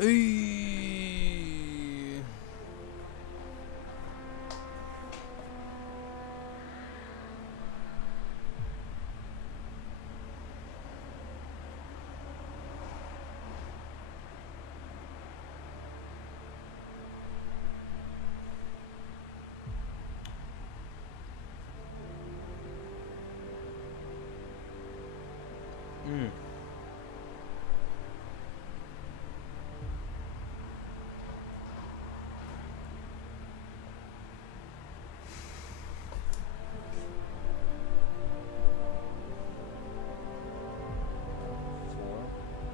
Eee.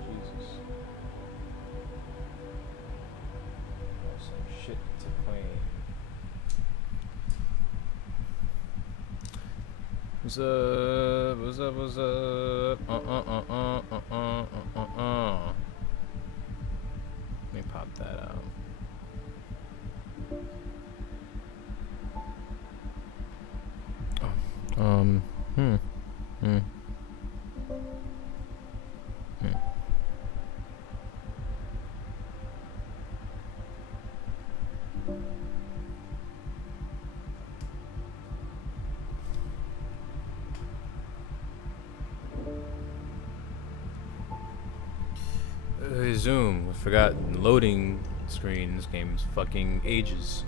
Jesus. Got some shit to claim. What's up? What's up? What's up? Let me pop that out. Oh. Zoom. I forgot loading screen. This game's fucking ages.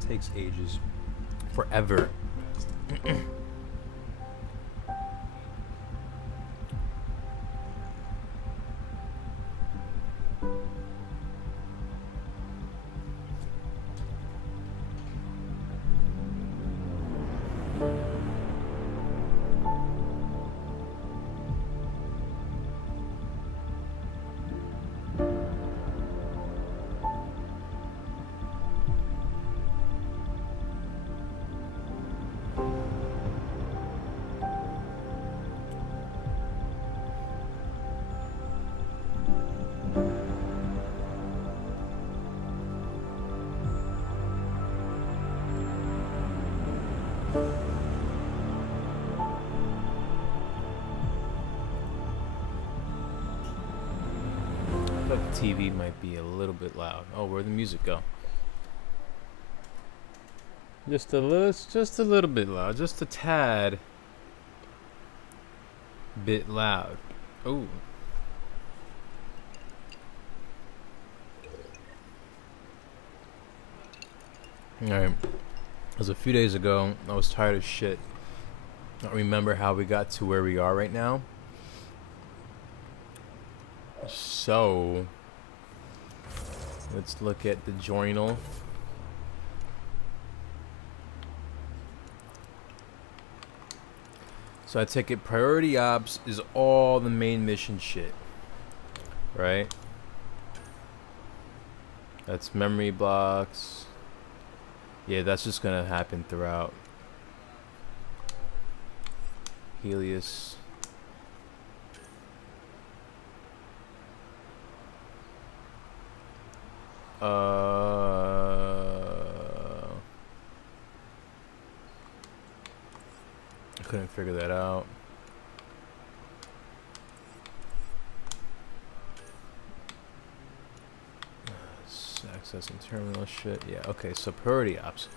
Takes ages. Forever. TV might be a little bit loud. Oh, where'd the music go? Just a little bit loud, just a tad bit loud. Oh. Alright. It was a few days ago. I was tired of shit. I don't remember how we got to where we are right now. So let's look at the journal. So I take it priority ops is all the main mission shit, right? That's memory blocks. Yeah, that's just gonna happen throughout. Helios. I couldn't figure that out. Accessing terminal shit. Yeah, okay, so priority ops.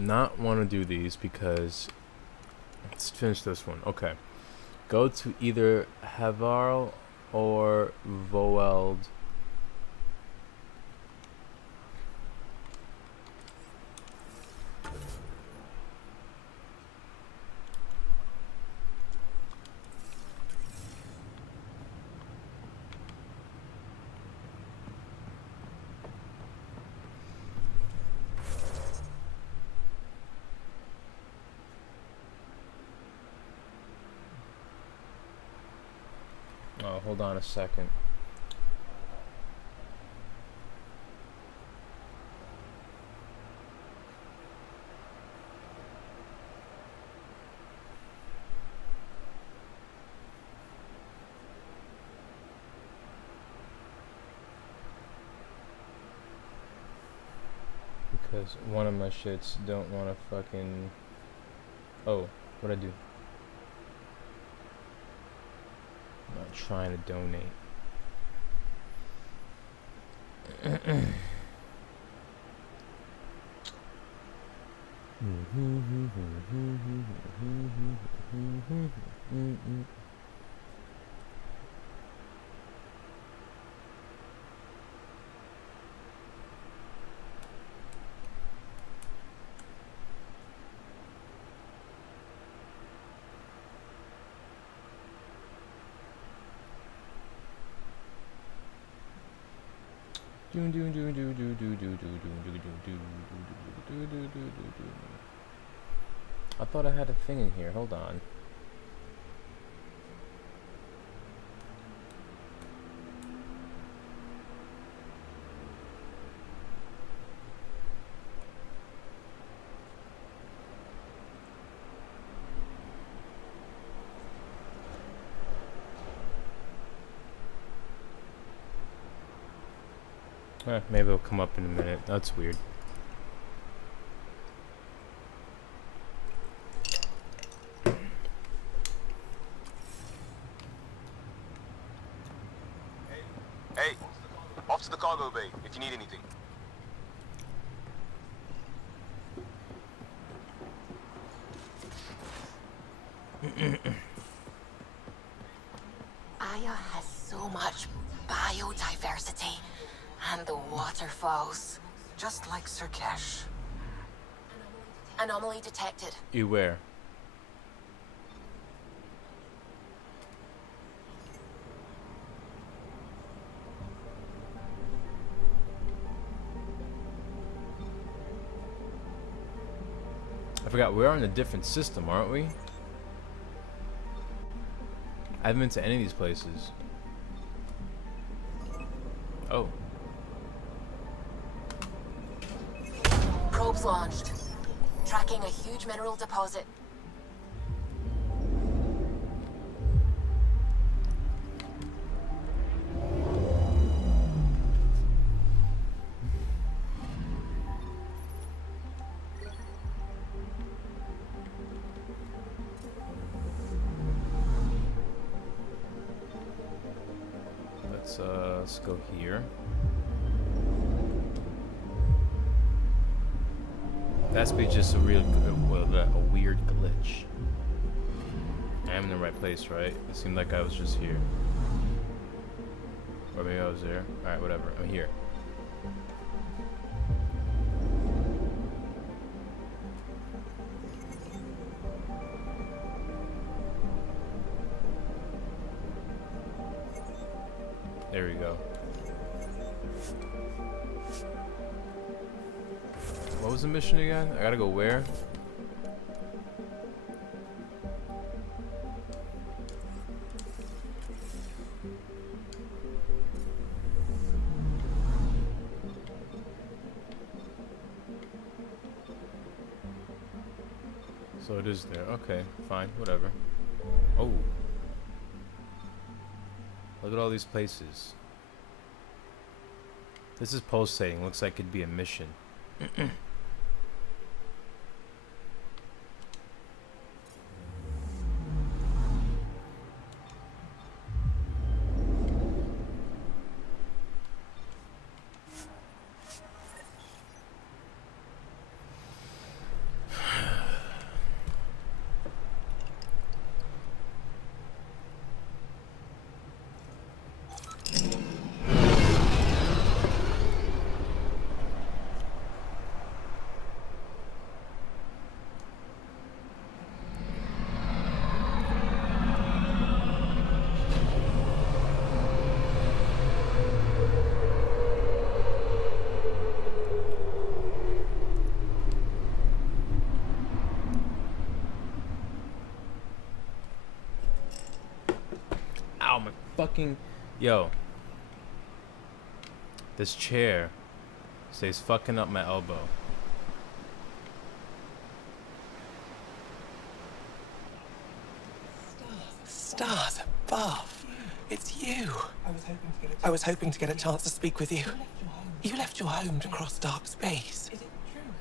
Not want to do these because let's finish this one. Okay. Go to either Havarl or Voeld. Oh, hold on a second. Because one of my shits don't want to fucking... Oh, what'd I do? trying to donate. I thought I had a thing in here. Hold on. Maybe it'll come up in a minute. That's weird. Hey, off to the cargo bay if you need anything. Aya has so much biodiversity and the waterfalls, just like Sirkesh. Anomaly detected. You where? I forgot, we're on a different system, aren't we? I haven't been to any of these places. Oh. Probes launched. Tracking a huge mineral deposit. Let's go here. That's be just a weird glitch. I am in the right place, right? It seemed like I was just here. Or maybe I was there. Alright, whatever. I'm here. There we go. What was the mission again? I gotta go where? So it is there. Okay, fine, whatever. Oh. Look at all these places. This is pulsating. Looks like it'd be a mission. Ow, my fucking... Yo. This chair stays fucking up my elbow. Stars above. It's you. I was hoping to get a chance to speak with you. You left your home to cross dark space.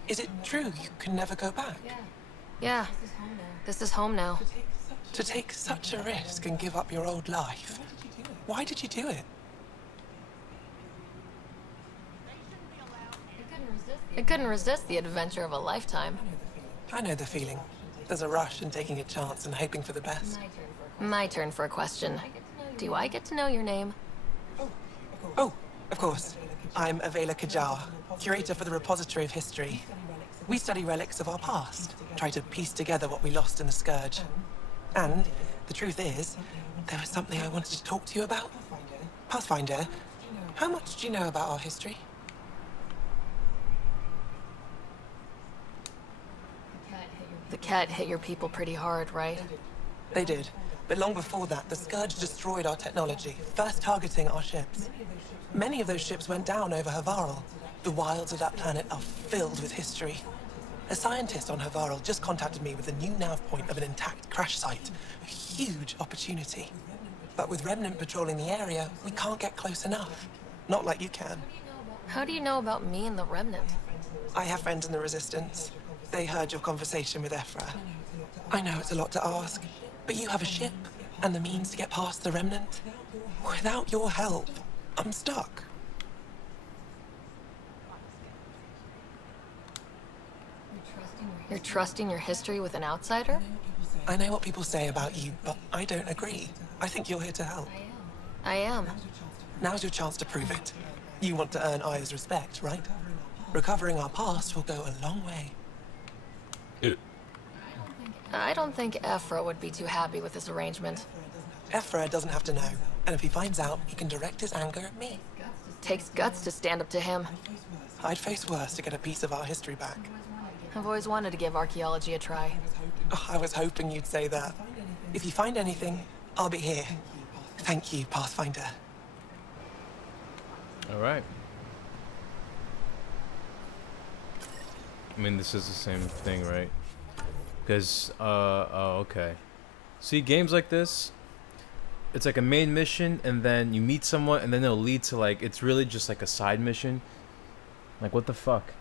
Is it true you can never go back? Yeah. This is home now. To take such a risk and give up your old life, Why did you do it? I couldn't resist the adventure of a lifetime. I know the feeling. There's a rush in taking a chance and hoping for the best. My turn for a question. Do I get to know your name? Oh, of course. I'm Avela Kajar, curator for the Repository of History. We study relics of our past, try to piece together what we lost in the Scourge. And the truth is, there was something I wanted to talk to you about. Pathfinder, how much do you know about our history? The cat hit your people pretty hard, right? They did. But long before that, the Scourge destroyed our technology, first targeting our ships. Many of those ships went down over Havarl. The wilds of that planet are filled with history. A scientist on Havarl just contacted me with a new nav point of an intact crash site. A huge opportunity. But with Remnant patrolling the area, we can't get close enough. Not like you can. How do you know about me and the Remnant? I have friends in the Resistance. They heard your conversation with Ephra. I know it's a lot to ask, but you have a ship and the means to get past the Remnant. Without your help, I'm stuck. You're trusting your history with an outsider? I know what people say about you, but I don't agree. I think you're here to help. I am. Now's your chance to prove it. You want to earn Aya's respect, right? Recovering our past will go a long way. I don't think Ephra would be too happy with this arrangement. Ephra doesn't have to know, and if he finds out, he can direct his anger at me. Takes guts to stand up to him. I'd face worse to get a piece of our history back. I've always wanted to give archaeology a try. Oh, I was hoping you'd say that. If you find anything, I'll be here. Thank you, Pathfinder. All right. I mean, this is the same thing, right? Because, oh, okay. See, games like this, it's like a main mission, and then you meet someone, and then it'll lead to, like, it's really just like a side mission. Like, what the fuck?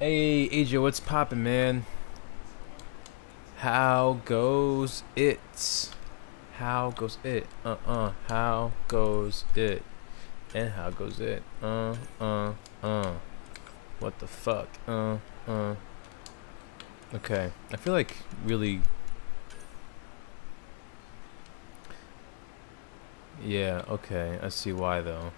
Hey, AJ, what's poppin', man? How goes it? How goes it? How goes it? And how goes it? What the fuck? Okay. I feel like really... Yeah, okay. I see why, though.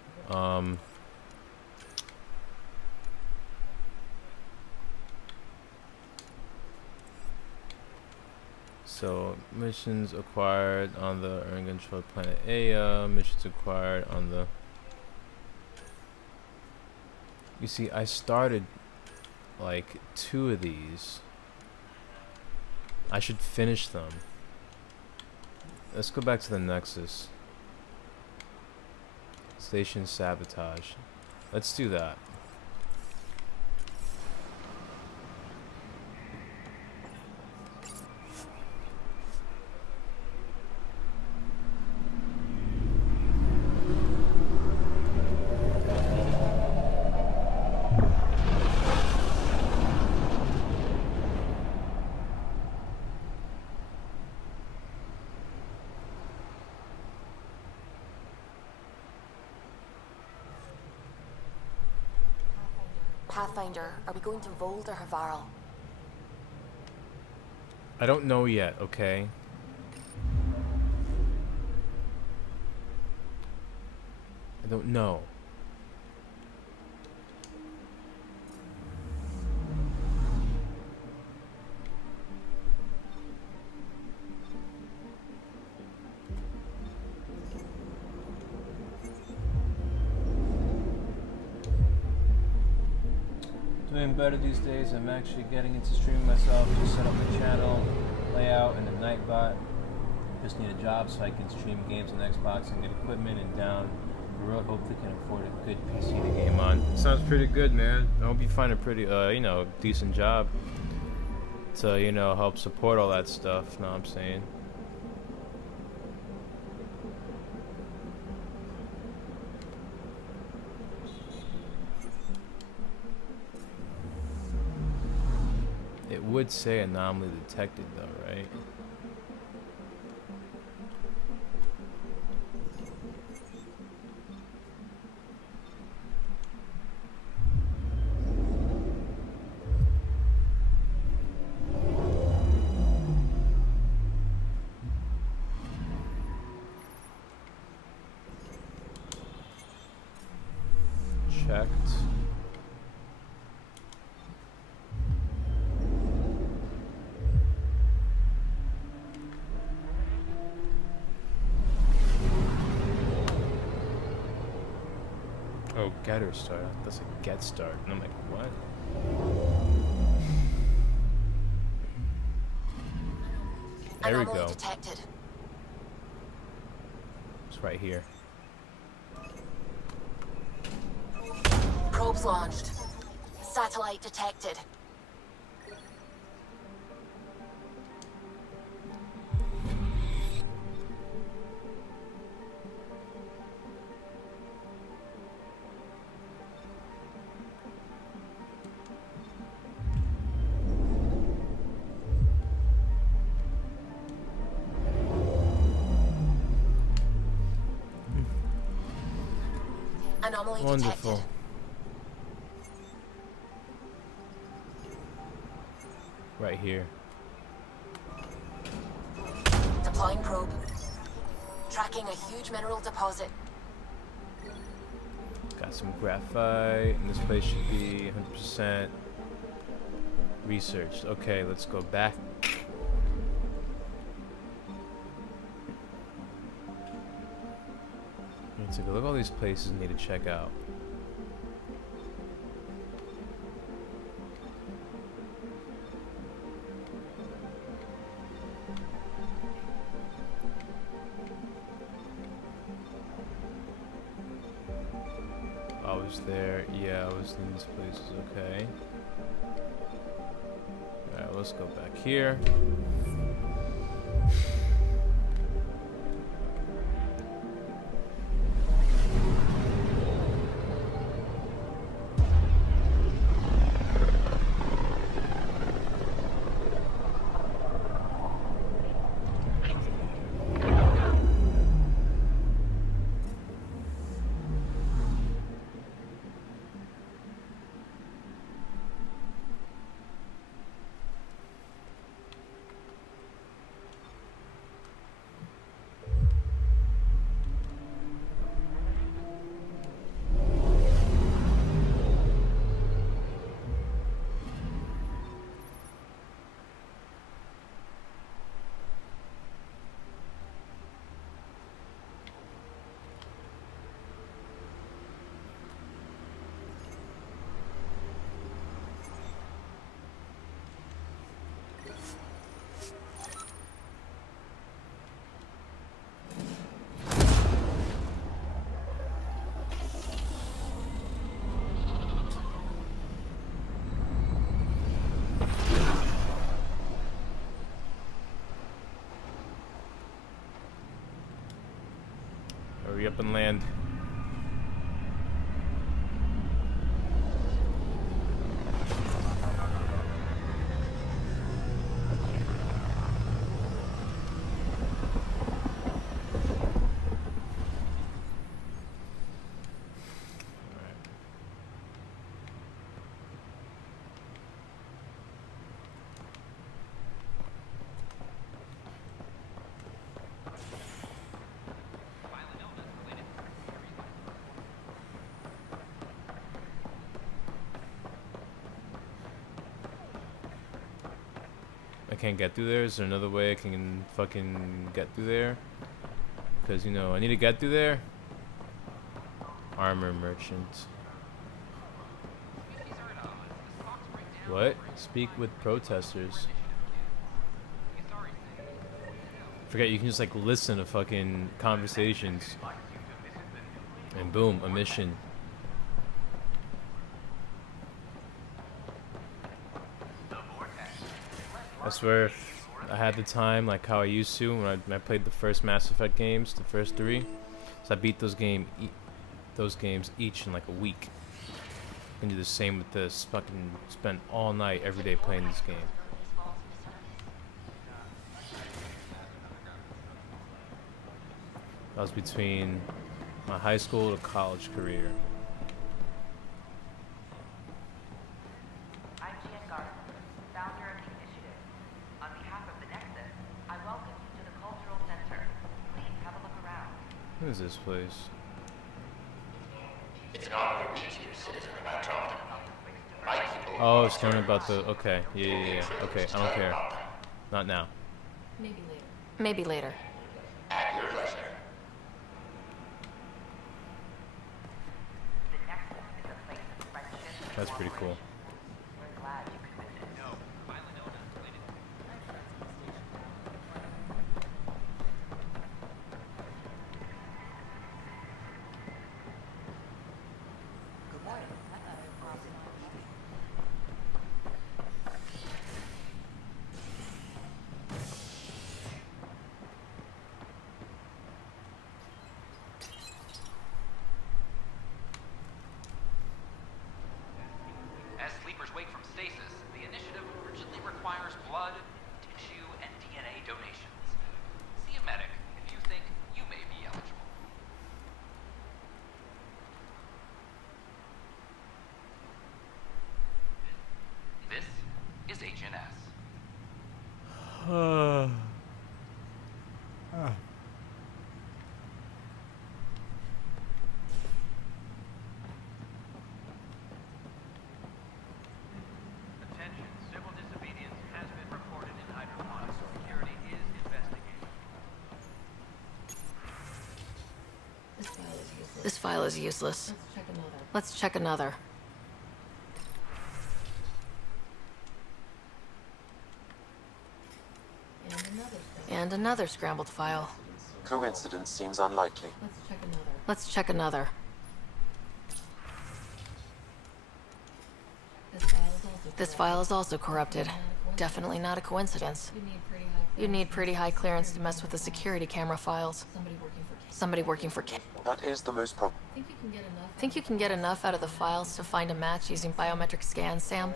So, missions acquired on the uncontrolled planet Aya. Missions acquired on the... You see, I started like 2 of these. I should finish them. Let's go back to the Nexus. Station sabotage. Let's do that. Pathfinder, are we going to Vold or Havarl? I don't know yet, okay? I don't know. Doing better these days. I'm actually getting into streaming myself. Just set up the channel layout and the Nightbot. Just need a job so I can stream games on Xbox and get equipment and down the road. Hopefully can afford a good PC to game on. Sounds pretty good, man. I hope you find a pretty, you know, decent job to, you know, help support all that stuff. Know what I'm saying? It would say anomaly detected though, right? checked. Oh, getter start. That's a get start. And I'm like, what? There we Anomaly go. detected. It's right here. Probes launched. Satellite detected. Anomaly Wonderful. detected. Right here. Deploying probe. Tracking a huge mineral deposit. Got some graphite, and this place should be 100% researched. Okay, let's go back. Take a look at all these places I need to check out. I was there. Yeah, I was in these places. Okay. Alright, let's go back here. Hurry up and land. I can't get through there. Is there another way I can fucking get through there? Because, you know, I need to get through there. Armor merchant. What? Speak with protesters. Forget, you can just like listen to fucking conversations. And boom, a mission. I swear if I had the time like how I used to when I played the first Mass Effect games, the first 3, so I beat those games each in like a week. I can do the same with this. Fucking spend all night every day playing this game. That was between my high school to college career. What is this place? It's an honor to meet you, Oh, it's talking about the. Okay, yeah. Okay, I don't care. Not now. Maybe later. Maybe later. That's pretty cool. As sleepers wake from stasis, the initiative urgently requires blood, tissue, and DNA donations. See a medic if you think you may be eligible. This is HNS. Attention, civil disobedience has been reported in hydroponics. Security is investigating. This file is useless. Let's check another. And another scrambled file. Coincidence seems unlikely. Let's check another. This file is also corrupted. Definitely not a coincidence. You need pretty high clearance to mess with the security camera files. Somebody working for K. That is the most problem. Think you can get enough out of the files to find a match using biometric scans, Sam?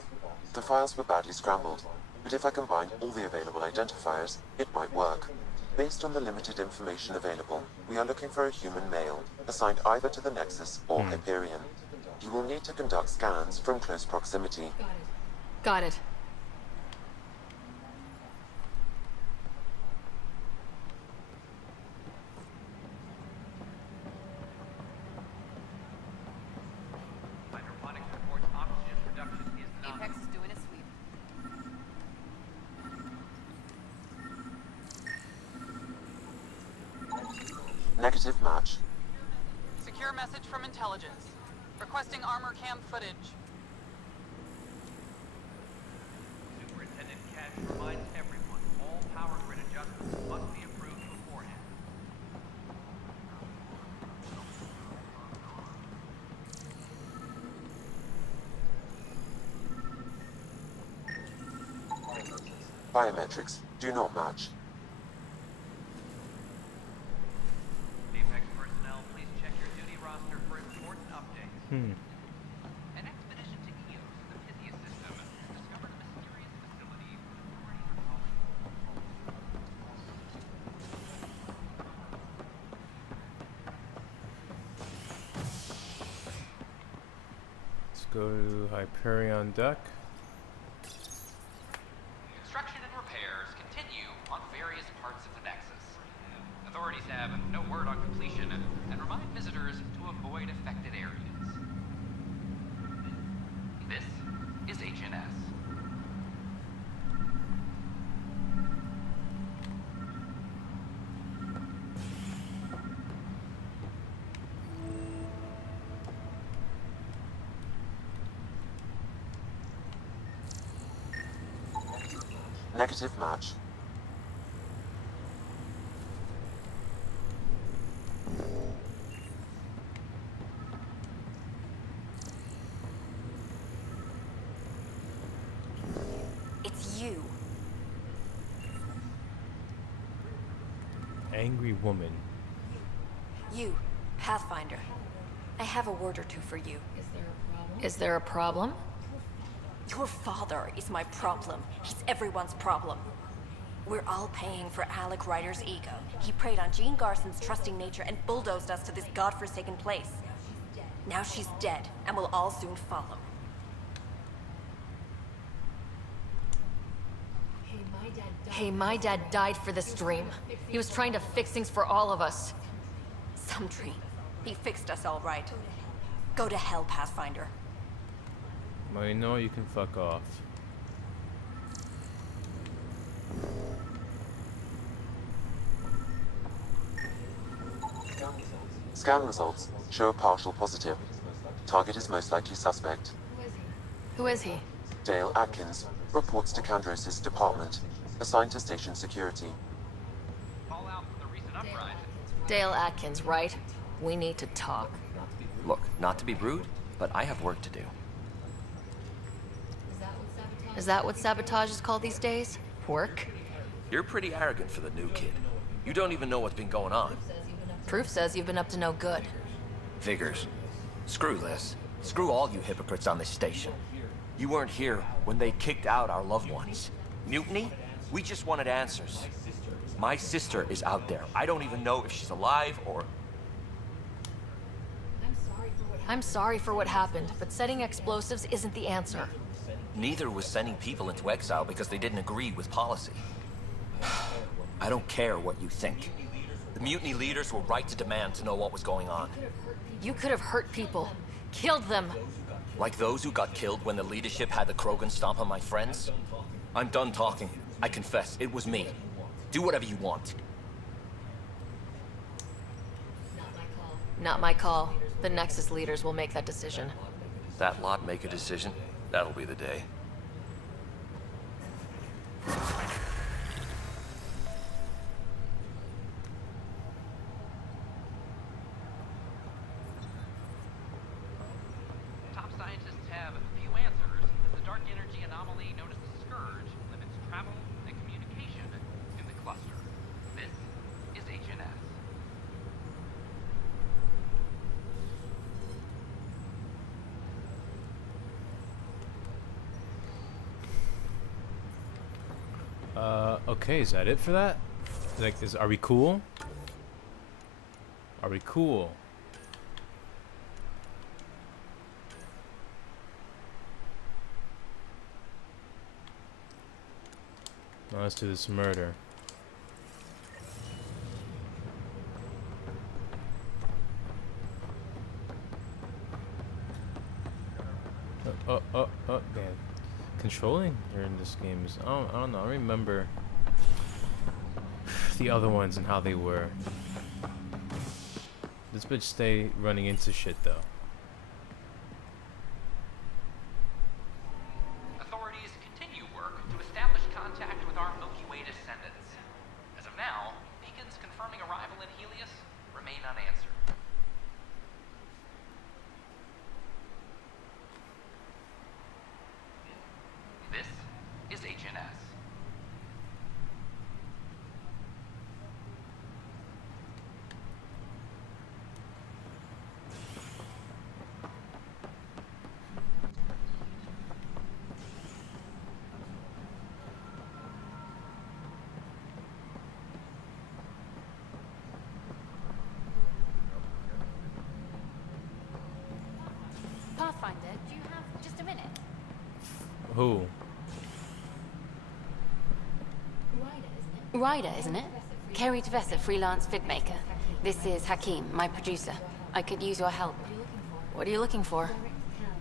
The files were badly scrambled, but if I combine all the available identifiers, it might work. Based on the limited information available, we are looking for a human male, assigned either to the Nexus or Hyperion. You will need to conduct scans from close proximity. Got it. Hydroponics reports oxygen production is not. Apex is doing a sweep. Negative match. Secure message from intelligence. Requesting armor cam footage. Superintendent Cash reminds everyone all power grid adjustments must be approved beforehand. Biometrics do not match. Apex personnel, please check your duty roster for important updates. An expedition to Eos, the Pythias system, discovered a mysterious facility authorities are calling. Let's go to Hyperion deck. Construction and repairs continue on various parts of the Nexus. Authorities have no word on completion and remind visitors to avoid affected areas. This is HNS. Negative match. It's you. Angry woman. You, Pathfinder. I have a word or two for you. Is there a problem? Your father is my problem. He's everyone's problem. We're all paying for Alec Ryder's ego. He preyed on Jean Garson's trusting nature and bulldozed us to this godforsaken place. Now she's dead, and we'll all soon follow. Hey, my dad died for this dream. He was trying to fix things for all of us. Some dream. He fixed us all right. Go to hell, Pathfinder. Well, you know you can fuck off. Scan results show a partial positive. Target is most likely suspect. Who is he? Dale Atkins reports to Kandros' department, assigned to station security. Fallout from the recent uprising. Dale Atkins, right? We need to talk. Look, not to be rude, but I have work to do. Is that what sabotage is called these days? Work? You're pretty arrogant for the new kid. You don't even know what's been going on. Proof says you've been up to no good. Figures. Screw this. Screw all you hypocrites on this station. You weren't here when they kicked out our loved ones. Mutiny? We just wanted answers. My sister is out there. I don't even know if she's alive or... I'm sorry for what happened, but setting explosives isn't the answer. Neither was sending people into exile because they didn't agree with policy. I don't care what you think. The mutiny leaders were right to demand to know what was going on. You could have hurt people. Killed them. Like those who got killed when the leadership had the Krogan stomp on my friends? I'm done talking. I confess, it was me. Do whatever you want. Not my call. The Nexus leaders will make that decision. That lot make a decision? That'll be the day. Top scientists have few answers as the dark energy anomaly known as the Scourge limits travel and communication in the cluster. This is HNS. Okay, is that it for that? Like, are we cool? Are we cool? Now let's do this murder. Man. Controlling her in this game is, I don't know, I remember the other ones and how they were. This bitch stay running into shit though. Authorities continue work to establish contact with our Milky Way descendants. As of now, beacons confirming arrival in Helios remain unanswered. This is HNS. Pathfinder, do you have just a minute? Who? Ryder, isn't it? Kerry Tavessa, freelance vidmaker. This is Hakim, my producer. I could use your help. What are you looking for?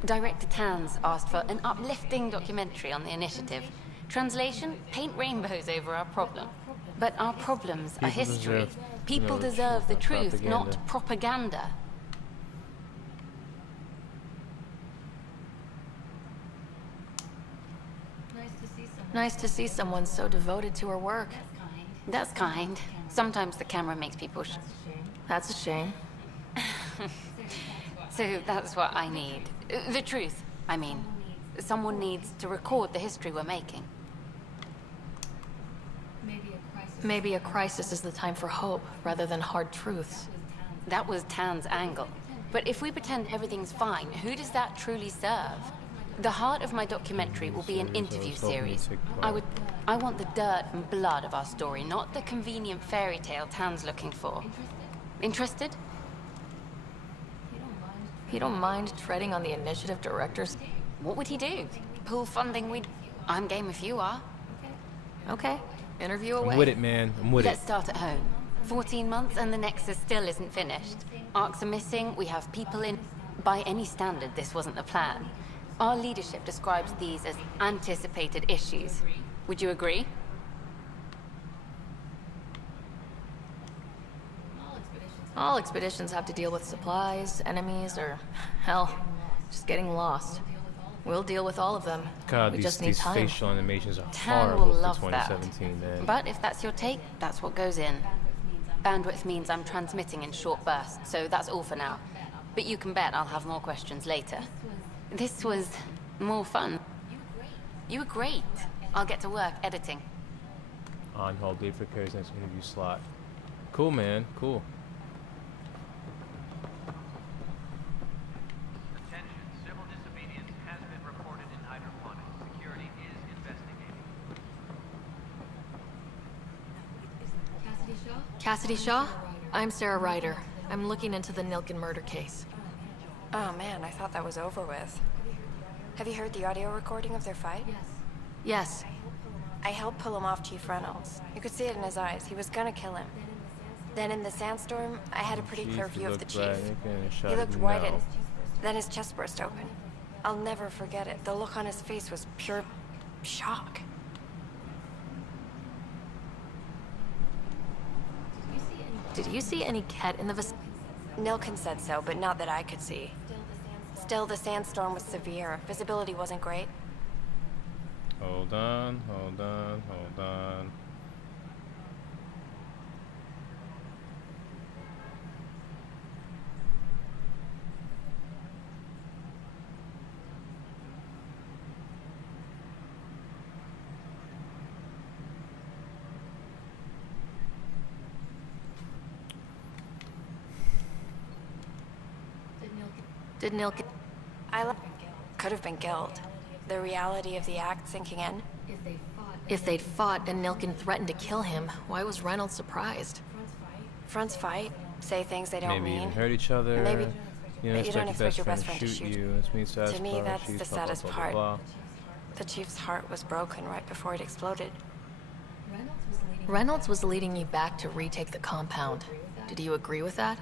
Director Tans asked for an uplifting documentary on the initiative. Translation, paint rainbows over our problem. But our problems are history. People deserve the truth, not propaganda. Nice to see someone so devoted to her work. That's kind. Sometimes the camera makes people That's a shame. So that's what I need. The truth, I mean. Someone needs to record the history we're making. Maybe a crisis is the time for hope, rather than hard truths. That was Tan's angle. But if we pretend everything's fine, who does that truly serve? The heart of my documentary will be an interview series. I want the dirt and blood of our story, not the convenient fairy tale Tan's looking for. Interested? You don't mind treading on the initiative directors? What would he do? Pool funding I'm game if you are. Okay, interview away. I'm with it, man. I'm with Let's it. start at home. 14 months and the Nexus still isn't finished. Arcs are missing, we have people in... By any standard, this wasn't the plan. Our leadership describes these as anticipated issues. Would you agree? All expeditions have to deal with supplies, enemies, or, hell, just getting lost. We'll deal with all of them. God, We these, just need these time. facial animations are Tan will horrible love for that. 2017, man. But if that's your take, that's what goes in. Bandwidth means I'm transmitting in short bursts, so that's all for now. But you can bet I'll have more questions later. This was more fun. You were great. I'll get to work editing. On hold, wait for Carrie's next interview slot. Cool, man. Cool. Attention, civil disobedience has been reported in hydroponics. Security is investigating. Cassidy Shaw? I'm Sarah Ryder. I'm looking into the Nilken murder case. Oh man, I thought that was over with. Have you heard the audio recording of their fight? Yes. I helped pull him off Chief Reynolds. You could see it in his eyes. He was gonna kill him. Then in the sandstorm, I had a pretty clear view of the chief. He looked white and then his chest burst open. I'll never forget it. The look on his face was pure shock. Did you see any Ket in the vicinity? Nilken said so, but not that I could see. Still, the sandstorm was severe. Visibility wasn't great. Hold on, hold on, hold on. Did Nilken... Could have been guilt. The reality of the act sinking in. If they'd fought and Nilken threatened to kill him, why was Reynolds surprised? Fronts fight, say things they don't Maybe mean. even hurt each other. Maybe, you but you don't expect your best friend friend to shoot you. This means To me, that's the blah, saddest blah, part. blah, blah. The chief's heart was broken right before it exploded. Reynolds was leading you back to retake the compound. Did you agree with that?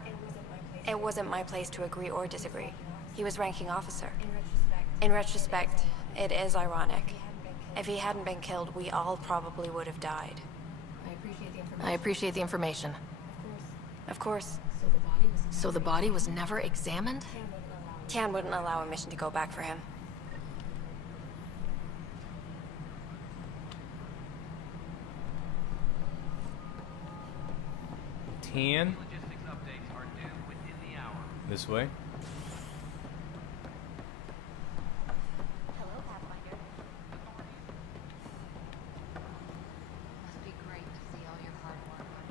It wasn't my place to agree or disagree. He was ranking officer. In retrospect, it is ironic. If he hadn't been killed, we all probably would have died. I appreciate the information. Of course, So the body was never examined? Tian wouldn't allow a mission to go back for him. Tan? Logistics updates are due within the hour. This way? Must be great to see all your hard work.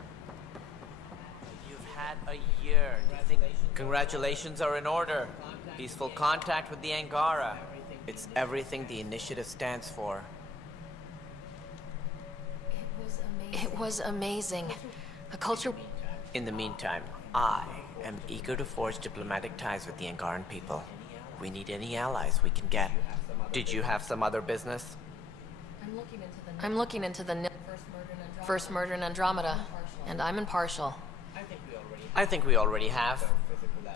You've had a year. Do you think congratulations are in order? Peaceful contact with the Angara. It's everything the initiative stands for. It was amazing. A culture... In the meantime, I am eager to forge diplomatic ties with the Angaran people. We need any allies we can get. Did you have some other business? I'm looking into the first murder in Andromeda, and I'm impartial. I think we already have.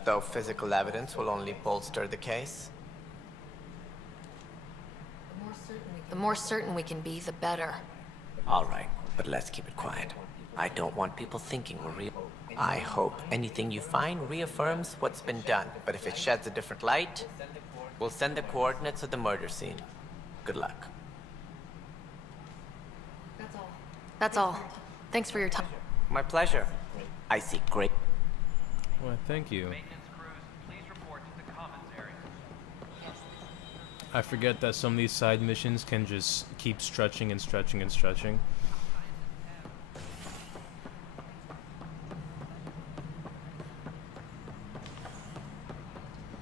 Though physical evidence will only bolster the case. The more certain we can be, the better. All right, but let's keep it quiet. I don't want people thinking we're real. I hope anything you find reaffirms what's been done, but if it sheds a different light, we'll send the coordinates of the murder scene. Good luck. That's all. Thanks for your time. My pleasure. I see great. Well, thank you. Maintenance crews, please report to the commons area. I forget that some of these side missions can just keep stretching and stretching and stretching.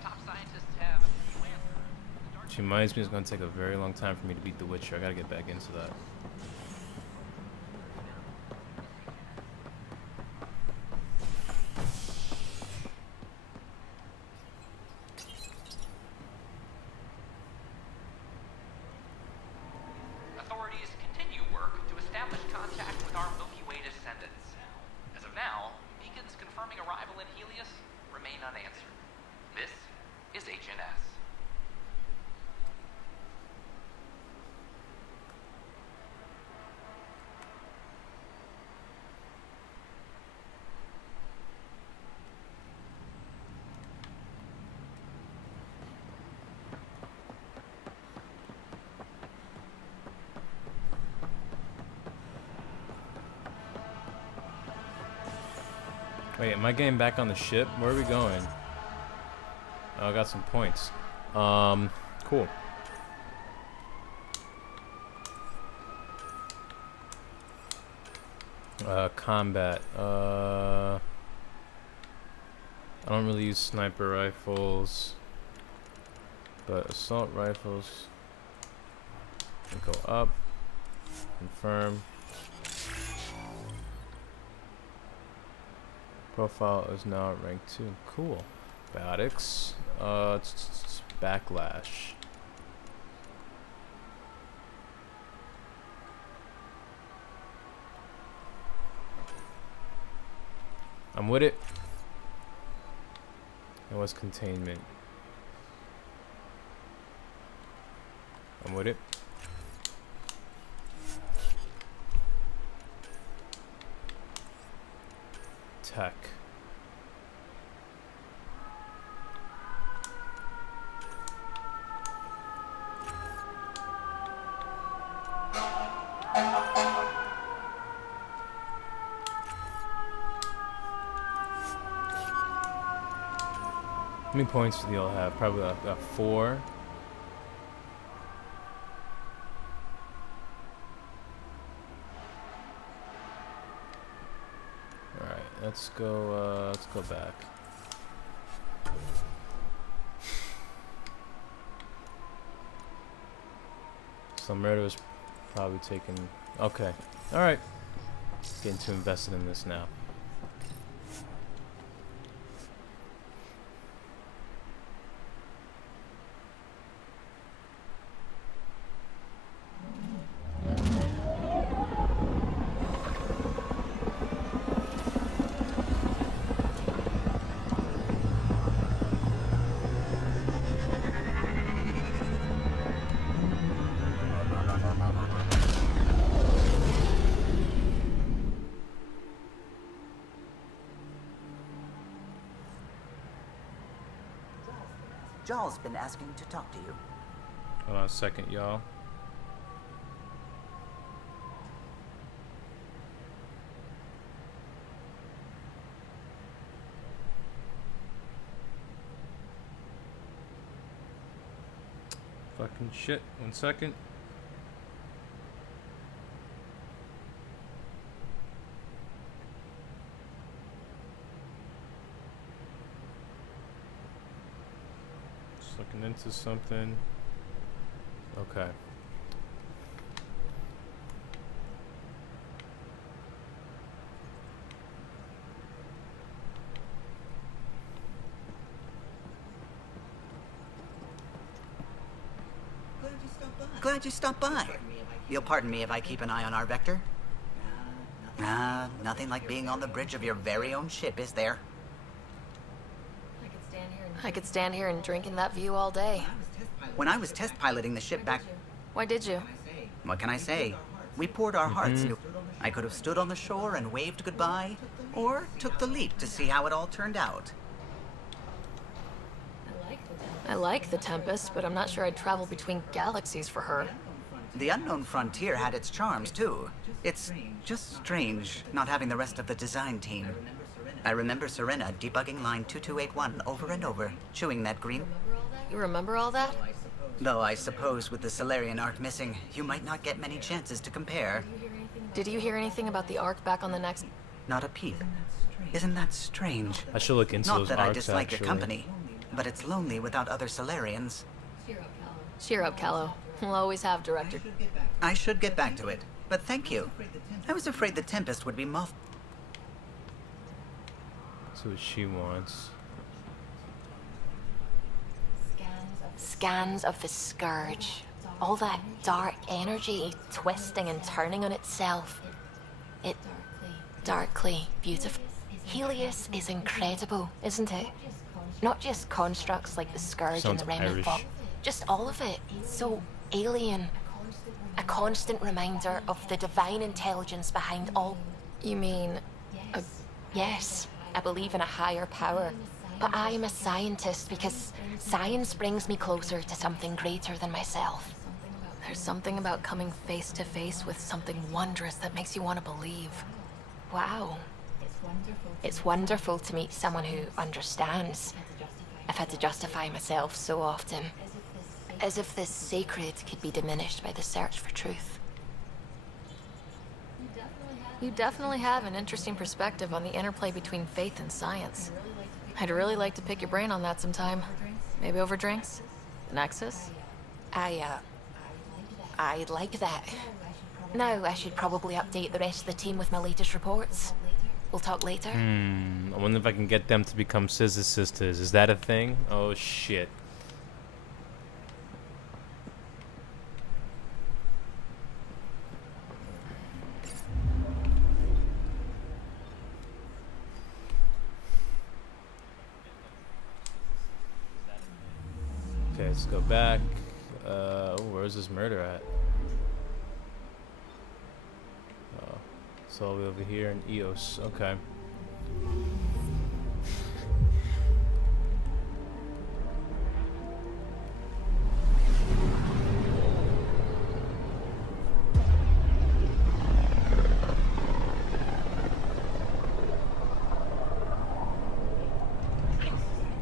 Top scientists have a few answers. Which reminds me, it's going to take a very long time for me to beat The Witcher. I got to get back into that. Authorities continue work to establish contact with our Milky Way descendants. As of now, beacons confirming arrival in Helios remain unanswered. This is HNS. Wait, am I getting back on the ship? Where are we going? Oh, I got some points. Cool. Combat. I don't really use sniper rifles, but assault rifles. Go up. Confirm. Profile is now at rank 2. Cool. Biotics. Backlash. I'm with it. And what's containment? I'm with it. Tech. How many points do y'all have? Probably about 4. Alright, let's go back. Some murder was probably taken. Okay. Alright. Getting too invested in this now. Jarl's been asking to talk to you. Hold on a second, y'all. Fucking shit. 1 second. Looking into something. Okay. Glad you stopped by. You'll pardon me if I keep an eye on our vector? Nothing like being on the bridge of your very own ship, is there? I could stand here and drink in that view all day. When I was test piloting the ship back... Why did you? What can I say? We poured our hearts into... I could have stood on the shore and waved goodbye, or took the leap to see how it all turned out. I like the Tempest, but I'm not sure I'd travel between galaxies for her. The unknown frontier had its charms, too. It's just strange not having the rest of the design team. I remember Serena debugging line 2281 over and over, chewing that green... You remember all that? Though I suppose with the Solarian arc missing, you might not get many chances to compare. Did you hear anything about the arc back on the next... Not a peep. Isn't that strange? I should look into those arcs, Not that I dislike actually. your company, but it's lonely without other Solarians. Cheer up, Callow. We'll always have Director. I should get back to it, but thank you. I was afraid the Tempest would be moth... That's what she wants. Scans of the Scourge. All that dark energy twisting and turning on itself. It... darkly beautiful. Helios is incredible, isn't it? Not just constructs like the Scourge and the Remnant Vault. Just all of it. So alien. A constant reminder of the divine intelligence behind all... You mean... Yes, I believe in a higher power. But I am a scientist because science brings me closer to something greater than myself. There's something about coming face to face with something wondrous that makes you want to believe. Wow. It's wonderful to meet someone who understands. I've had to justify myself so often. As if this sacred could be diminished by the search for truth. You definitely have an interesting perspective on the interplay between faith and science. I'd really like to pick your brain on that sometime. Maybe over drinks? The Nexus? I'd like that. Now I should probably update the rest of the team with my latest reports. We'll talk later. I wonder if I can get them to become Scissor Sisters. Is that a thing? Oh shit. Okay, let's go back. Where's this murder at? Oh, it's all the way over here in EOS. Okay.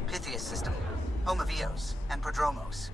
Pythias system, home of Eos and Prodromos.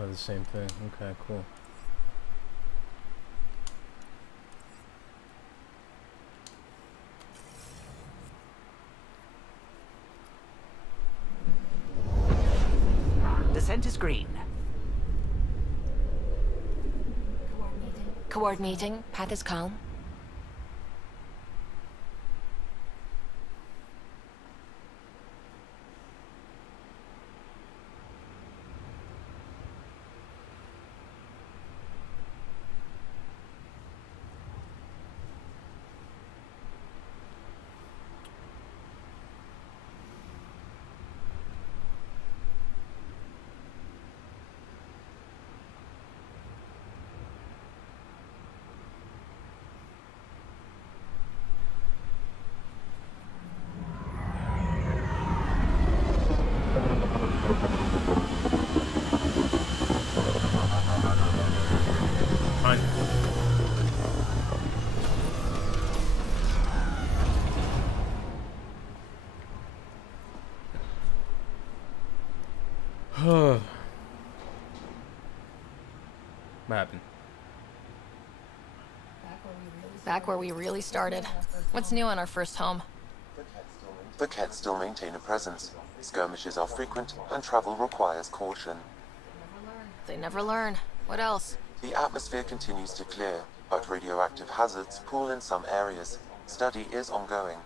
Oh, the same thing. Okay, cool. Descent is green. Coordinating. Path is calm. What happened? Back where we really started. What's new on our first home? The Kett still maintain a presence. Skirmishes are frequent, and travel requires caution. They never learn. What else? The atmosphere continues to clear, but radioactive hazards pool in some areas. Study is ongoing.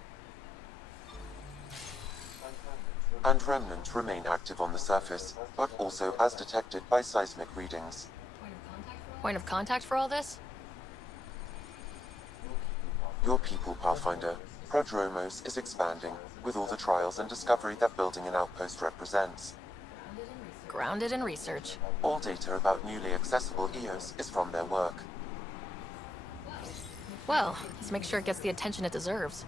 And remnants remain active on the surface, but also as detected by seismic readings. Point of contact for all this? Your people, Pathfinder. Prodromos is expanding, with all the trials and discovery that building an outpost represents. Grounded in research. All data about newly accessible Eos is from their work. Well, let's make sure it gets the attention it deserves.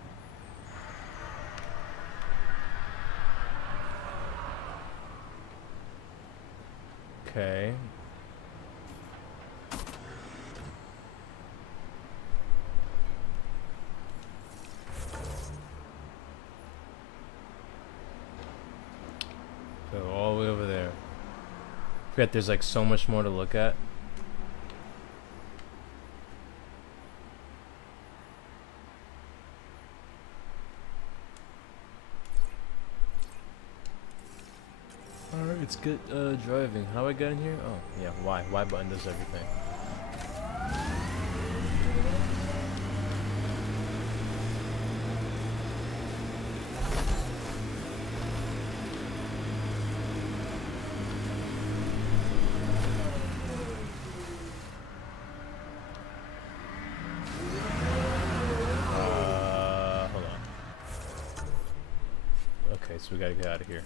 Okay. So all the way over there. Forget there's like so much more to look at. Alright, it's good driving. How do I get in here? Oh, yeah, Y. Y button does everything. Okay, so we gotta get out of here.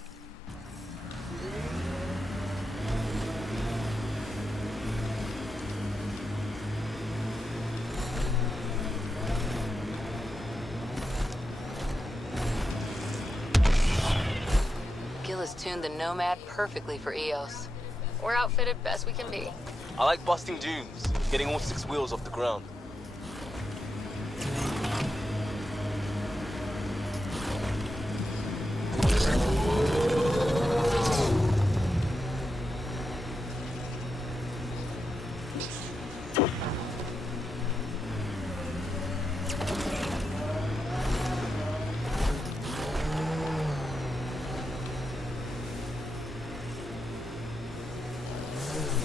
Gil has tuned the Nomad perfectly for EOS. We're outfitted best we can be. I like busting dunes, getting all 6 wheels off the ground.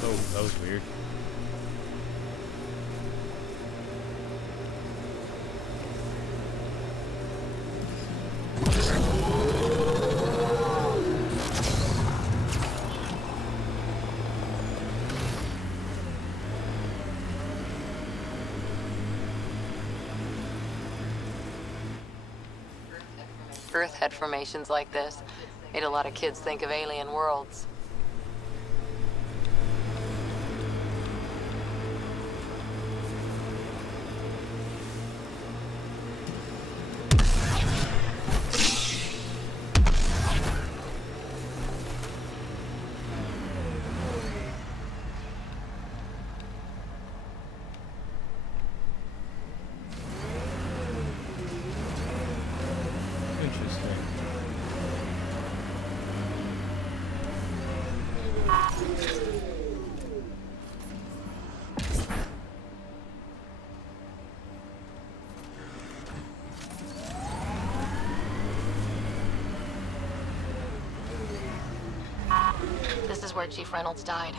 Oh, that was weird. Earth head formations like this made a lot of kids think of alien worlds. Interesting. This is where Chief Reynolds died.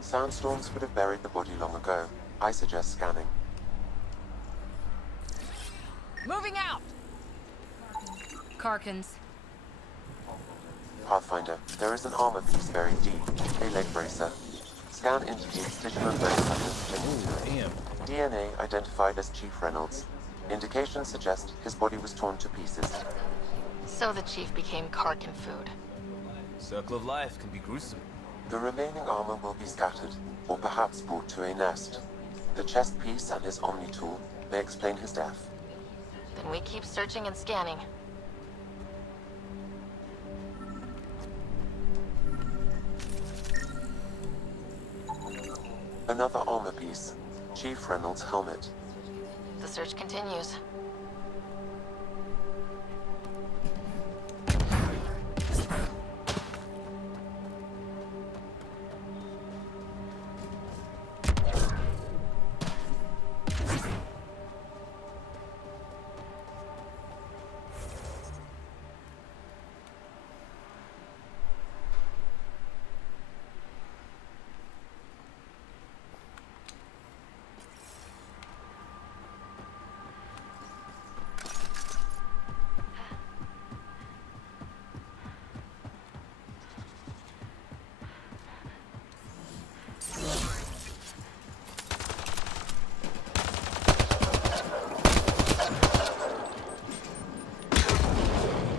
Sandstorms would have buried the body long ago. I suggest scanning. Moving out! Karkins. Pathfinder, there is an armor piece buried deep. A leg bracer. Scan indicates digital bone patterns linked to it. DNA identified as Chief Reynolds. Indications suggest his body was torn to pieces. So the Chief became Karkin food. Circle of life can be gruesome. The remaining armor will be scattered, or perhaps brought to a nest. The chest piece and his Omni tool may explain his death. Then we keep searching and scanning. Another armor piece. Chief Reynolds' helmet. The search continues.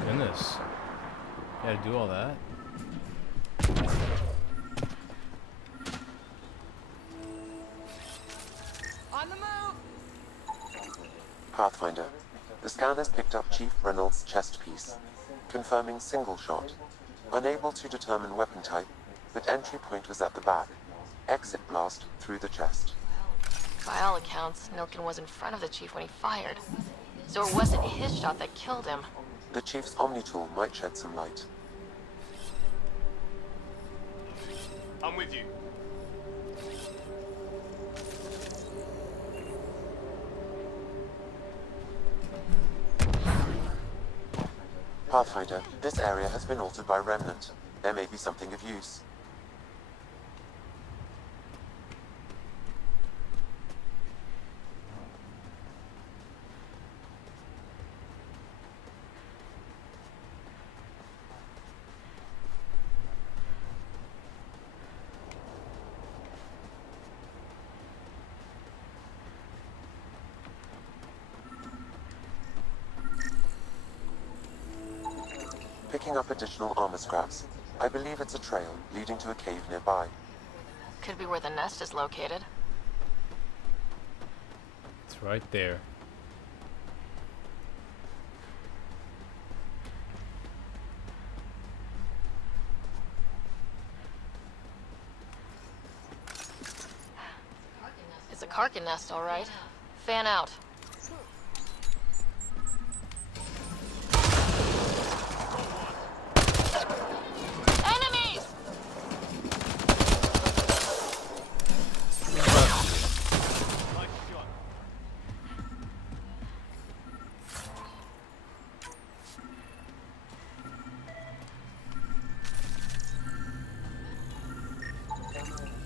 Goodness. You had to do all that? On the move! Pathfinder. The scan has picked up Chief Reynolds' chest piece, confirming single shot. Unable to determine weapon type, but entry point was at the back. Exit blast through the chest. By all accounts, Nilkin was in front of the Chief when he fired. So it wasn't his shot that killed him. The Chief's Omni tool might shed some light. I'm with you. Pathfinder, this area has been altered by Remnant. There may be something of use. picking up additional armor scraps. I believe it's a trail leading to a cave nearby. Could be where the nest is located. It's right there. It's a Karkin nest, all right. Fan out. Enemies!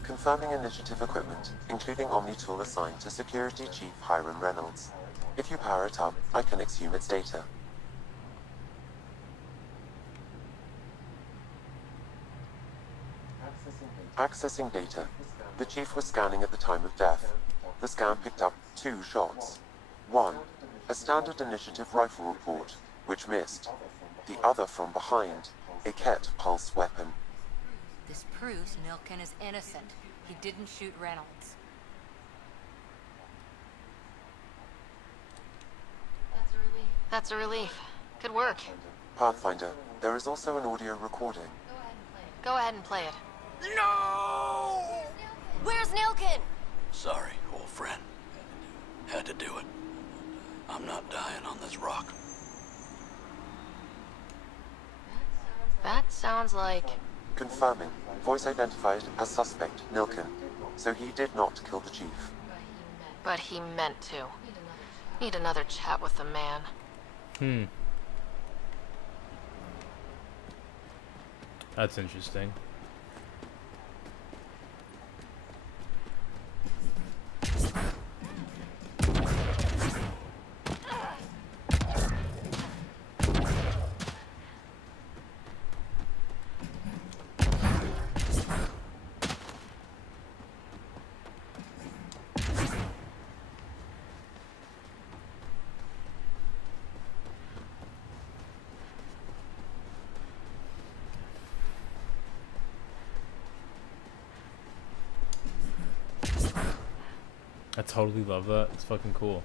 Confirming initiative equipment, including Omni tool assigned to Security Chief Hiram Reynolds. If you power it up, I can exhume its data. Accessing data. The Chief was scanning at the time of death. The scan picked up 2 shots. One, a standard initiative rifle report, which missed. The other from behind, a Ket pulse weapon. This proves Nilken is innocent. He didn't shoot Reynolds. That's a relief. Good work. Pathfinder, there is also an audio recording. Go ahead and play it. No! Where's Nilken? Sorry, old friend. Had to do it. I'm not dying on this rock. That sounds like... Confirming. Voice identified as suspect, Nilken. So he did not kill the Chief. But he meant to. Need another chat with the man. That's interesting. I totally love that. It's fucking cool.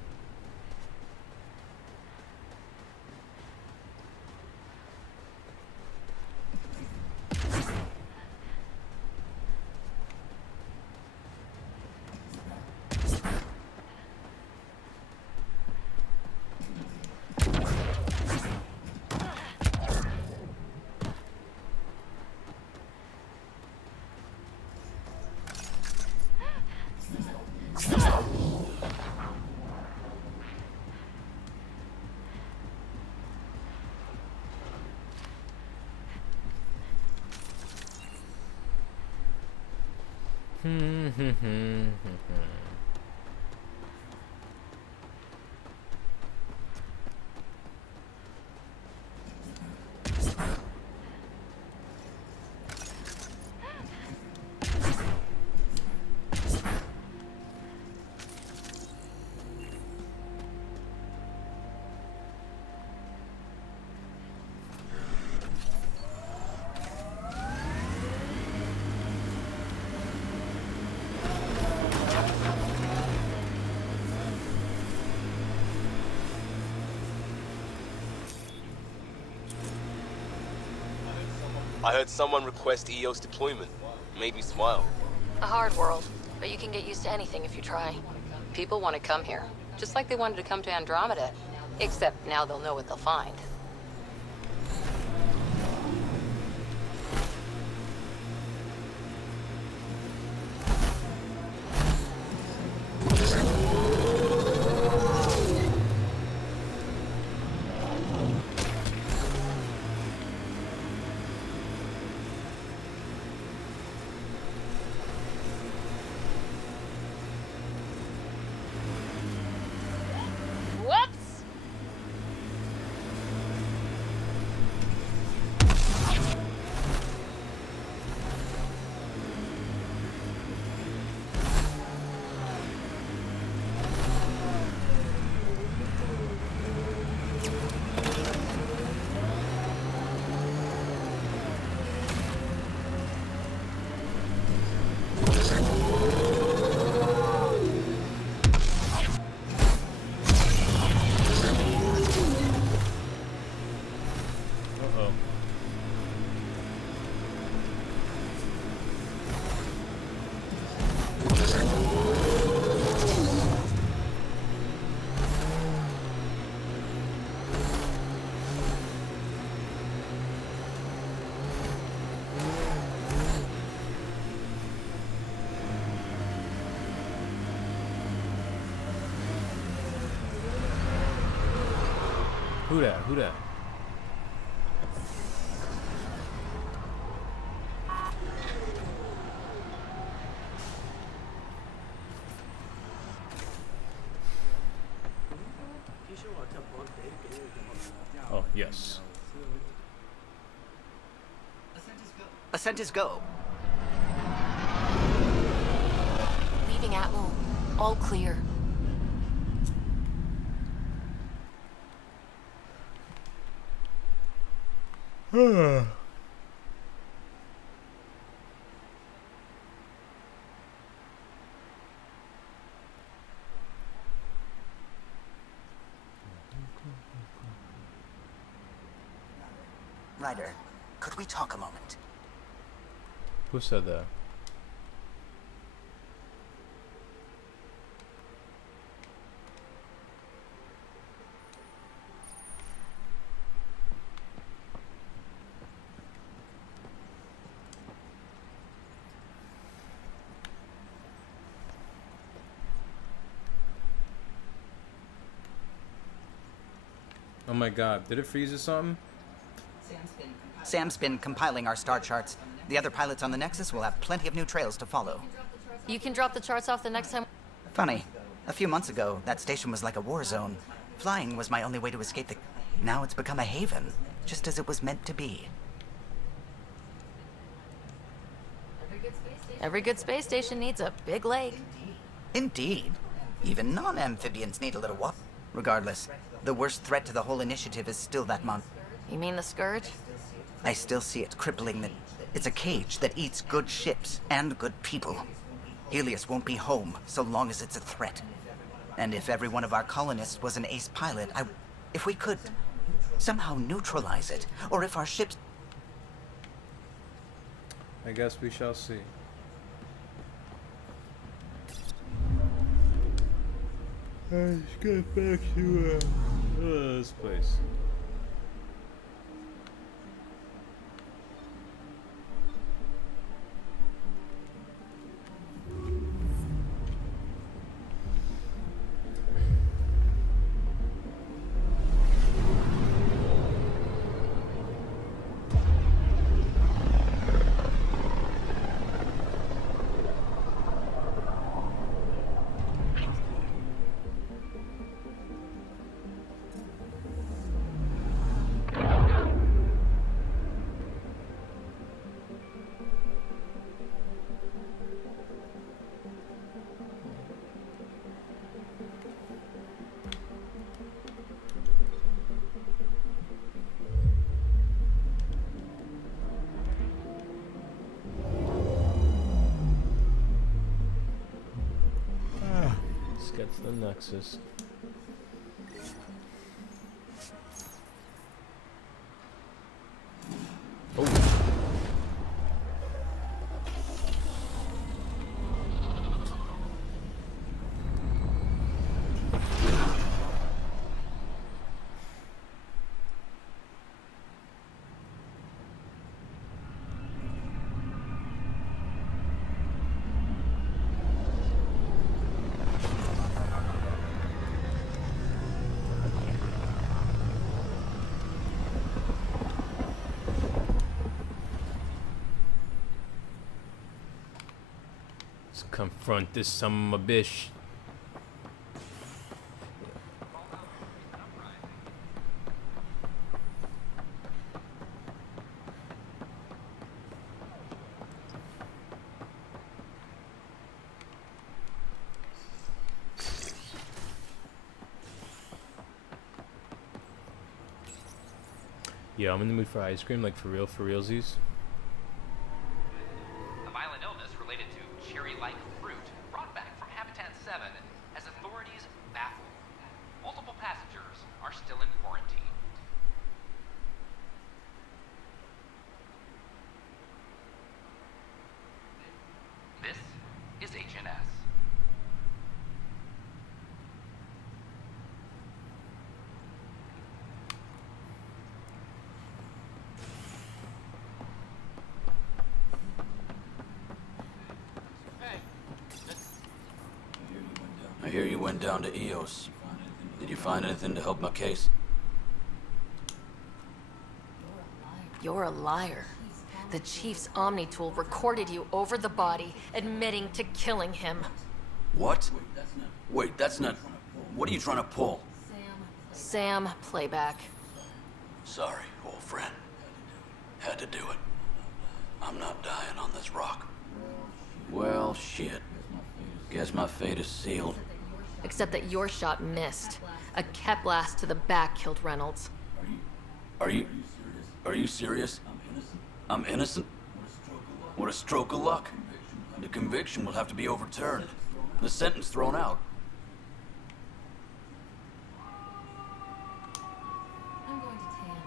I heard someone request EOS deployment. Made me smile. A hard world, but you can get used to anything if you try. People want to come here, just like they wanted to come to Andromeda. Except now they'll know what they'll find. Uh-oh. Who that? Who that? Oh, yes. Ascent is go. Leaving Atmo. All clear. Ryder, could we talk a moment? Who said that? Oh my god, did it freeze or something? Sam's been compiling our star charts. The other pilots on the Nexus will have plenty of new trails to follow. You can drop the charts off the next time. Funny, a few months ago, that station was like a war zone. Flying was my only way to escape the... Now it's become a haven, just as it was meant to be. Every good space station needs a big lake. Indeed. Even non-amphibians need a little walk. Regardless, the worst threat to the whole initiative is still that monster. You mean the Scourge? I still see it crippling the... It's a cage that eats good ships and good people. Helios won't be home so long as it's a threat. And if every one of our colonists was an ace pilot, if we could somehow neutralize it, or if our ships... I guess we shall see. Let's get back to this place. Get to the Nexus. Oh. Confront this son of a bitch. Yeah, I'm in the mood for ice cream, like for realsies. A violent illness related to cherry-like fruit brought back from Habitat 7 has authorities baffled. Multiple passengers are still in quarantine. went down to EOS. Did you find anything to help my case? You're a liar. The Chief's Omni tool recorded you over the body, admitting to killing him. What? Wait, that's not... What are you trying to pull? Sam, playback. Sorry, old friend. Had to do it. I'm not dying on this rock. Well, shit. Guess my fate is sealed. Except that your shot missed. A cat blast to the back killed Reynolds. Are you serious? I'm innocent? What a stroke of luck. The conviction will have to be overturned. The sentence thrown out.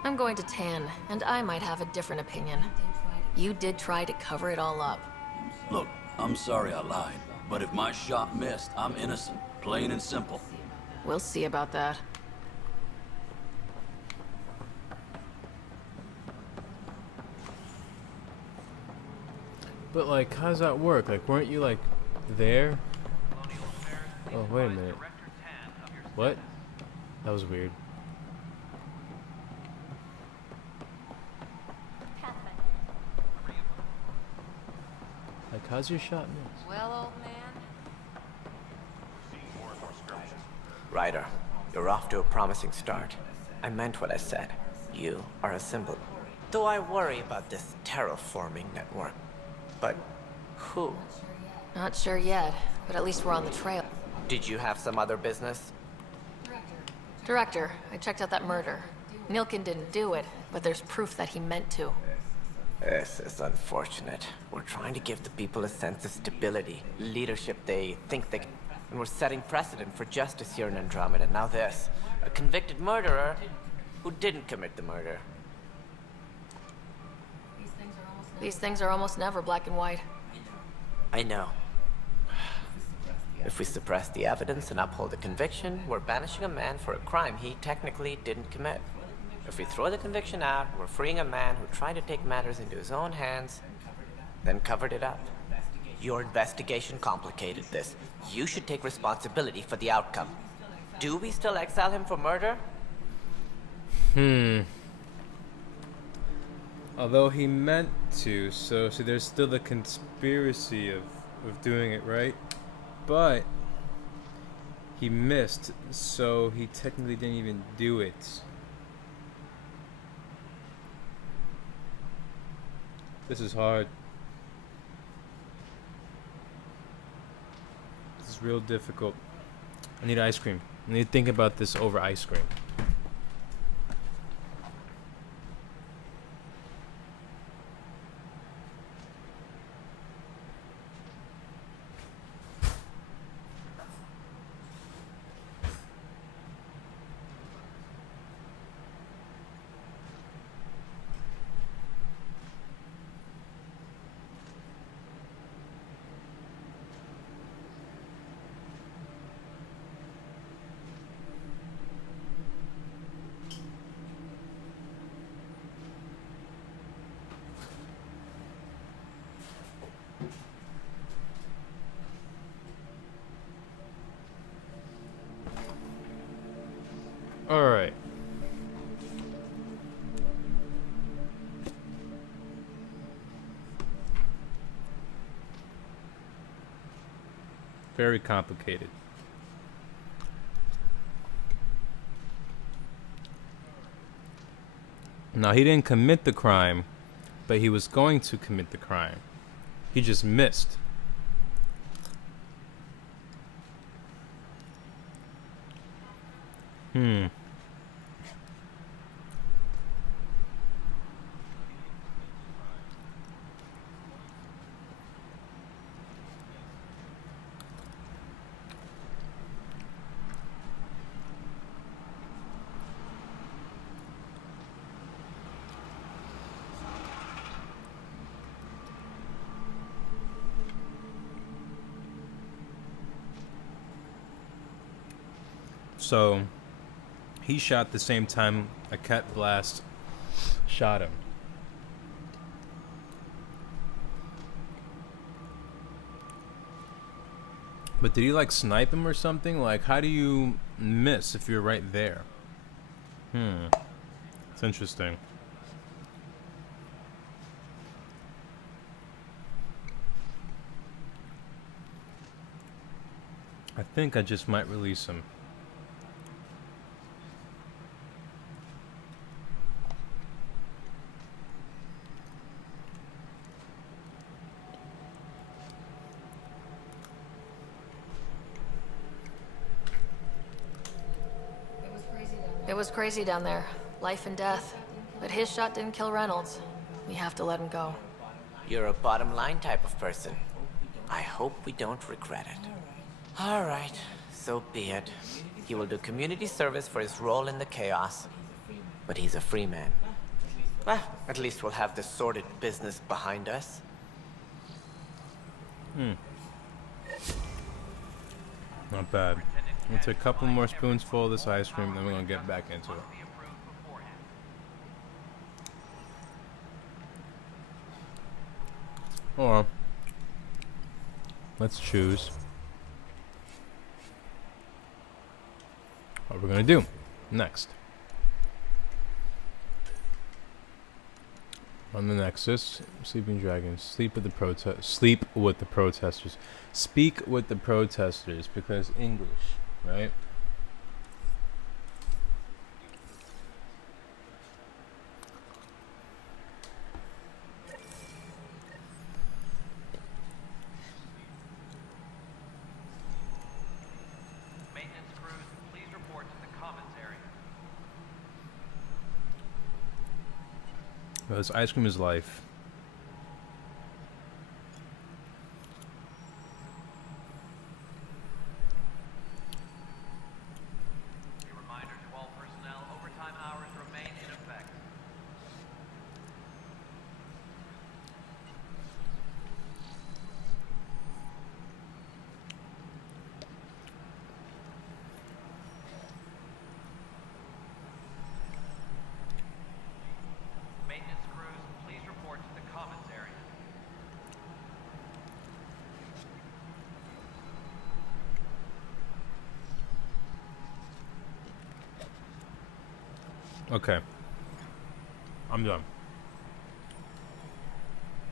I'm going to tan, and I might have a different opinion. You did try to cover it all up. Look, I'm sorry I lied, but if my shot missed, I'm innocent. Plain and simple. We'll see about that. But like, how does that work? Like, weren't you like there? Oh, wait a minute. What? That was weird. Like, how's your shot miss? Well, old man. Ryder, you're off to a promising start. I meant what I said. You are a symbol. Though I worry about this terraforming network. But who? Not sure yet, but at least we're on the trail. Did you have some other business? Director, I checked out that murder. Nilkin didn't do it, but there's proof that he meant to. This is unfortunate. We're trying to give the people a sense of stability, leadership they think they can. And we're setting precedent for justice here in Andromeda. Now this, a convicted murderer who didn't commit the murder. These things are almost never black and white. I know. If we suppress the evidence and uphold the conviction, we're banishing a man for a crime he technically didn't commit. If we throw the conviction out, we're freeing a man who tried to take matters into his own hands, then covered it up. Your investigation complicated this. You should take responsibility for the outcome. Do we still exile him for murder? Although he meant to, so there's still the conspiracy of doing it, right? But he missed, so he technically didn't even do it. This is hard. This is real difficult. I need ice cream. I need to think about this over ice cream. Alright. Very complicated. Now, he didn't commit the crime, but he was going to commit the crime. He just missed. So, he shot the same time a cat blast shot him. But But did he like snipe him or something? Like, how do you miss if you're right there? It's interesting. I think I just might release him. It was crazy down there. Life and death. But his shot didn't kill Reynolds. We have to let him go. You're a bottom line type of person. I hope we don't regret it. All right, so be it. He will do community service for his role in the chaos. But he's a free man. Well, at least we'll have this sordid business behind us. Not bad. We'll take a couple more spoonsful of this ice cream, then we're gonna get back into it. Or let's choose what we're gonna do next. On the Nexus, Sleeping Dragons, sleep with the protesters. Speak with the protesters, because English, right? Maintenance crews, please report to the commons area. Well, this ice cream is life. A reminder to all personnel, overtime hours remain in effect. Maintenance crews, please report to the commons area. Okay. I'm done.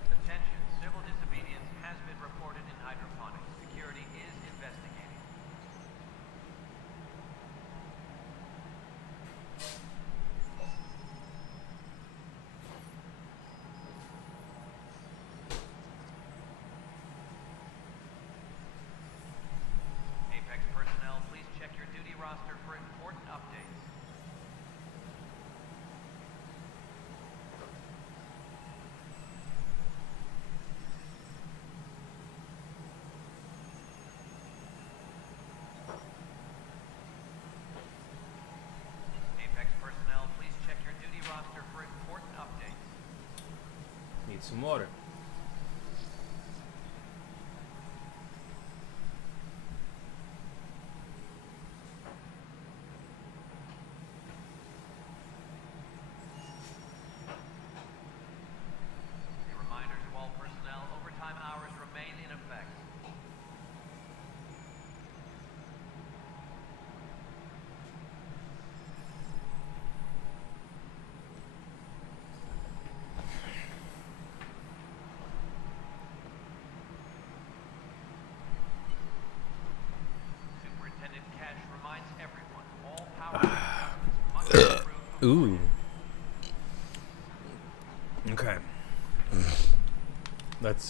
Attention, civil disobedience has been reported in hydroponics. Security is investigating. Apex personnel, please check your duty roster for important updates. Apex personnel, please check your duty roster for important updates. Need some water. A reminder to all personnel, overtime hours remain in effect. Superintendent Cash reminds everyone, all power must be approved. Ooh. Okay. Let's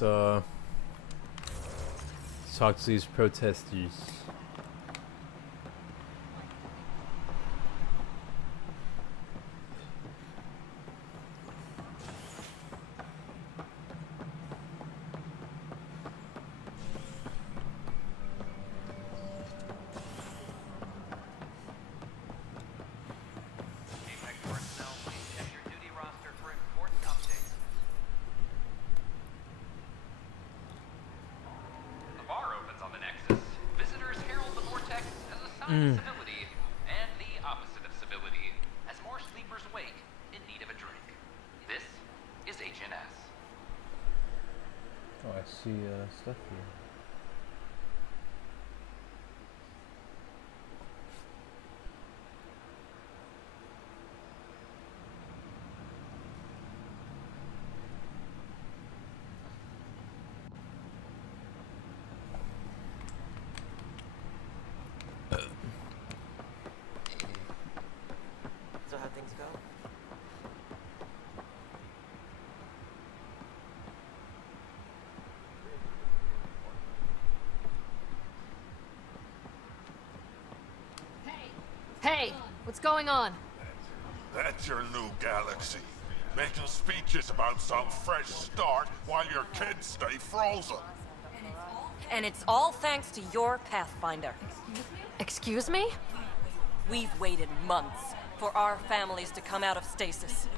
talk to these protesters. Apex personnel, please check your duty roster for important updates. The bar opens on the Nexus. Visitors herald the vortex as a sign of civility, and the opposite of civility, as more sleepers wake in need of a drink. This is HNS. Oh, I see stuff here. What's going on? That's your new galaxy. Making speeches about some fresh start while your kids stay frozen. And it's all thanks to your Pathfinder. Excuse me? We've waited months for our families to come out of stasis.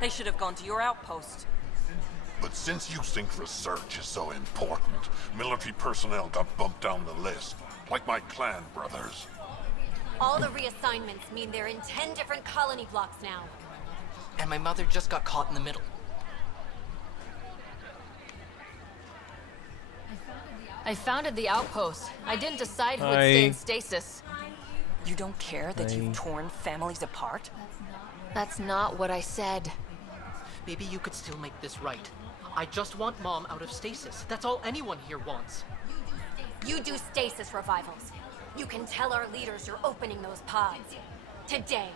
They should have gone to your outpost. But since you think research is so important, military personnel got bumped down the list, like my clan brothers. All the reassignments mean they're in 10 different colony blocks now. And my mother just got caught in the middle. I founded the outpost. I didn't decide who would stay in stasis. You don't care that you've torn families apart? That's not what I said. Maybe you could still make this right. I just want Mom out of stasis. That's all anyone here wants. You do stasis revivals. You can tell our leaders you're opening those pods. Today.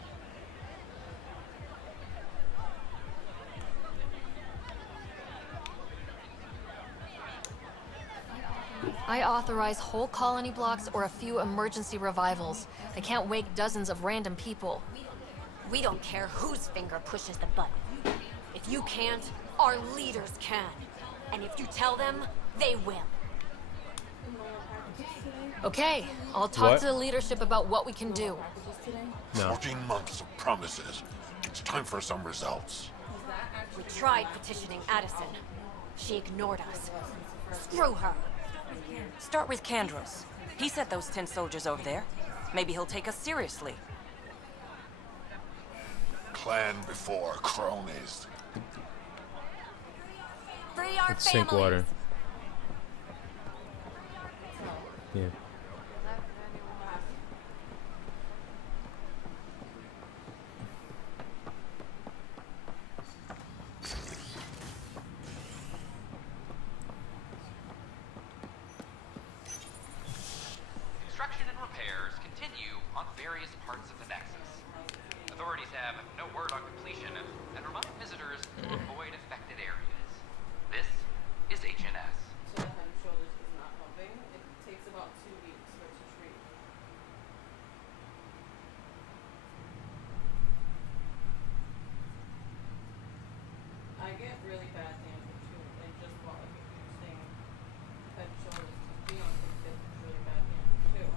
I authorize whole colony blocks or a few emergency revivals. I can't wake dozens of random people. We don't care whose finger pushes the button. If you can't, our leaders can. And if you tell them, they will. Okay, I'll talk to the leadership about what we can do. 14 months of promises. It's time for some results. We tried petitioning Addison. She ignored us. Screw her. Start with Kandros. He sent those 10 soldiers over there. Maybe he'll take us seriously. Clan before cronies. Free our Let's sink water. Yeah. Construction and repairs continue on various parts of the Nexus. Authorities have no word on completion and remind visitors to avoid affected areas. This is HNS. I get really bad damage too, and just while if you're staying head and shoulders, Dion can get really bad damage too.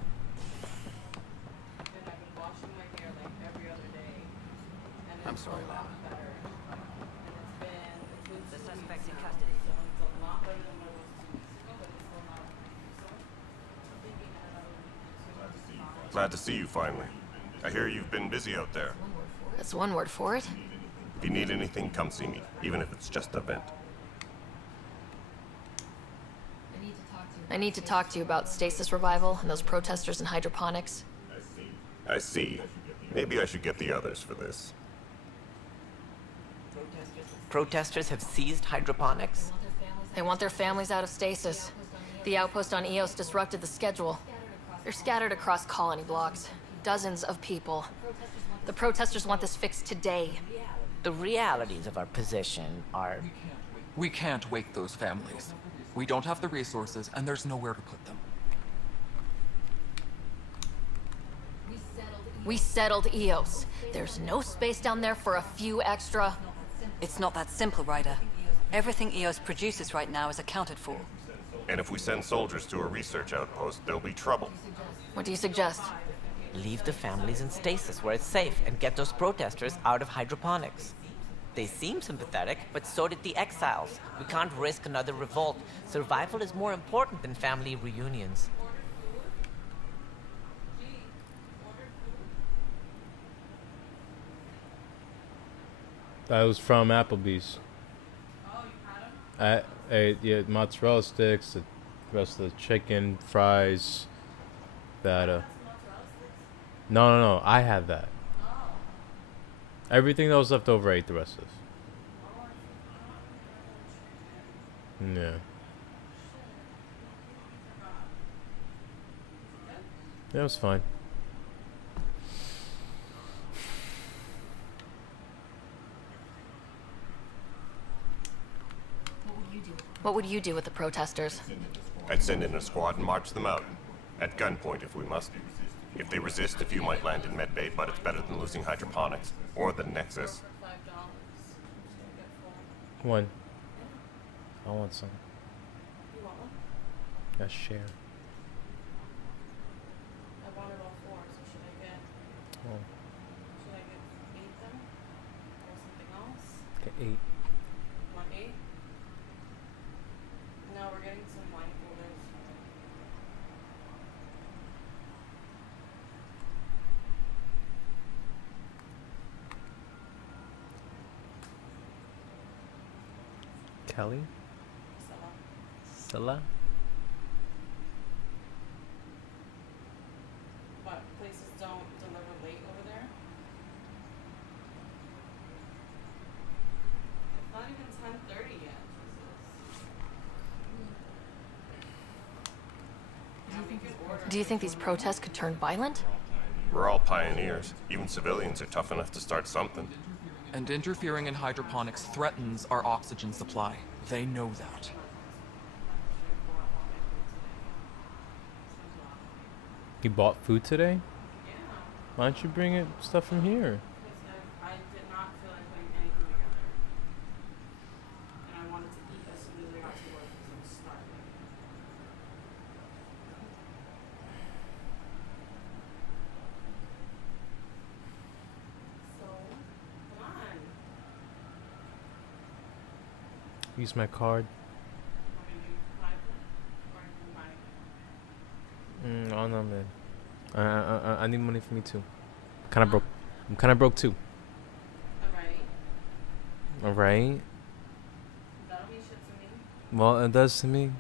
And I've been washing my hair like every other day, and it's a lot better. And it's been The 2 suspect's weeks in now, custody. so it's a lot better than what it was 2 weeks ago, but it's still not. So I'm thinking that Glad to see you finally. I hear you've been busy out there. That's one word for it. If you need anything, come see me, even if it's just a vent. I need to talk to you about stasis revival and those protesters in hydroponics. I see. Maybe I should get the others for this. Protesters have seized hydroponics? They want their families out of stasis. The outpost on Eos disrupted the schedule. They're scattered across colony blocks. Dozens of people. The protesters want this fixed today. The realities of our position are... We can't wake those families. We don't have the resources, and there's nowhere to put them. We settled Eos. There's no space down there for a few extra... It's not that simple, Ryder. Everything Eos produces right now is accounted for. And if we send soldiers to a research outpost, there'll be trouble. What do you suggest? Leave the families in stasis where it's safe and get those protesters out of hydroponics. They seem sympathetic, but so did the exiles. We can't risk another revolt. Survival is more important than family reunions. That was from Applebee's. I ate mozzarella sticks, the rest of the chicken, fries, that No, I had that. Everything that was left over, I ate the rest of. Yeah. That was fine. What would you do with the protesters? I'd send in a squad and march them out. At gunpoint if we must. If they resist, a few might land in medbay, but it's better than losing hydroponics or the Nexus. One. I want some. You want one? Let's share. I wanted all 4, so should I get... Oh. Should I get 8 then? Or something else? Okay, 8. You want 8? No, we're getting some wine coolers. Kelly? Stella? What, places don't deliver late over there? It's not even 10:30 yet. Do you think these protests could turn violent? We're all pioneers. Even civilians are tough enough to start something. And interfering in hydroponics threatens our oxygen supply. They know that. You bought food today? Why don't you bring it stuff from here? I did not feel like putting anything together. And I wanted to eat as soon as I got to work because I'm starving. So, come on. Use my card. Oh no, man. I need money for me too. Kind of broke. I'm kind of broke too. Alright. That'll mean shit to me. Well, it does to me.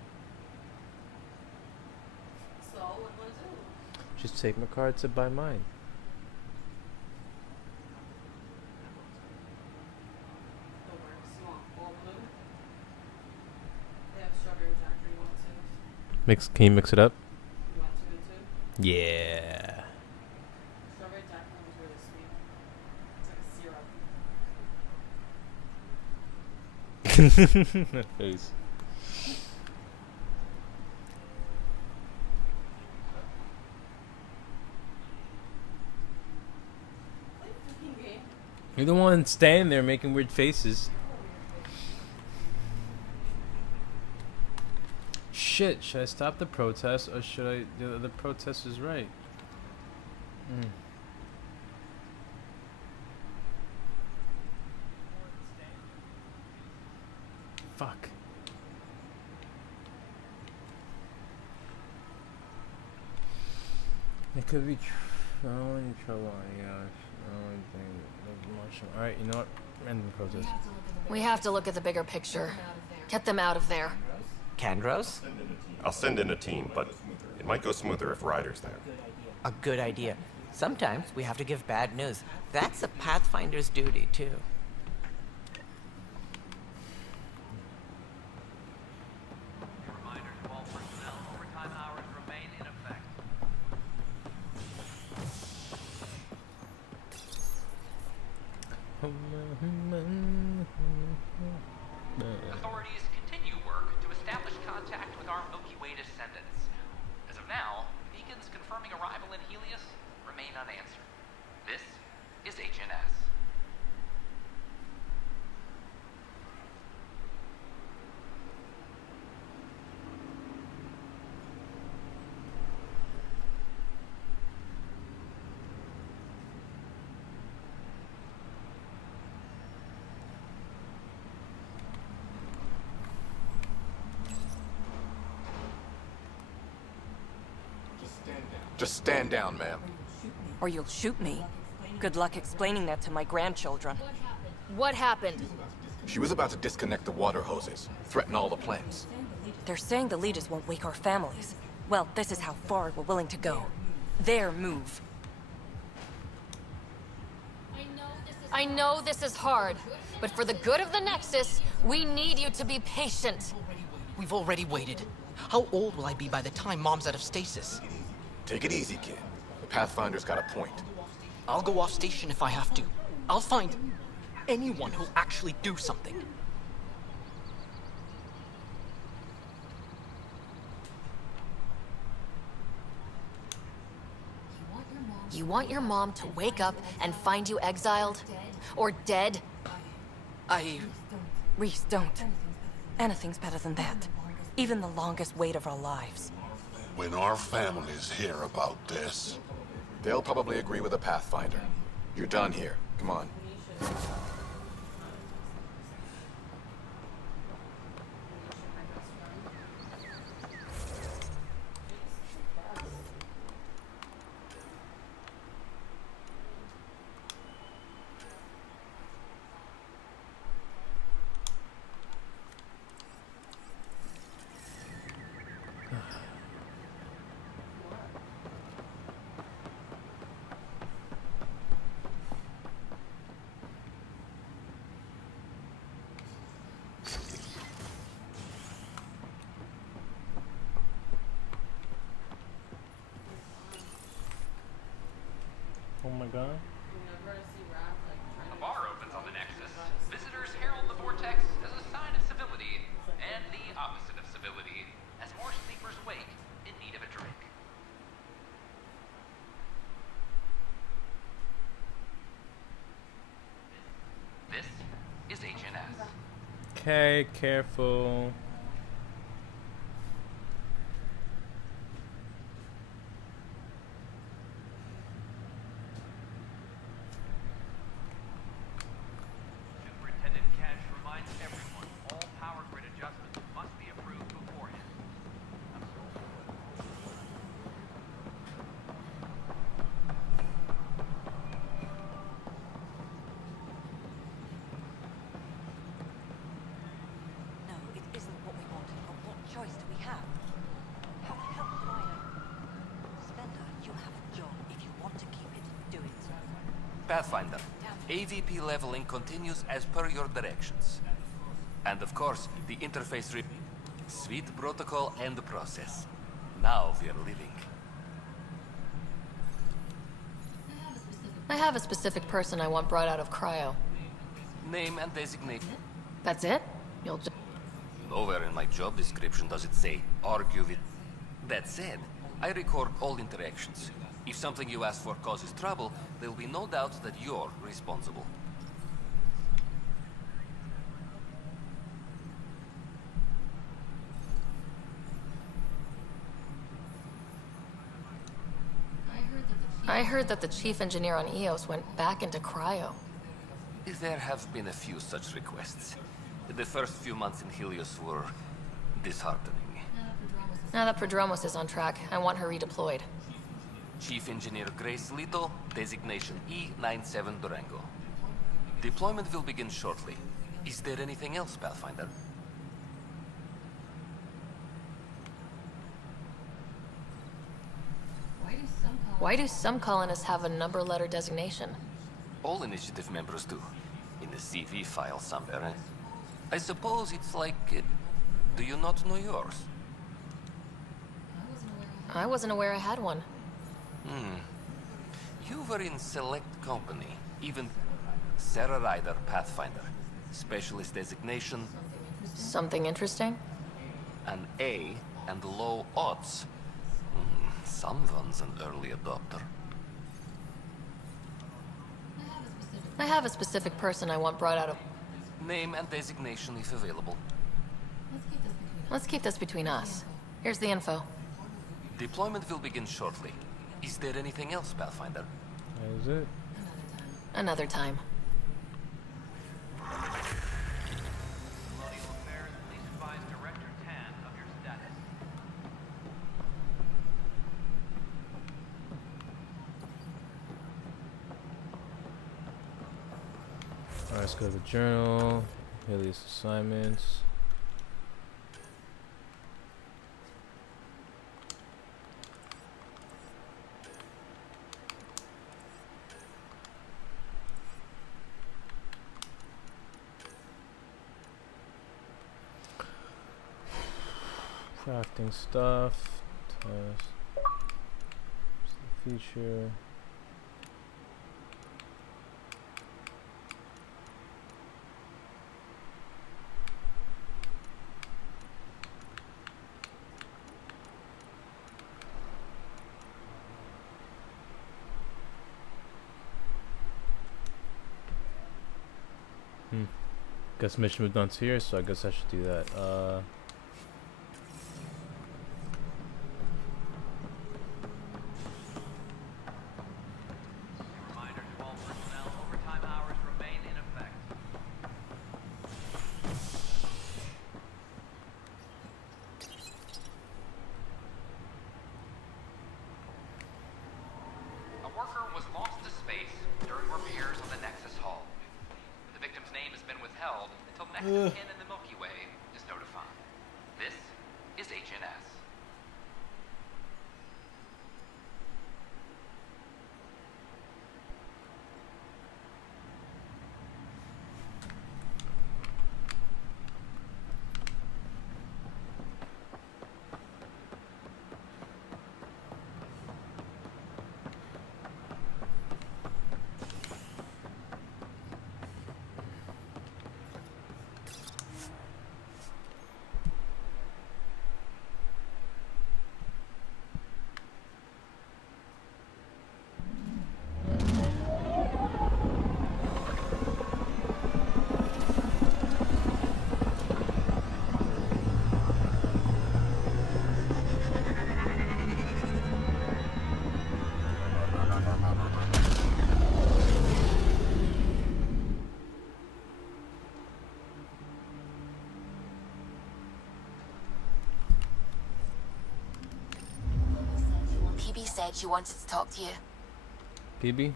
So, what do you want to do? Just take my card to buy mine. What works? You want all blue? They have strawberry daiquiri. You want to? Can you mix it up? You want 2 and 2? Yeah. Strawberry daiquiri was really sweet. It's like a syrup. That face. You're the one standing there making weird faces. Shit, should I stop the protest or should I... The protest is right. Fuck. It could be... I don't want any trouble, I guess. I don't want anything. Alright, you know what? End the protest. We have to look at the bigger picture. Get them out of there. Candros? I'll send in a team, but it might go smoother if Ryder's there. A good idea. Sometimes we have to give bad news. That's a Pathfinder's duty, too. Reminder to all personnel, overtime hours remain in effect. Authorities continue work to establish contact with our Milky Way descendants. As of now, beacons confirming arrival in Helios remain unanswered. This is HNS. Just stand down, ma'am. Or you'll shoot me. Good luck explaining that to my grandchildren. What happened? She was about to disconnect the water hoses, threaten all the plants. They're saying the leaders won't wake our families. Well, this is how far we're willing to go. Their move. I know this is hard, but for the good of the Nexus, we need you to be patient. We've already waited. How old will I be by the time Mom's out of stasis? Take it easy, kid. The Pathfinder's got a point. I'll go off station if I have to. I'll find anyone who'll actually do something. want your mom to wake up and find you exiled? Or dead? Reese, don't. Anything's better than that. Even the longest wait of our lives. When our families hear about this... They'll probably agree with the Pathfinder. You're done here. Come on. Oh my god. A bar opens on the Nexus. Visitors herald the vortex as a sign of civility and the opposite of civility as more sleepers wake in need of a drink. This is HNS. Okay, careful. Superintendent Cash reminds everyone all power grid adjustments must be approved beforehand. No, it isn't what we wanted, but what choice do we have? How the hell do I know? Spender, you have a job. If you want to keep it, do it. Pathfinder, AVP leveling continues as per your directions. And of course, the interface sweet protocol and the process. Now we're living. I have a specific person I want brought out of cryo. Name and designation. That's it? You'll just... Nowhere in my job description does it say, argue with... That said, I record all interactions. If something you ask for causes trouble, there will be no doubt that you're responsible. I heard that the chief engineer on Eos went back into cryo. There have been a few such requests. The first few months in Helios were disheartening. Now that Prodromos is on track, I want her redeployed. Chief Engineer Grace Lito, designation E97 Durango. Deployment will begin shortly. Is there anything else, Pathfinder? Why do some colonists have a number letter designation? All initiative members do. In the CV file somewhere. I suppose it's like... do you not know yours? I wasn't aware I had one. You were in select company. Even Sarah Ryder, Pathfinder. Specialist designation... Something interesting? An A and low odds. Someone's an early adopter. I have a specific person I want brought out of... Name and designation if available. Let's keep this between us. Here's the info. Deployment will begin shortly. Is there anything else, Pathfinder? That is it. Another time. Colonial Affairs, please advise Director Tan of your status. Alright, let's go to the journal. Helios assignments. Crafting stuff. Test. Feature. Guess mission moved on to here, so I guess I should do that. Reminder to all personnel, overtime hours remain in effect. A worker was lost to space during repairs on the Nexus hull. The victim's name has been withheld until next of kin in the Milky Way is notified. This is HNS. PB said she wanted to talk to you. PB?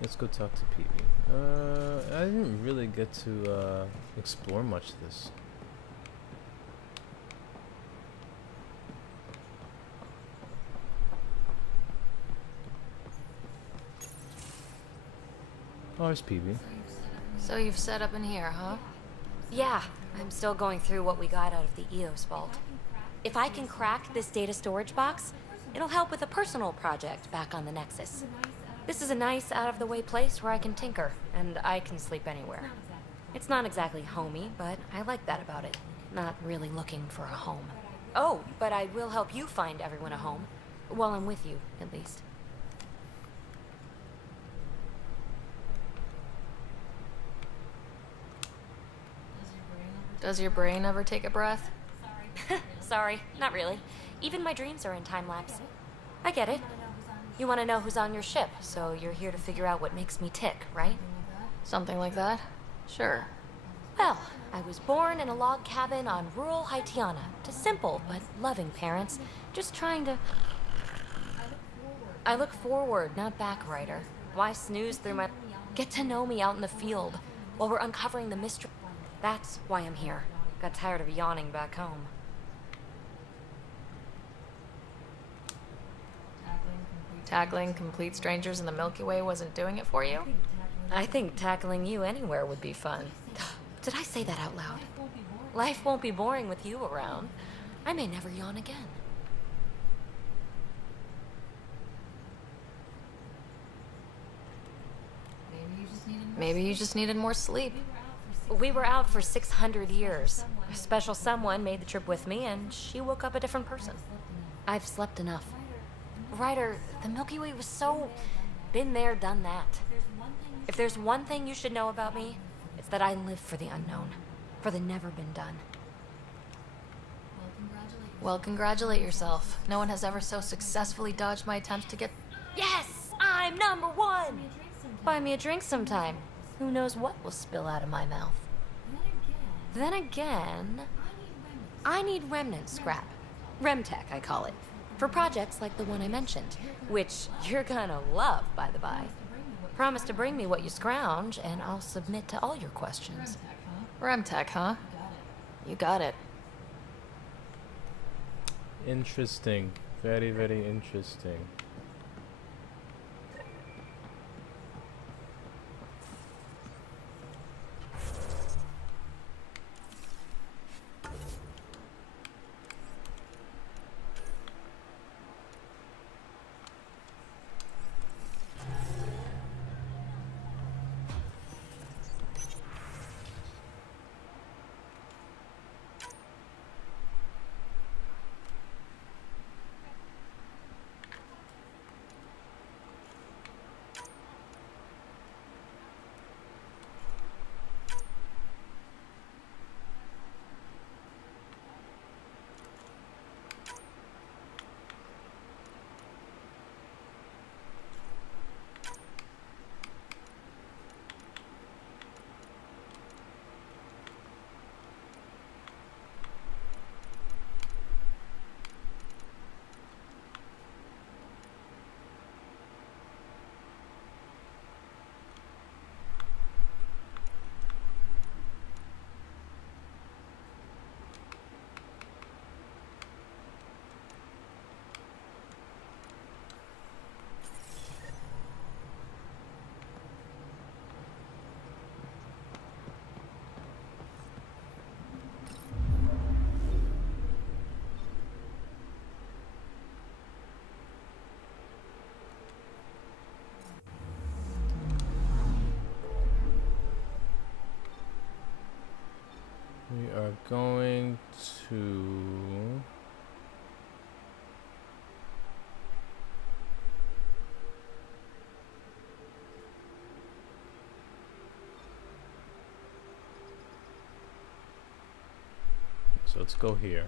Let's go talk to PB. I didn't really get to explore much of this. Oh, there's PB. So you've set up in here, huh? Yeah, I'm still going through what we got out of the EOS vault. If I can crack this data storage box, it'll help with a personal project back on the Nexus. This is a nice, out-of-the-way place where I can tinker, and I can sleep anywhere. It's not exactly homey, but I like that about it. Not really looking for a home. Oh, but I will help you find everyone a home. While I'm with you, at least. Does your brain ever take a breath? Sorry, not really. Even my dreams are in time-lapse. I get it. You want to know who's on your ship, so you're here to figure out what makes me tick, right? Something like that? Sure. Well, I was born in a log cabin on rural Haitiana to simple but loving parents, just trying to... I look forward, not back, Ryder. Why snooze through my... Get to know me out in the field, while we're uncovering the mystery. That's why I'm here. Got tired of yawning back home. Tackling complete strangers in the Milky Way wasn't doing it for you? I think tackling you anywhere would be fun. Did I say that out loud? Life won't be boring with you around. I may never yawn again. Maybe you just needed more sleep. We were out for 600 years. A special someone made the trip with me, and she woke up a different person. I've slept enough. Ryder, the Milky Way was so... been there, done that. If there's one thing you should know about me, it's that I live for the unknown. For the never been done. Well, congratulate yourself. No one has ever so successfully dodged my attempts to get... Yes! I'm #1! Buy me a drink sometime. Who knows what will spill out of my mouth. Then again... I need remnant scrap. Remtech, I call it. For projects like the one I mentioned. Which you're gonna love, by the by. Promise to bring me what you scrounge, and I'll submit to all your questions. Remtech, huh? You got it. Interesting. Very, very interesting. going to... So let's go here.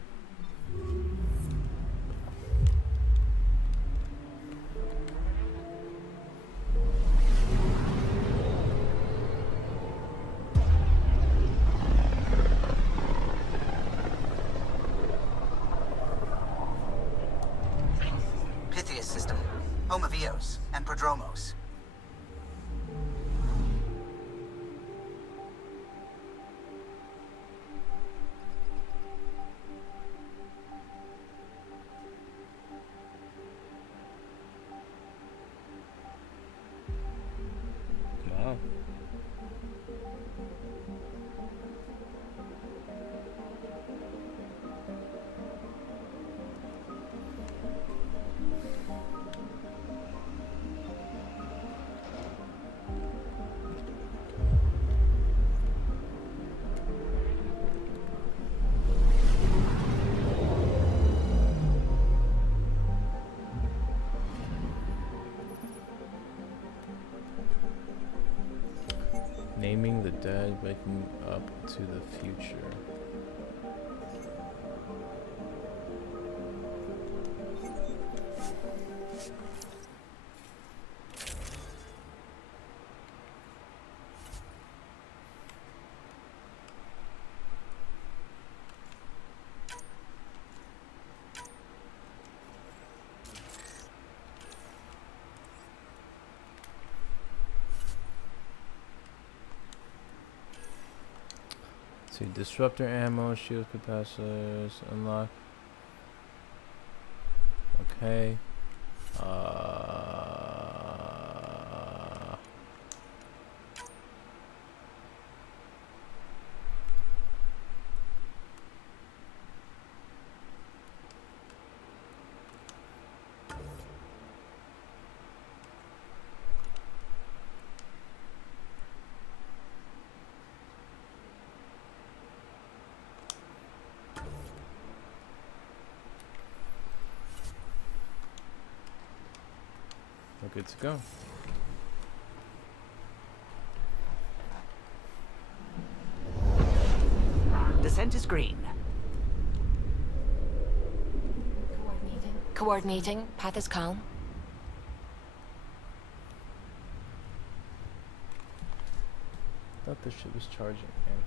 Pythias system, home of Eos and Prodromos. Wow. Naming the dead, waking up to the future. See, disruptor ammo, shield capacitors, unlock. Okay. We're good to go. Descent is green. Coordinating. Path is calm. Thought this shit was charging, man.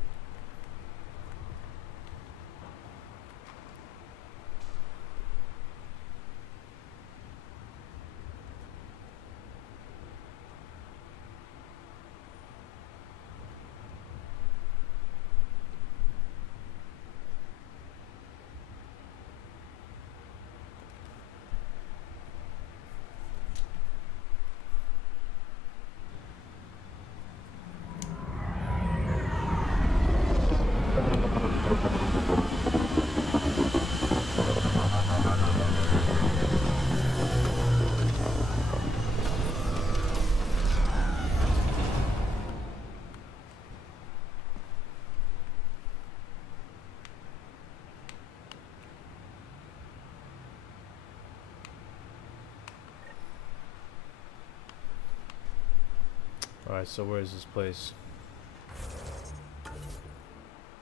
Alright, so where is this place?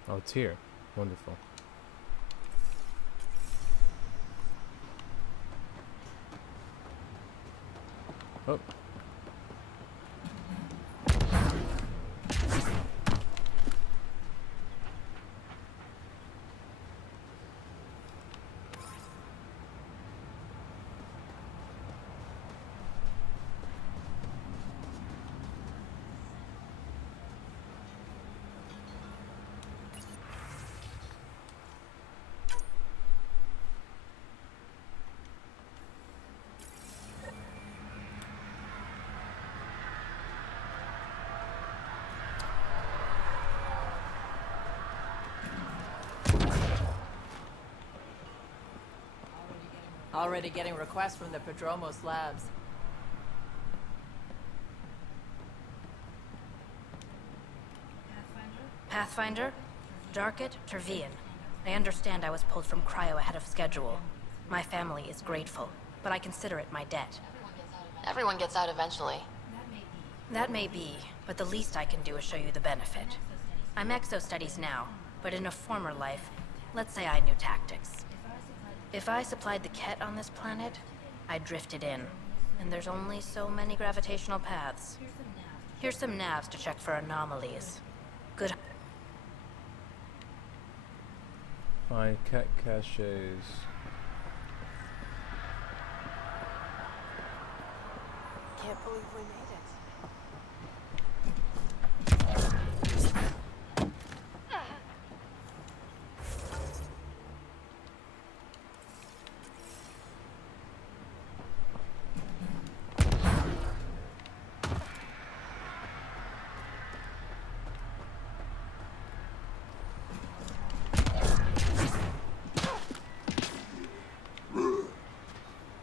Oh, it's here. Wonderful. Oh. Already getting requests from the Prodromos labs. Pathfinder, Darket, Tervian. I understand I was pulled from cryo ahead of schedule. My family is grateful, but I consider it my debt. Everyone gets out eventually. That may be, but the least I can do is show you the benefit. I'm exo-studies now, but in a former life, let's say I knew tactics. If I supplied the Ket on this planet, I drifted in, and there's only so many gravitational paths. Here's some navs to check for anomalies. Good. Find Ket caches. Can't believe we made it.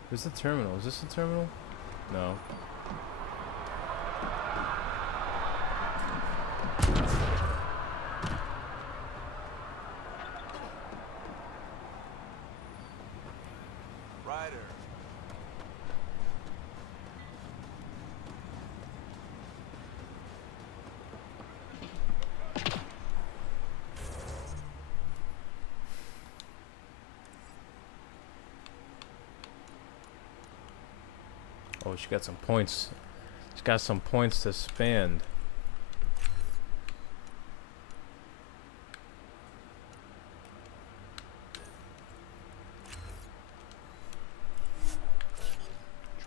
Where's the terminal? Is this the terminal? No. Ryder. Oh, she got some points. She's got some points to spend.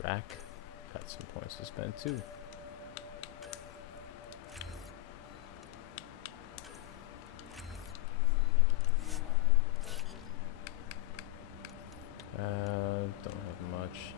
Drac got some points to spend too. Don't have much.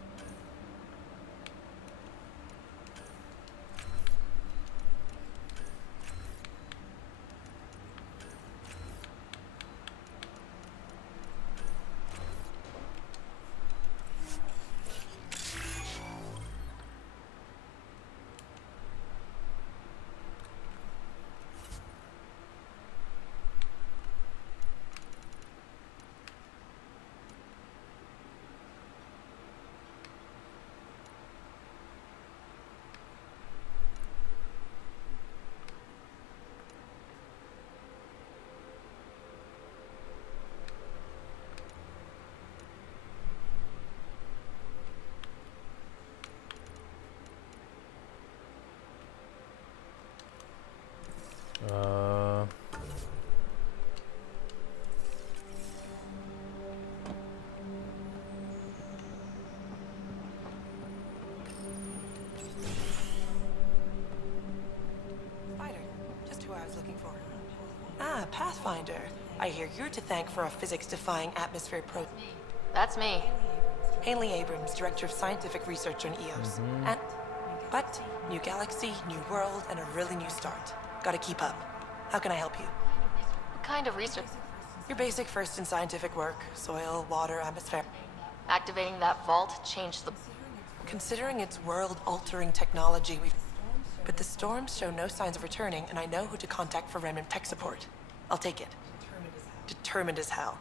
Spider, just who I was looking for. Ah, Pathfinder. I hear you're to thank for a physics-defying atmosphere pro... That's me. Haley Abrams, Director of Scientific Research on EOS. And... But, new galaxy, new world, and a really new start. Gotta keep up. How can I help you? What kind of research? Your basic first in scientific work. Soil, water, atmosphere. Activating that vault changed the... Considering it's world-altering technology, we've... But the storms show no signs of returning, and I know who to contact for remnant tech support. I'll take it. Determined as hell.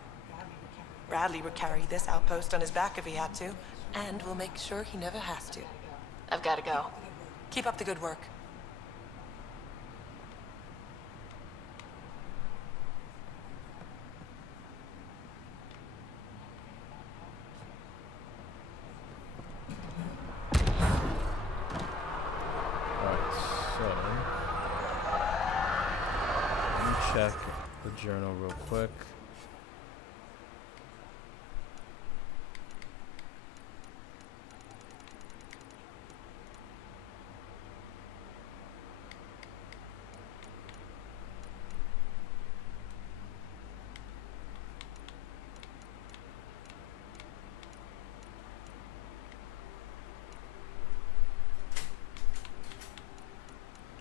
Bradley would carry this outpost on his back if he had to, and we'll make sure he never has to. I've got to go. Keep up the good work. Check the journal real quick.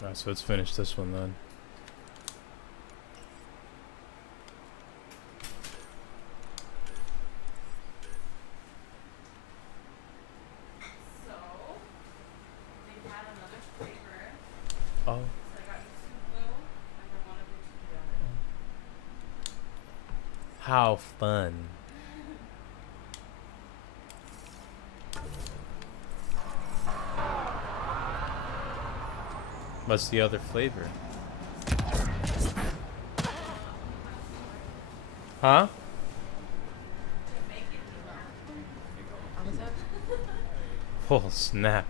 Alright, so let's finish this one then. How fun. What's the other flavor? Huh? Oh, snap.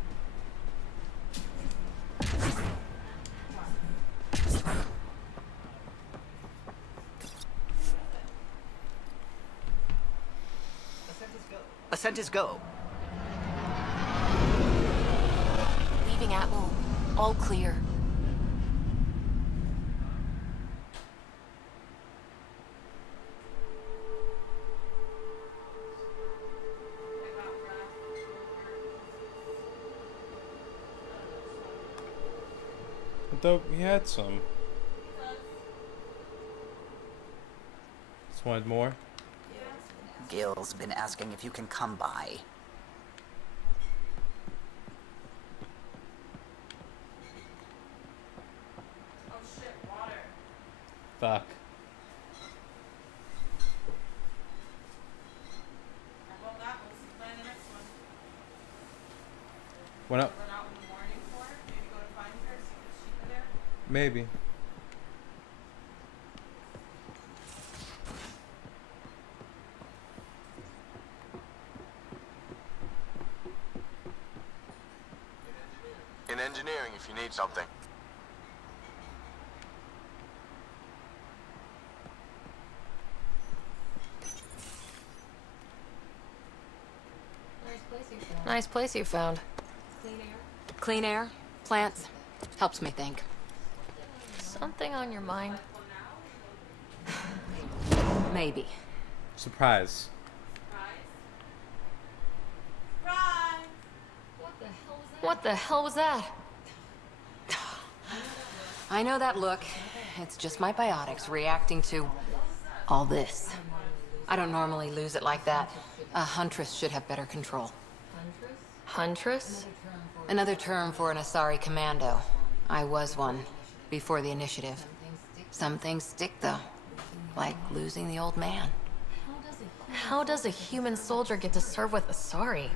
Ascent is go. Leaving Atmo. All clear. I thought we had some. Just wanted more? Gil's been asking if you can come by. Oh shit, water. Fuck. Well, that was plan the next one. What up? Run out in the morning for it. Maybe go to find her, see if it's cheaper there. Maybe. In engineering, if you need something. Nice place you found. Clean air, plants, helps me think. Something on your mind? Maybe. Surprise. What the hell was that? I know that look. It's just my biotics reacting to all this. I don't normally lose it like that. A huntress should have better control. Huntress? Another term for an Asari commando. I was one, before the initiative. Some things stick, though. Like losing the old man. How does a human soldier get to serve with Asari?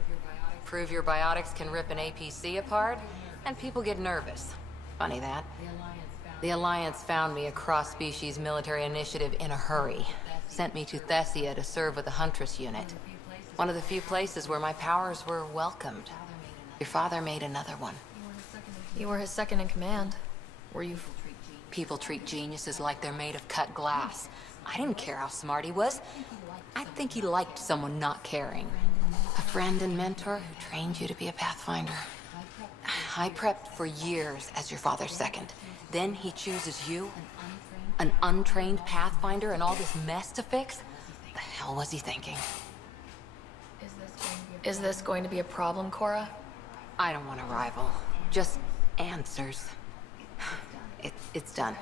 Prove your biotics can rip an APC apart, and people get nervous. Funny that. The Alliance found me a cross-species military initiative in a hurry. Sent me to Thessia to serve with the Huntress unit. One of the few places where my powers were welcomed. Your father made another one. You were his second in command. Were you... People treat geniuses like they're made of cut glass. I didn't care how smart he was. I think he liked someone not caring. A friend and mentor who trained you to be a Pathfinder. I prepped for years as your father's second. Then he chooses you? An untrained Pathfinder and all this mess to fix? The hell was he thinking? Is this going to be a problem, Cora? I don't want a rival. Just answers. It's done.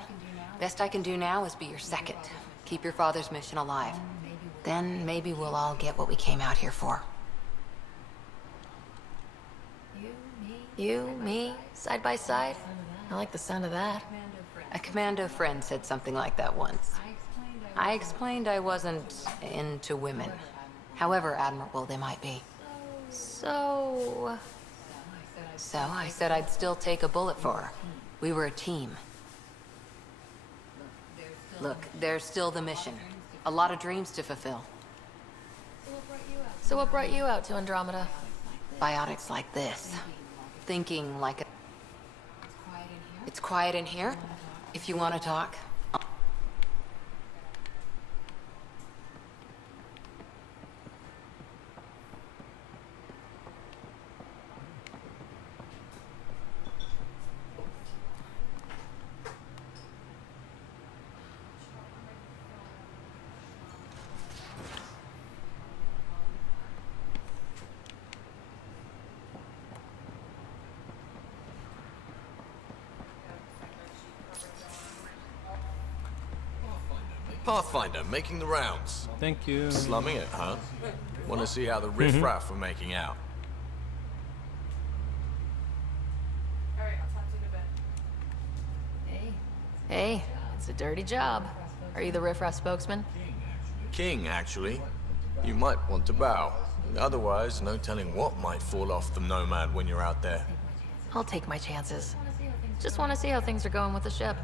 Best I can do now is be your second. Keep your father's mission alive. Then maybe we'll all get what we came out here for. You, me, side by side? I like the sound of that. A commando friend said something like that once. I explained I wasn't into women. However admirable they might be. So I said I'd still take a bullet for her. We were a team. Look, there's still the mission. A lot of dreams to fulfill. So what brought you out to Andromeda? Biotics like this. Thinking like a... It's quiet in here. If you want to talk. Pathfinder, making the rounds. Thank you. Slumming it, huh? Want to see how the riffraff are making out? Alright, I'll talk to you in a bit. Hey, it's a dirty job. Are you the riffraff spokesman? king, actually. You might want to bow. Otherwise, no telling what might fall off the Nomad when you're out there. I'll take my chances. Just want to see how things are going with the ship.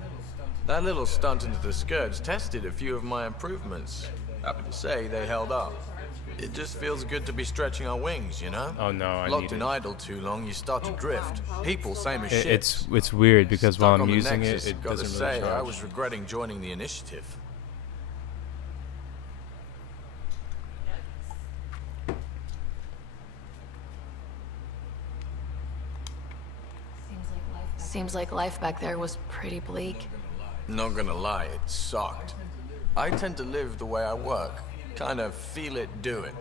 That little stunt into the skirts tested a few of my improvements. Happy to say they held up. It just feels good to be stretching our wings, you know? Oh no, I Locked need in it. idle too long, you start to drift. People, same as shit. It's weird because while Stuck I'm on the using Nexus, it gotta doesn't say, really charge. I was regretting joining the initiative. Seems like life back there was pretty bleak. Not gonna lie, it sucked. I tend to live the way I work. Kind of feel it, do it.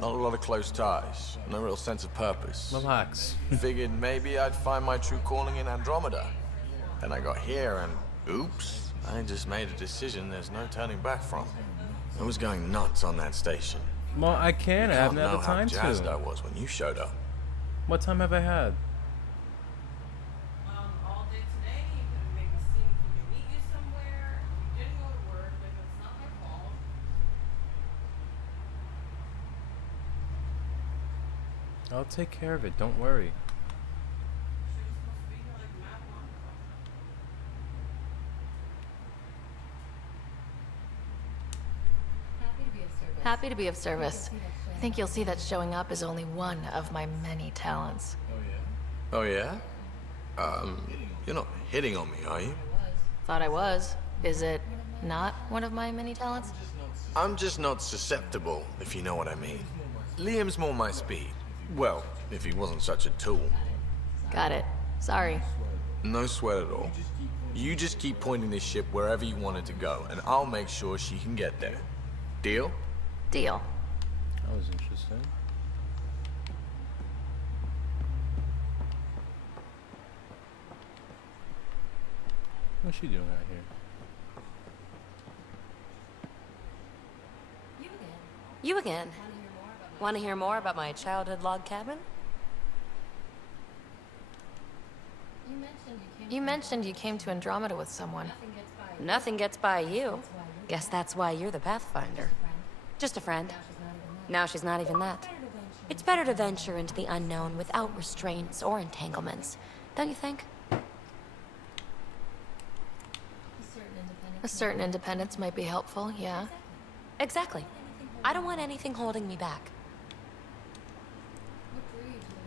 Not a lot of close ties. No real sense of purpose. Relax. Figured maybe I'd find my true calling in Andromeda. Then I got here and oops, I just made a decision there's no turning back from. I was going nuts on that station. Well, I can. I haven't had the time how jazzed to. I was when you showed up. What time have I had? All day today, you could maybe see if we could meet you somewhere. You didn't go to work, if it's not my fault. I'll take care of it. Don't worry. Happy to be of service. I think you'll see that showing up is only one of my many talents. Oh yeah? You're not hitting on me, are you? Thought I was. Is it not one of my many talents? I'm just not susceptible, if you know what I mean. Liam's more my speed. Well, if he wasn't such a tool. Got it. Sorry. No sweat at all. You just keep pointing this ship wherever you want it to go, and I'll make sure she can get there. Deal? Deal. That was interesting. What's she doing out here? You again. Want to hear more about my childhood log cabin? You mentioned you came to Andromeda with someone. Nothing gets by you. Guess that's why you're the Pathfinder. Just a friend. Now she's not even that. It's better to venture into the unknown without restraints or entanglements, don't you think? A certain independence might be helpful, yeah. Exactly. I don't want anything holding me back.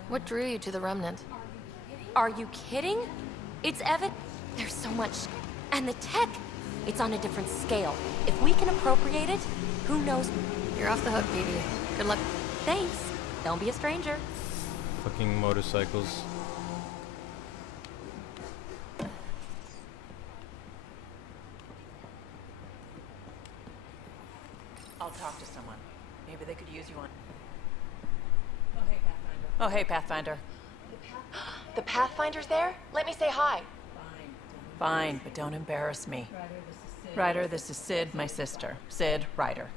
What drew you to the Remnant? Are you kidding? It's evident. There's so much. And the tech, it's on a different scale. If we can appropriate it, who knows? You're off the hook, BB. Good luck. Thanks. Don't be a stranger. Fucking motorcycles. I'll talk to someone. Maybe they could use you on. Oh, hey, Pathfinder. The Pathfinder's there? Let me say hi. Fine, but don't embarrass me. Ryder, this is Sid, my sister. Sid, Ryder.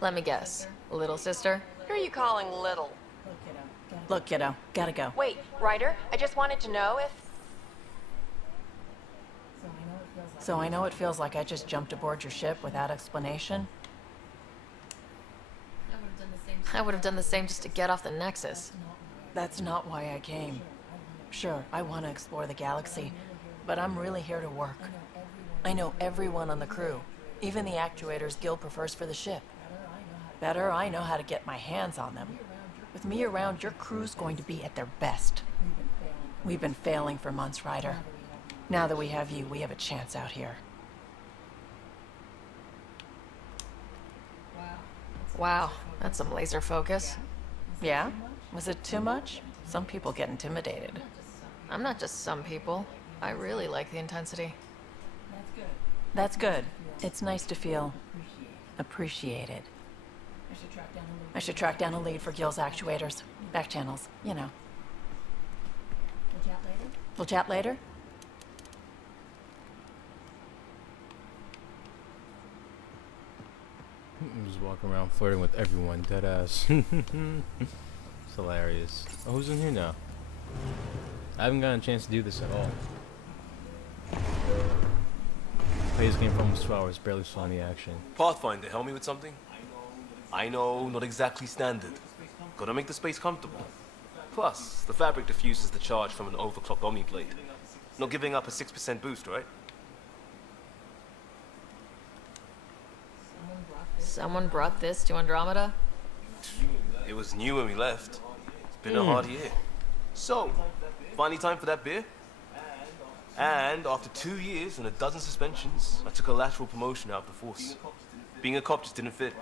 Let me guess. Little sister? Who are you calling little? Look, kiddo, gotta go. Wait, Ryder, I just wanted to know if... So I know it feels like I just jumped aboard your ship without explanation. I would have done the same just to get off the Nexus. That's not why I came. Sure, I want to explore the galaxy, but I'm really here to work. I know everyone on the crew, even the actuators Gil prefers for the ship. Better, I know how to get my hands on them. With me around, your crew's going to be at their best. We've been failing for months, Ryder. Now that we have you, we have a chance out here. Wow, that's some laser focus. Yeah? Was it too much? Some people get intimidated. I'm not just some people. I really like the intensity. That's good. It's nice to feel appreciated. I should track down a lead for Gil's actuators. Back channels, you know. We'll chat later? I'm just walking around flirting with everyone, dead ass. It's hilarious. Oh, who's in here now? I haven't gotten a chance to do this at all. Played this game for almost 2 hours, barely saw any action. Pathfinder, help me with something? I know, not exactly standard. Gotta make the space comfortable. Plus, the fabric diffuses the charge from an overclocked Omni blade. Not giving up a 6% boost, right? Someone brought this to Andromeda? It was new when we left. It's been a hard year. So, finally time for that beer? And after 2 years and a dozen suspensions, I took a lateral promotion out of the force. Being a cop just didn't fit.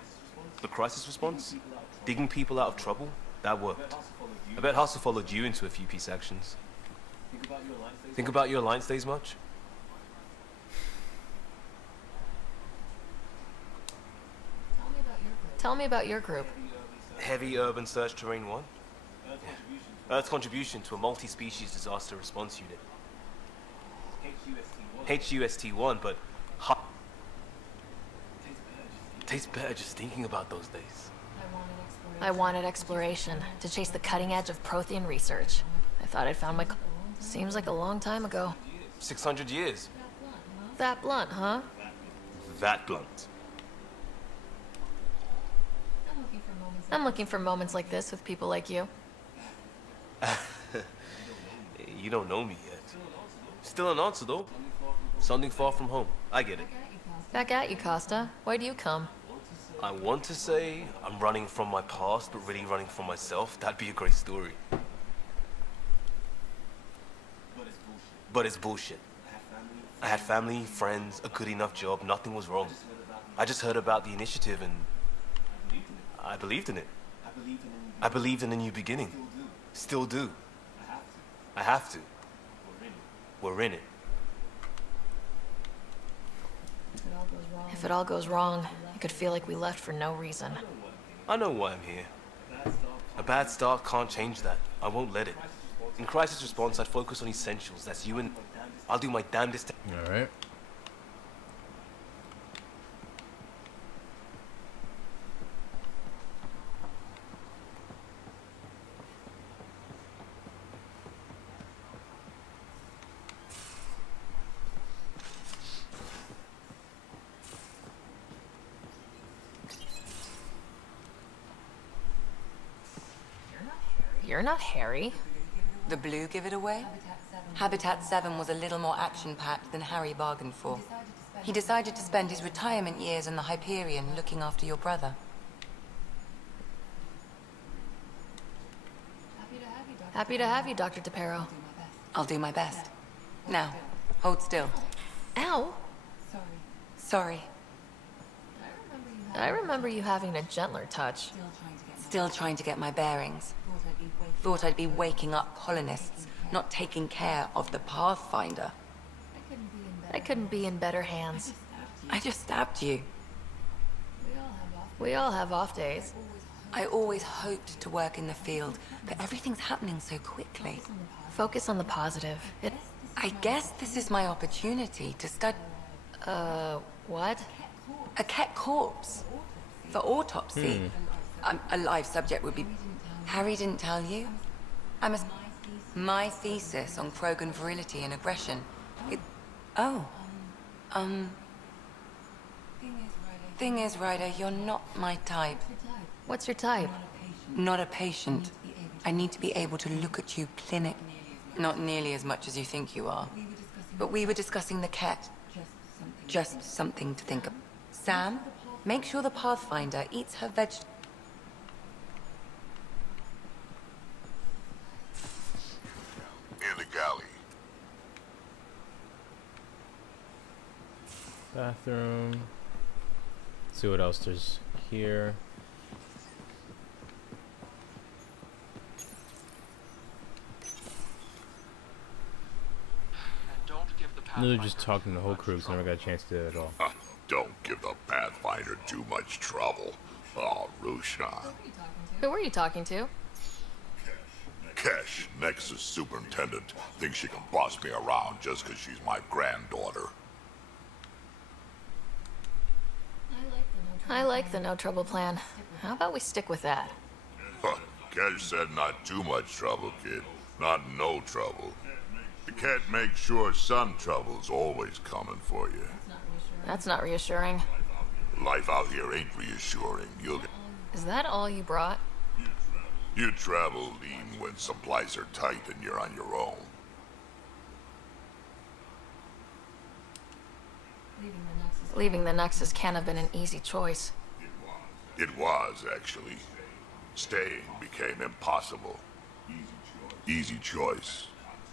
The crisis response, digging people out of trouble, that worked. I bet Hustle followed you into a few peace actions. Think about your Alliance days much? Tell me about your group. Heavy Urban Search Terrain 1? Earth's contribution to a multi-species disaster response unit. HUST-1, but tastes better just thinking about those days. I wanted exploration, to chase the cutting edge of Prothean research. I thought I'd found my... Seems like a long time ago. 600 years. That blunt, huh? That blunt. I'm looking for moments like this with people like you. You don't know me yet. Still an answer, though. Something far from home. I get it. Back at you, Costa. Why do you come? I want to say I'm running from my past, but really running from myself. That'd be a great story. But it's bullshit. I had family, friends, a good enough job. Nothing was wrong. I just heard about the initiative and I believed in it. I believed in a new beginning. Still do. I have to. We're in it. If it all goes wrong, it could feel like we left for no reason. I know why I'm here. A bad start can't change that. I won't let it. In crisis response, I'd focus on essentials. That's you and... I'll do my damnedest... Alright. You're not Harry. The blue give it away? Habitat 7 was a little more action-packed than Harry bargained for. He decided to spend his retirement years in the Hyperion looking after your brother. Happy to have you, Dr. DePero. I'll do my best. Now, hold still. Ow! Sorry. I remember you having a gentler touch. Still trying to get my bearings. Thought I'd be waking up colonists, not taking care of the Pathfinder. I couldn't be in better hands. I just stabbed you. We all have off days. I always hoped to work in the field, but everything's happening so quickly. Focus on the positive. I guess this is my opportunity to study... what? A Ket corpse. For autopsy. A live subject would be... Harry didn't tell you? My thesis on Krogan virility and aggression. Thing is, Ryder, you're not my type. What's your type? Not a patient. I need to be able to look at you clinic. Not nearly as much as you think you are. But we were discussing the Ket. Just something to think of. Sam, make sure the Pathfinder eats her veg... In the galley. Bathroom. Let's see what else there's here. They're just talking to the whole crew, because I never got a chance to do it at all. Don't give the Pathfinder too much trouble. Oh, Rushan. Who were you talking to? Kesh, Nexus Superintendent, thinks she can boss me around just because she's my granddaughter. I like the no trouble plan. How about we stick with that? Kesh said not too much trouble, kid. Not no trouble. You can't make sure some trouble's always coming for you. That's not reassuring. Life out here ain't reassuring. Is that all you brought? You travel lean when supplies are tight and you're on your own. Leaving the Nexus can't have been an easy choice. It was, actually. Staying became impossible. Easy choice.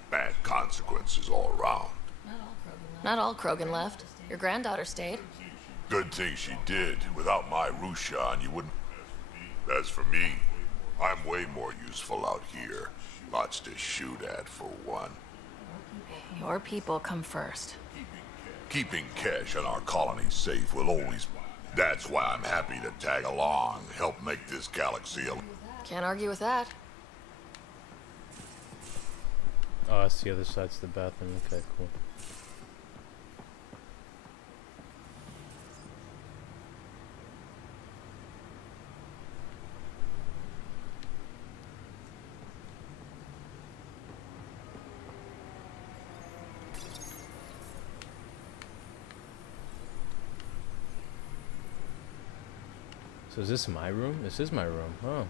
Bad consequences all around. Not all Krogan left. Your granddaughter stayed. Good thing she did. Without my Rushan, you wouldn't... As for me, I'm way more useful out here. Lots to shoot at, for one. Your people come first. Keeping Kesh and our colony safe will always... That's why I'm happy to tag along, help make this galaxy a... Can't argue with that. Oh, that's the other side's the bathroom. Okay, cool. So is this my room? This is my room. Oh.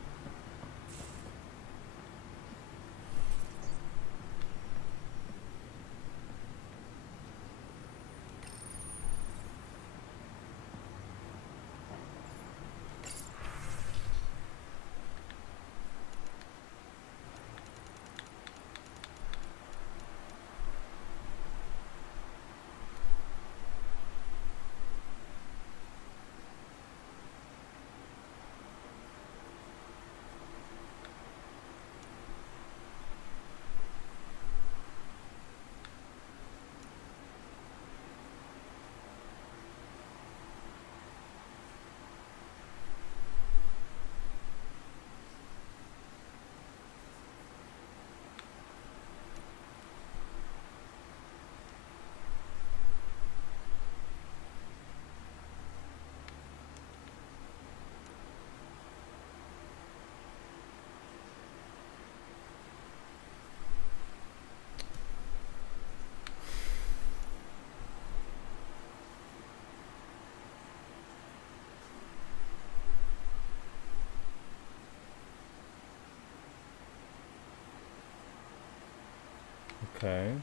Okay.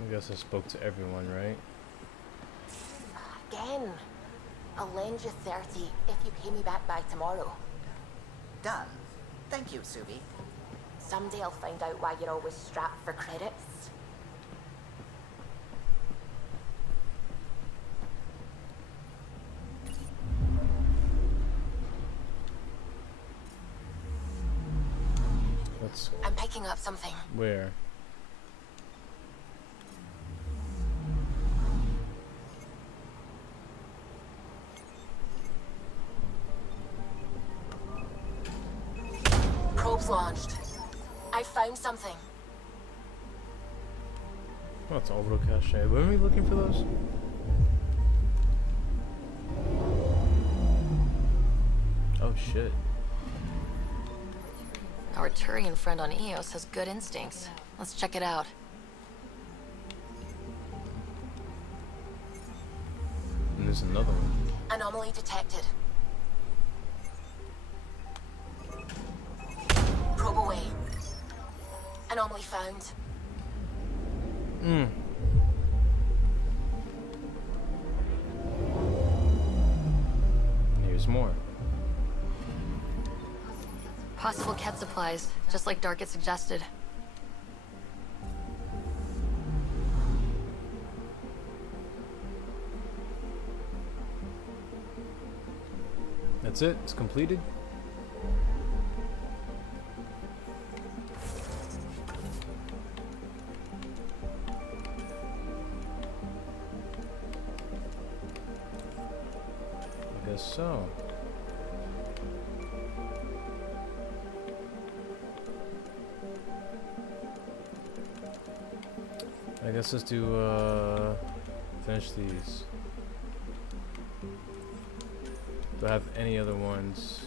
I guess I spoke to everyone, right? Again. I'll lend you 30 if you pay me back by tomorrow. Done. Thank you, Suvi. Someday I'll find out why you're always strapped for credits. I'm picking up something. Where? Probes launched. I found something. Oh, it's orbital cache. Weren't we looking for those? Oh shit. Our Turian friend on Eos has good instincts. Let's check it out. And there's another one. Anomaly detected. Probe away. Anomaly found. Here's more. Possible Ket supplies, just like Dark had suggested. That's it? It's completed? I guess so. I guess let's do, finish these. Do I have any other ones?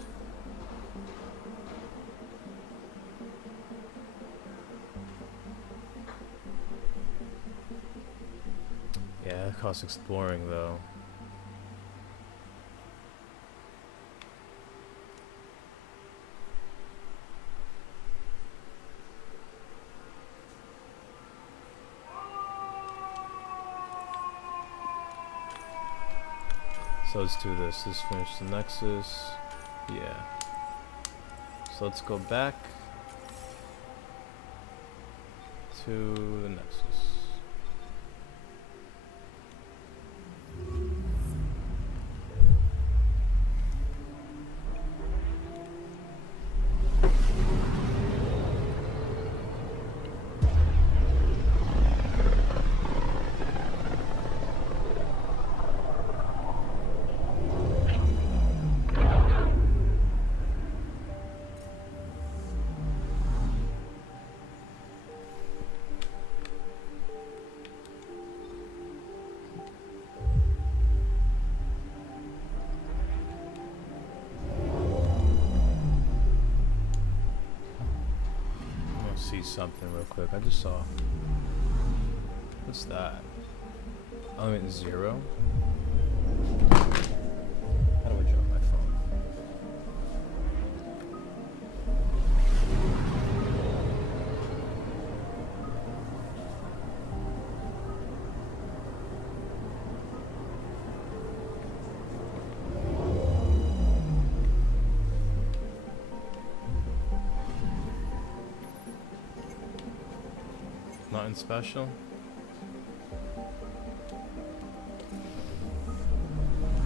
Yeah, it costs exploring though. So let's do this. Let's finish the Nexus. Yeah. So let's go back to the Nexus. Something real quick. I just saw. What's that? Element 0? How do I drop my phone? Nothing special.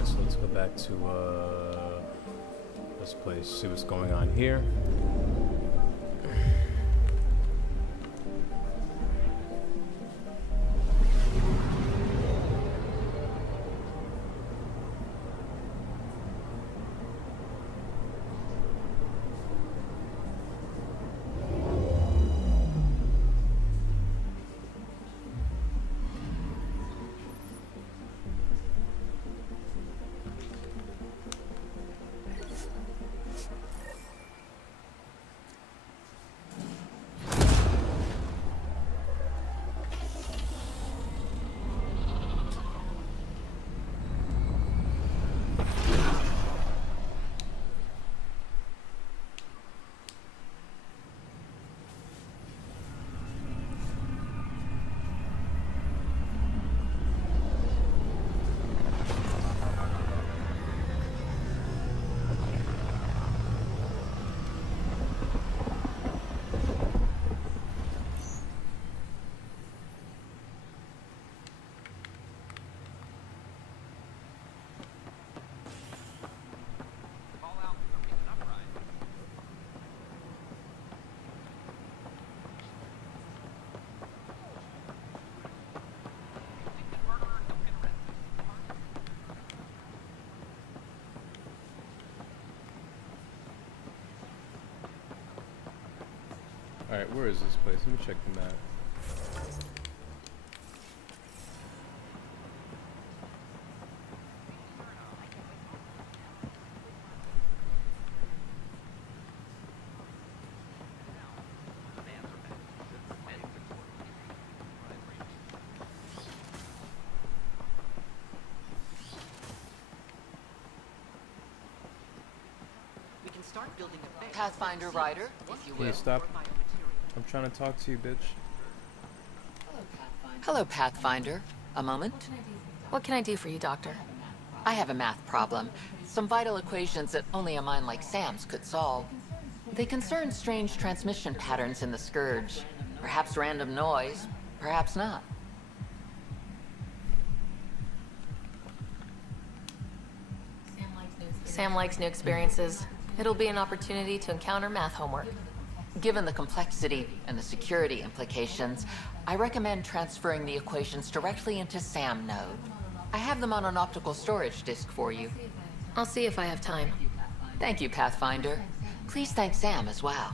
So let's go back to this place, see what's going on here. Alright, where is this place? Let me check the map. Pathfinder Rider, if you will. Can you stop? I'm trying to talk to you, bitch. Hello, Pathfinder. A moment? What can I do for you, Doctor? I have a math problem. Some vital equations that only a mind like Sam's could solve. They concern strange transmission patterns in the Scourge. Perhaps random noise, perhaps not. Sam likes new experiences. It'll be an opportunity to encounter math homework. Given the complexity and the security implications, I recommend transferring the equations directly into SAM node. I have them on an optical storage disk for you. I'll see if I have time. Thank you, Pathfinder. Please thank Sam as well.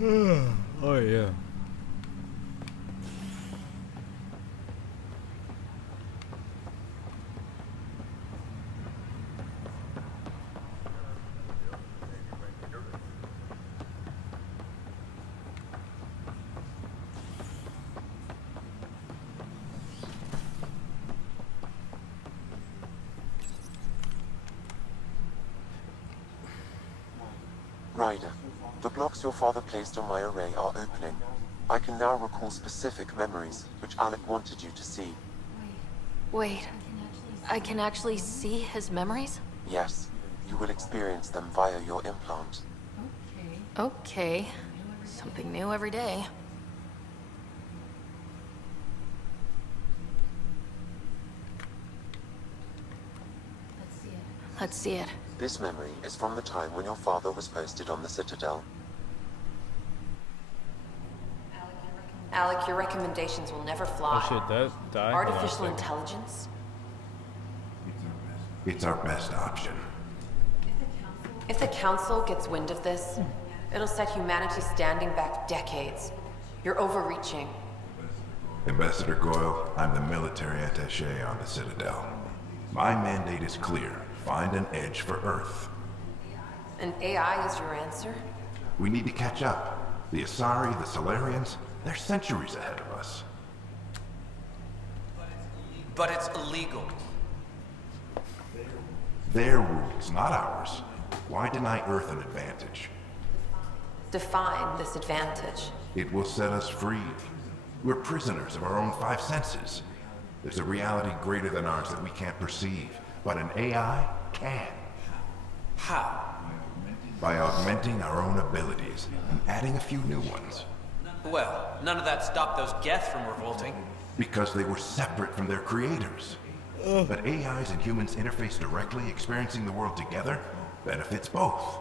Oh yeah. Ryder, the blocks your father placed on my array are opening. I can now recall specific memories, which Alec wanted you to see. Wait, I can actually see his memories? Yes, you will experience them via your implant. Okay. Something new every day. Let's see it. This memory is from the time when your father was posted on the Citadel. Alec, your recommendations will never fly. Oh shit, that died? Artificial intelligence? It's our best option. If the Council gets wind of this, it'll set humanity standing back decades. You're overreaching. Ambassador Goyle, I'm the military attaché on the Citadel. My mandate is clear. Find an edge for Earth. And AI is your answer? We need to catch up. The Asari, the Solarians, they're centuries ahead of us. But it's illegal. Their rules, not ours. Why deny Earth an advantage? Define this advantage. It will set us free. We're prisoners of our own five senses. There's a reality greater than ours that we can't perceive, but an AI can. How? By augmenting our own abilities and adding a few new ones. Well, none of that stopped those Geth from revolting. Because they were separate from their creators. But AIs and humans interface directly, experiencing the world together, benefits both.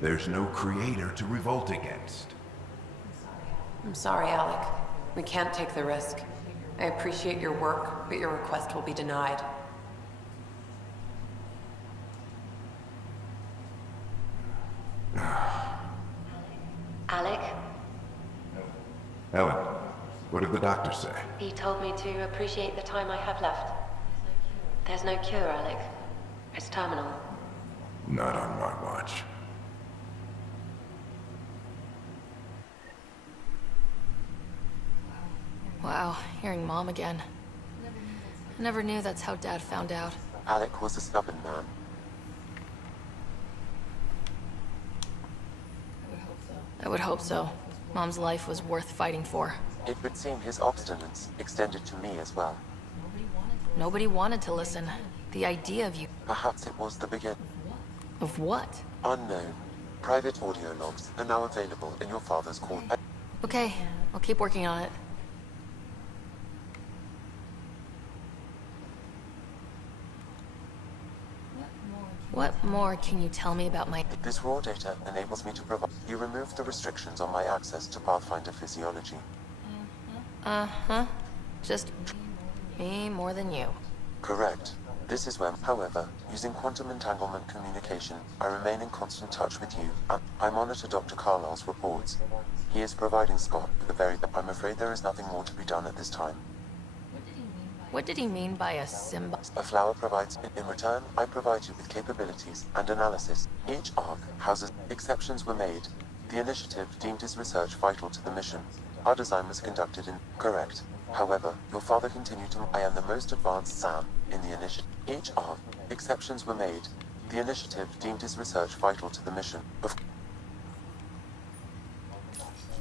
There's no creator to revolt against. I'm sorry, Alec. We can't take the risk. I appreciate your work, but your request will be denied. Alec, Ellen, what did the doctor say? he told me to appreciate the time I have left. There's no cure, Alec. It's terminal. Not on my watch. Wow, hearing Mom again. I never knew that's how Dad found out. Alec was a stubborn man. I would hope so. Mom's life was worth fighting for. It would seem his obstinance extended to me as well. Nobody wanted to listen. The idea of you... Perhaps it was the beginning. Of what? Unknown. Private audio logs are now available in your father's court. Okay, I'll keep working on it. What more can you tell me about my... This raw data enables me to provide... You removed the restrictions on my access to Pathfinder physiology. Uh-huh. Just... me more than you. Correct. This is where, however, using quantum entanglement communication, I remain in constant touch with you. I monitor Dr. Carlisle's reports. He is providing Scott with the very... I'm afraid there is nothing more to be done at this time. What did he mean by a symbol? A flower provides... In return, I provide you with capabilities and analysis. Each arc houses... Exceptions were made. The initiative deemed his research vital to the mission. Our design was conducted in... Correct. However, your father continued to... I am the most advanced SAM in the initiative. Each arc... Exceptions were made. The initiative deemed his research vital to the mission.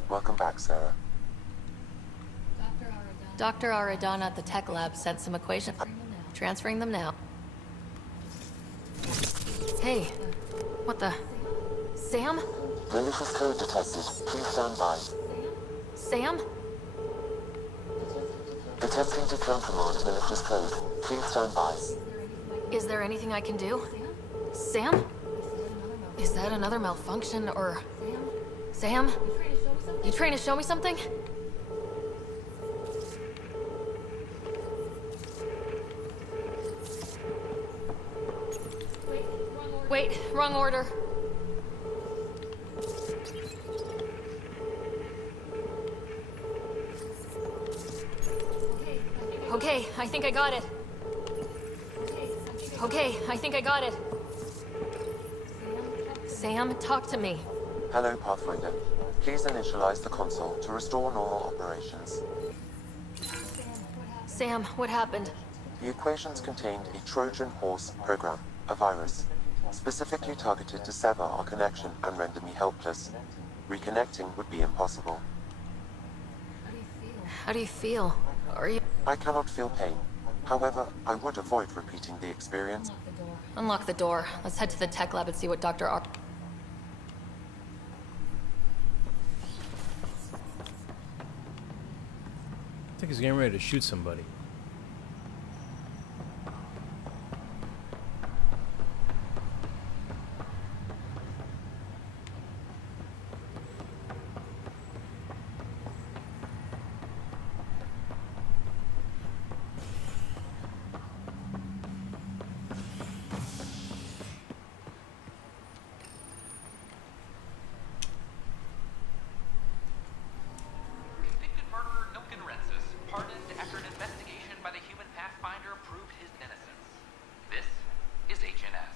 Welcome back, Sarah. Dr. Aradana at the tech lab sent some equations. Transferring them now. Hey, what the... Sam? Malicious code detected. Please stand by. Sam? Attempting to countermand malicious code. Please stand by. Is there anything I can do? Sam? Is that another malfunction, or... Sam? You trying to show me something? Wait, wrong order. Okay, I think I got it. Okay, I think I got it. Sam, talk to me. Hello, Pathfinder. Please initialize the console to restore normal operations. Sam, what happened? The equations contained a Trojan horse program, a virus, specifically targeted to sever our connection and render me helpless. Reconnecting would be impossible. How do you feel? Are you... I cannot feel pain. However, I would avoid repeating the experience. Unlock the door. Let's head to the tech lab and see what Dr. Ar... I think he's getting ready to shoot somebody. Convicted murderer Nilken Rensis, pardoned after an investigation by the human Pathfinder proved his innocence. This is HNS.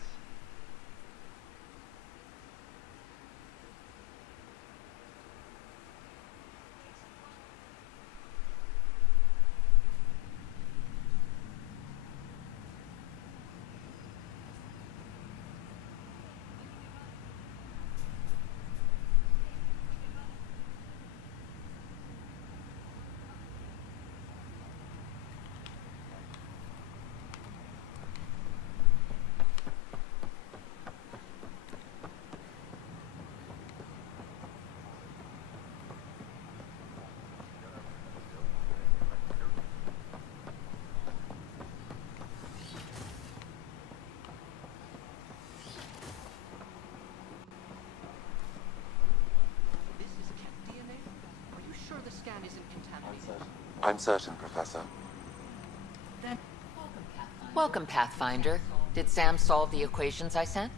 This is cat DNA? Are you sure the scan isn't contaminated? I'm certain, Professor. Then... Welcome, Pathfinder. Did Sam solve the equations I sent?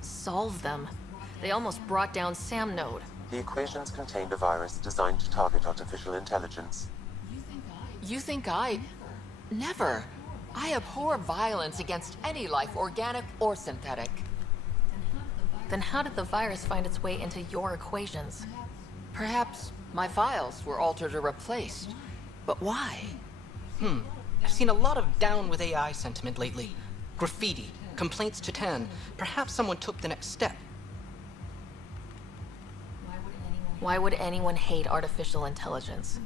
Solve them? They almost brought down Sam Node. The equations contained a virus designed to target artificial intelligence. You think I... Never. I abhor violence against any life, organic or synthetic. Then how did the virus find its way into your equations? Perhaps my files were altered or replaced. But why? I've seen a lot of down with AI sentiment lately. Graffiti, complaints to 10. Perhaps someone took the next step. Why would anyone hate artificial intelligence?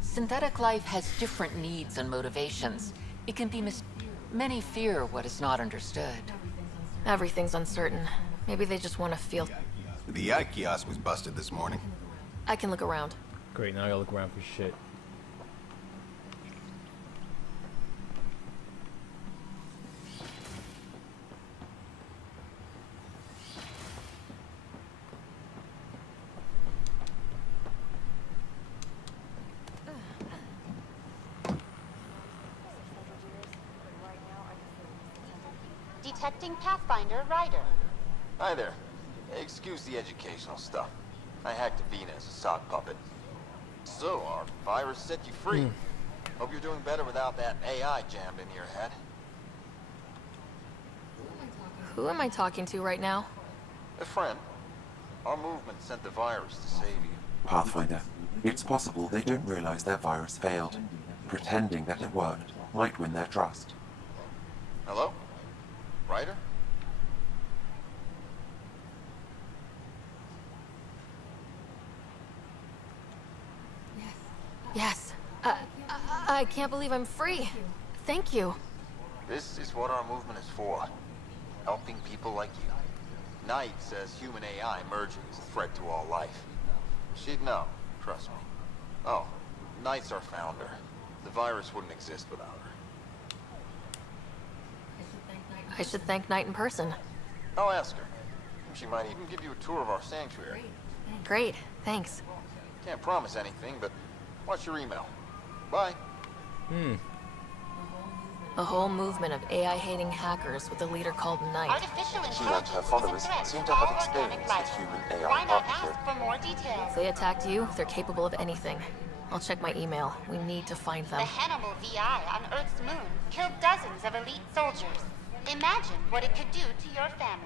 Synthetic life has different needs and motivations. It can be Many fear what is not understood. Everything's uncertain. Maybe they just want to feel... The AI kiosk was busted this morning. I can look around. Great, now I gotta look around for shit. Detecting Pathfinder Rider. Hi there. Excuse the educational stuff. I hacked Avina as a sock puppet. So, our virus set you free. Hope you're doing better without that AI jammed into your head. Who am I talking to right now? A friend. Our movement sent the virus to save you. Pathfinder, it's possible they don't realize their virus failed. Pretending that it worked might win their trust. Hello? Ryder? Yes. I can't believe I'm free. Thank you. This is what our movement is for. Helping people like you. Knight says human AI merging is a threat to all life. She'd know, trust me. Oh, Knight's our founder. The virus wouldn't exist without her. I should thank Knight in person. I'll ask her. She might even give you a tour of our sanctuary. Great, thanks. Can't promise anything, but watch your email. Bye. A whole movement of AI-hating hackers with a leader called Knight. She and her followers seem to have experience with human AI partnership. If they attacked you, they're capable of anything. I'll check my email. We need to find them. The Hannibal VI on Earth's moon killed dozens of elite soldiers. Imagine what it could do to your family.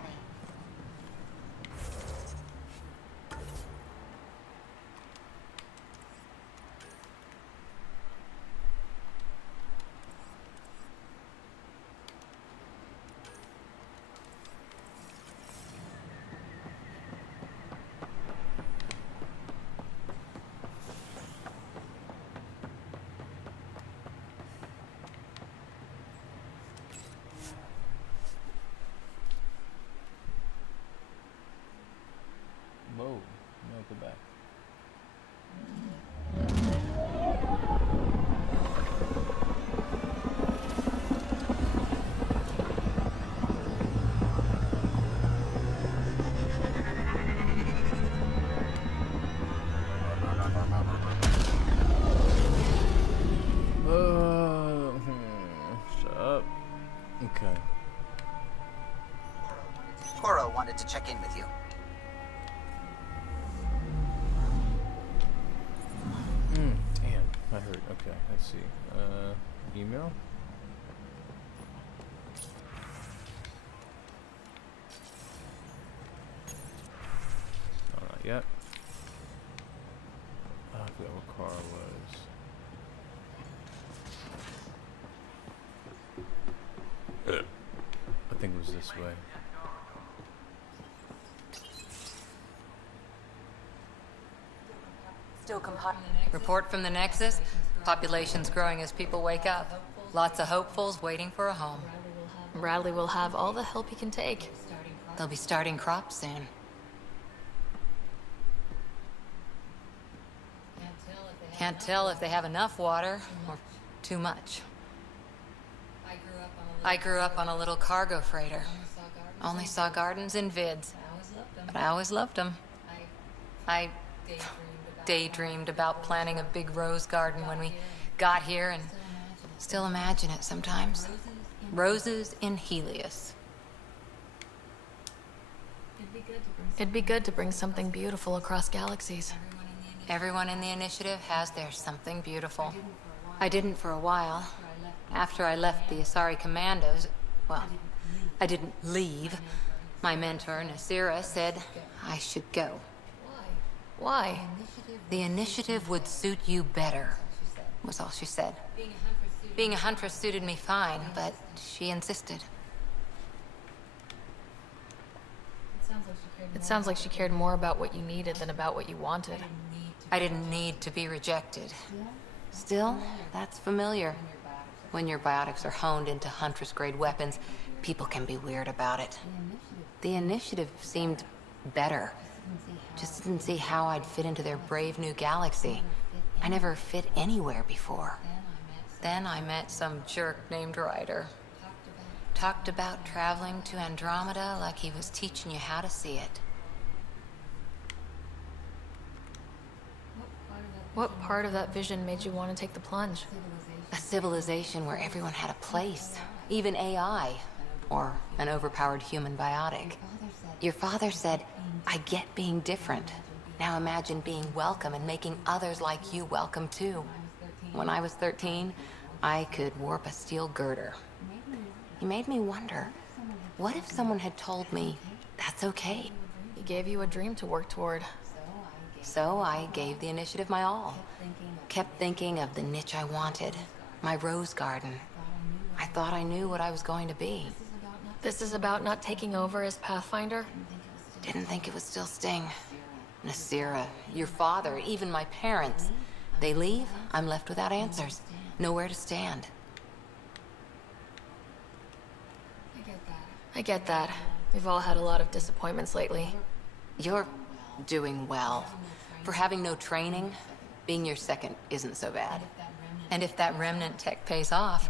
Whoa, no, go back. Shut up. Okay. Cora wanted to check in with you. Damn, I heard. Okay, let's see. Email? Oh, not yet. I forgot what car was. I think it was this way. Still compiling. Report from the Nexus. Population's growing as people wake up. Lots of hopefuls waiting for a home. Bradley will have all the help he can take. They'll be starting crops soon. Can't tell if they have enough water or too much. I grew up on a little cargo freighter. Only saw gardens in vids, but I always loved them. I daydreamed about planting a big rose garden when we got here and still imagine it sometimes. Roses in Helios. It'd be good to bring something beautiful across galaxies. Everyone in the initiative has their something beautiful. I didn't for a while. After I left the Asari Commandos, well, I didn't leave. My mentor, Nasira, said I should go. Why? The initiative would suit you better, was all she said. Being a huntress suited me fine, but she insisted. It sounds like she cared more about what you needed than about what you wanted. I didn't need to be rejected. Still, that's familiar. When your biotics are honed into Huntress-grade weapons, people can be weird about it. The initiative seemed better. Just didn't see how I'd fit into their brave new galaxy. I never fit anywhere before. Then I met some jerk named Ryder. Talked about traveling to Andromeda like he was teaching you how to see it. What part of that vision made you want to take the plunge? A civilization where everyone had a place, even AI, or an overpowered human biotic. Your father said, I get being different. Now imagine being welcome and making others like you welcome too. When I was 13, I could warp a steel girder. He made me wonder, what if someone had told me, that's okay? He gave you a dream to work toward. So I gave the initiative my all. Kept thinking of the niche I wanted. My rose garden. I thought I knew what I was going to be. This is about not taking over as Pathfinder? Didn't think it would still sting. Nasira, your father, even my parents. They leave, I'm left without answers. Nowhere to stand. I get that. We've all had a lot of disappointments lately. You're doing well. For having no training, being your second isn't so bad. And if that remnant tech pays off,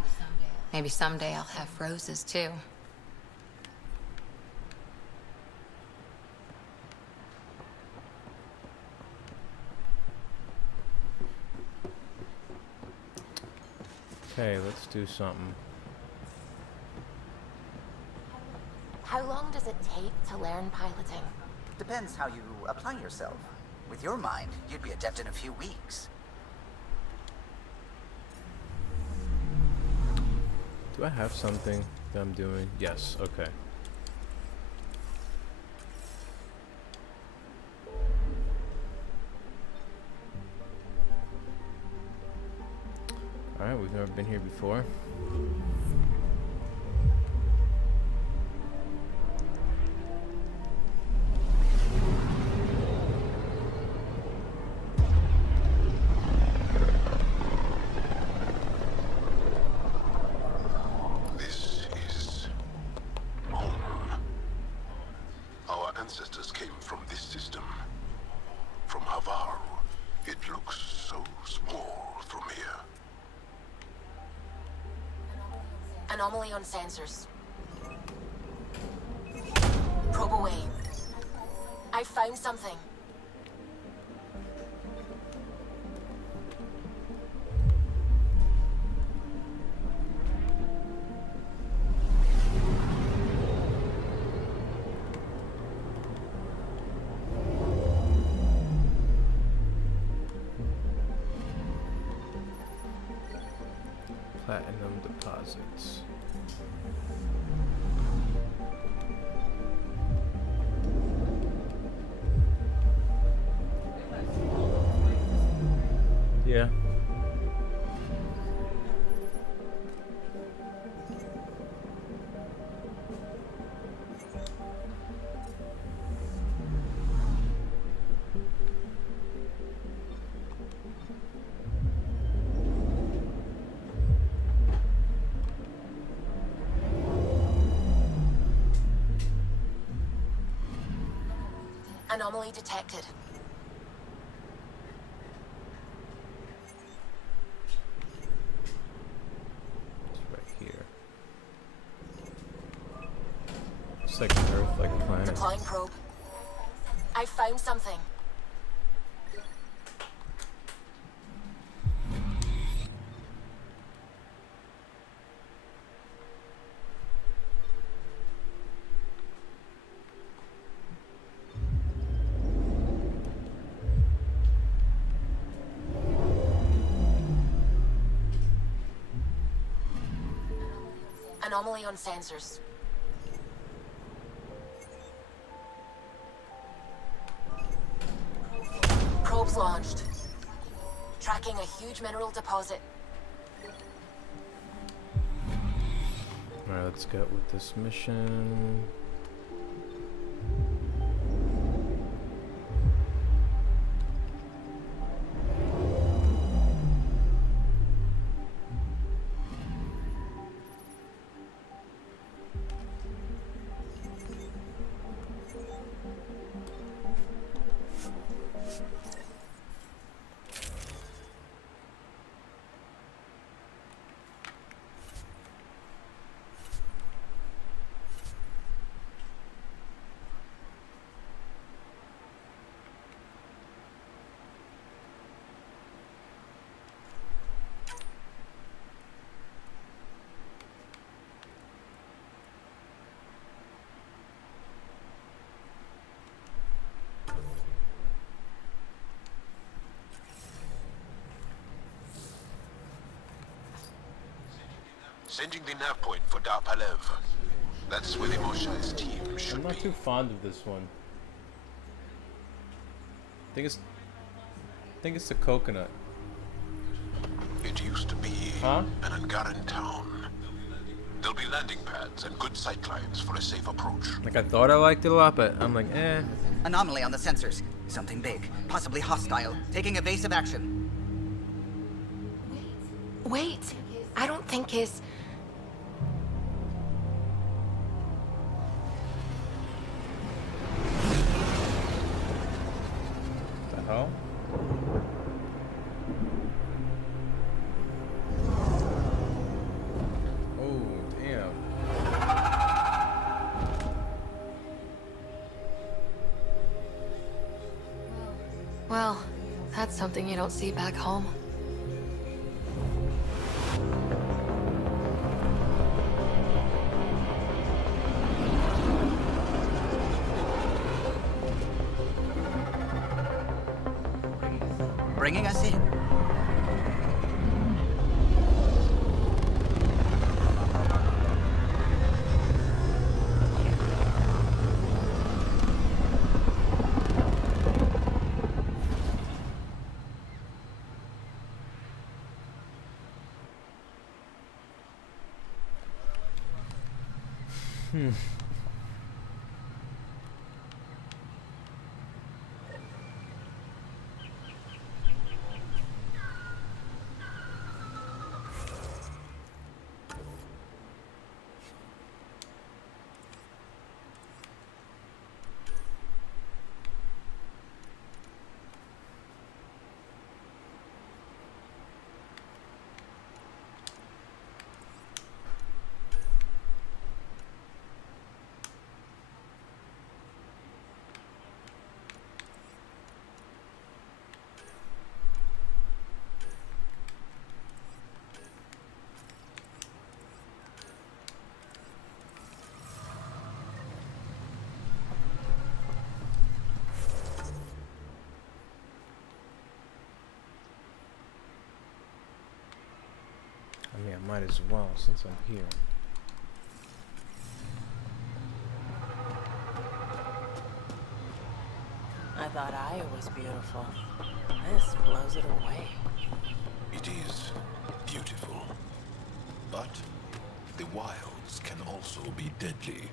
maybe someday I'll have roses too. Okay, let's do something. How long does it take to learn piloting? Depends how you apply yourself. With your mind, you'd be adept in a few weeks. Do I have something that I'm doing? Yes, okay. Alright, we've never been here before. Anomaly on sensors. Probe away. I found something. Platinum deposits. Yeah. Anomaly detected. It's right here. It's like Earth, like a planet. Deploying probe. I found something. Anomaly on sensors. Probes launched. Tracking a huge mineral deposit. Alright, let's get with this mission. Sending the nav point for Darpalev. That's where the Mosha's team should I'm not too fond of this one. I think it's the coconut. It used to be an Angaran town. There'll be landing pads and good sight lines for a safe approach. Like, I thought I liked it a lot, but I'm like, eh. Anomaly on the sensors. Something big, possibly hostile, taking evasive action. Wait, I don't think his... The hell? Oh, damn. Well, that's something you don't see back home. Bringing us in. I mean, I might as well since I'm here. I thought Aya was beautiful. This blows it away. It is beautiful. But the wilds can also be deadly.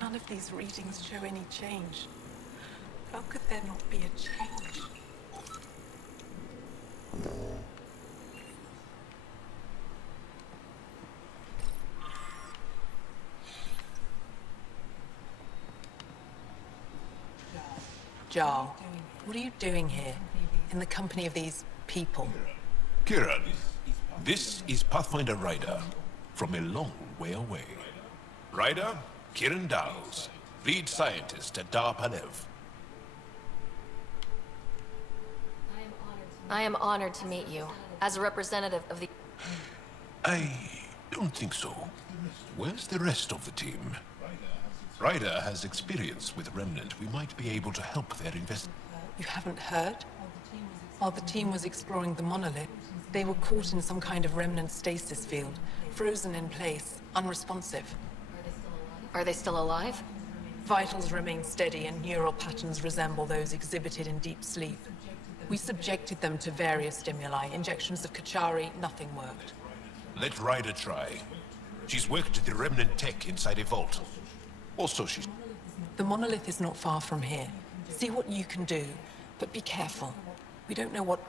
None of these readings show any change. How could there not be a change? Jarl, what are you doing here? In the company of these people? Kiran, this is Pathfinder Ryder, from a long way away. Ryder, Kiran Dowles, lead scientist at Dar Palev. I am honored to meet you, as a representative of the... I don't think so. Where's the rest of the team? Ryder has experience with Remnant. We might be able to help their investigation. You haven't heard? While the team was exploring the monolith, they were caught in some kind of remnant stasis field, frozen in place, unresponsive. Are they still alive? Vitals remain steady and neural patterns resemble those exhibited in deep sleep. We subjected them to various stimuli, injections of Kachari, nothing worked. Let Ryder try. She's worked at the Remnant tech inside a vault. Also, she's... The monolith is not far from here. See what you can do, but be careful. We don't know what...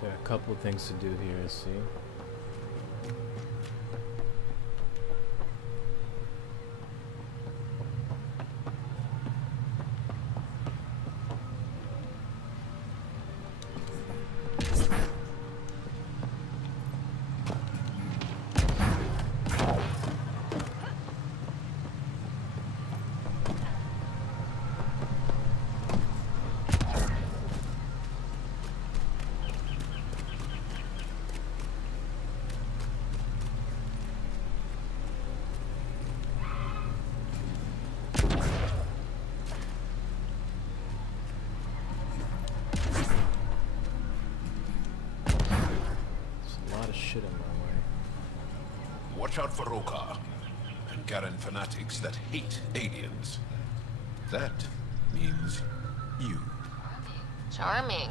So a couple of things to do here, I see. watch out for Roka and Garen fanatics that hate aliens. That means you. Charming.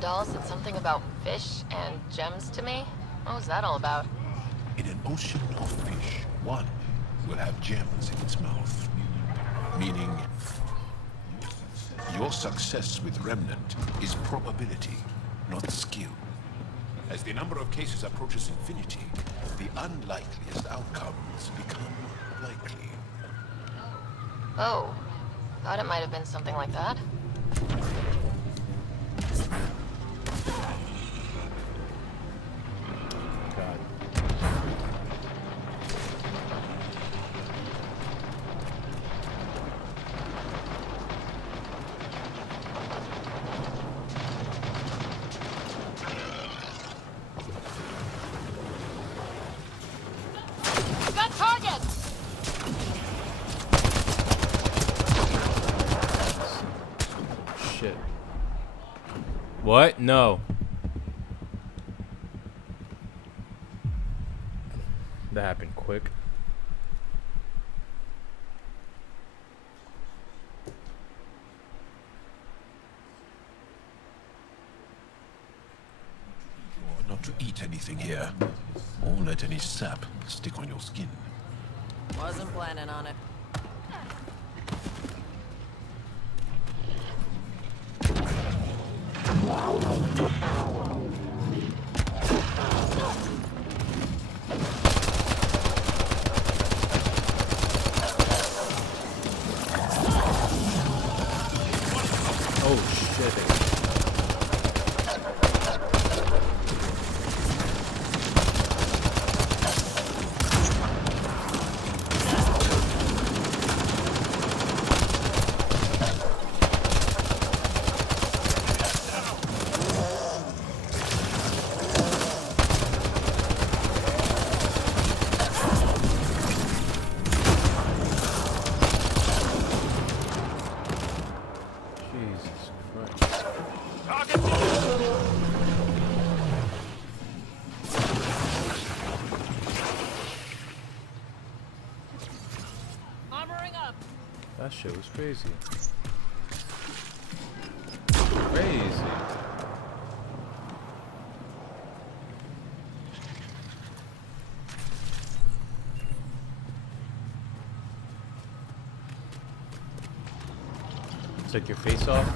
Doll said something about fish and gems to me. What was that all about? In an ocean of fish, one will have gems in its mouth. Meaning, your success with Remnant is probability, not skill. As the number of cases approaches infinity, the unlikeliest outcomes become likely. Oh, thought it might have been something like that. What? No. That happened quick. Not to eat anything here, or let any sap stick on your skin. Wasn't planning on it. Oh shit. That shit was crazy. Crazy. Take your face off.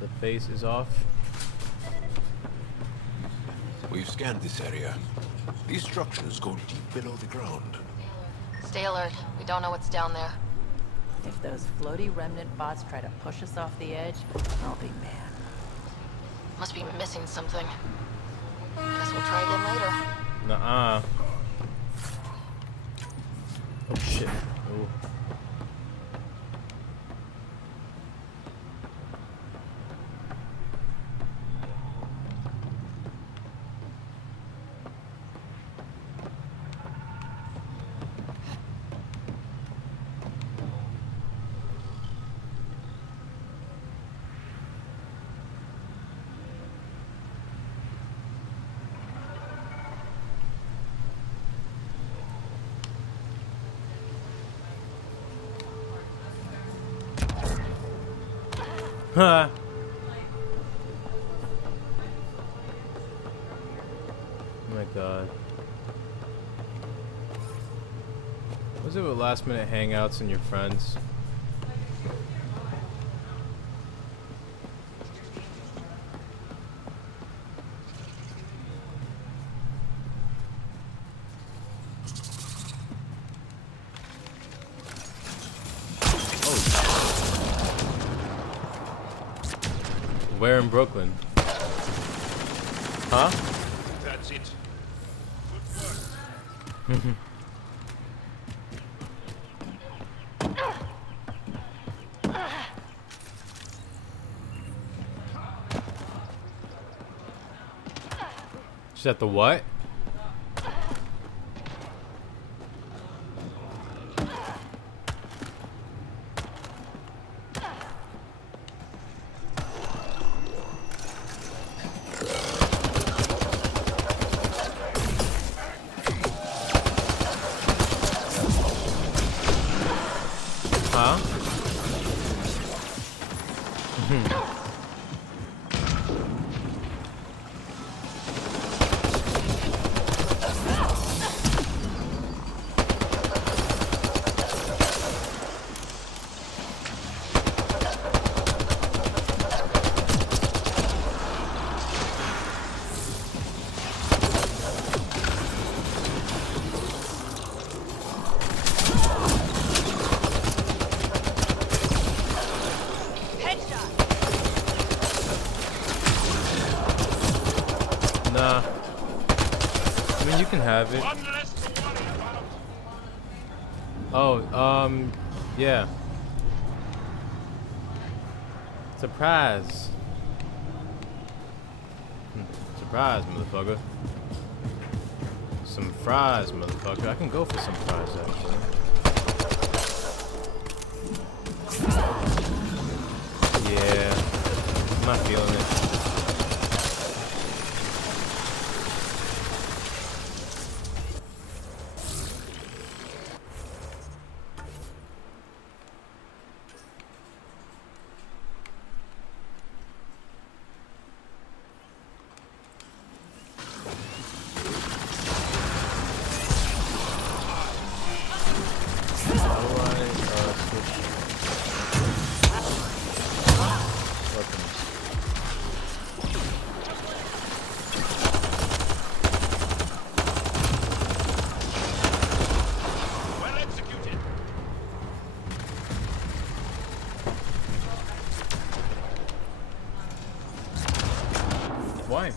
The face is off. We've scanned this area. These structures go deep below the ground. Stay alert. We don't know what's down there. If those floaty remnant bots try to push us off the edge, I'll be mad. Must be missing something. Guess we'll try again later. Nuh-uh. Oh shit. Oh. Huh. my god. Was it with last minute hangouts and your friends? Where in Brooklyn? Huh? That's it. Good work. She's at the what? Huh? Nah. I mean, you can have it. Oh, yeah. Surprise. Surprise, motherfucker. Some fries, motherfucker. I can go for some fries, actually. Yeah. I'm not feeling it. Why?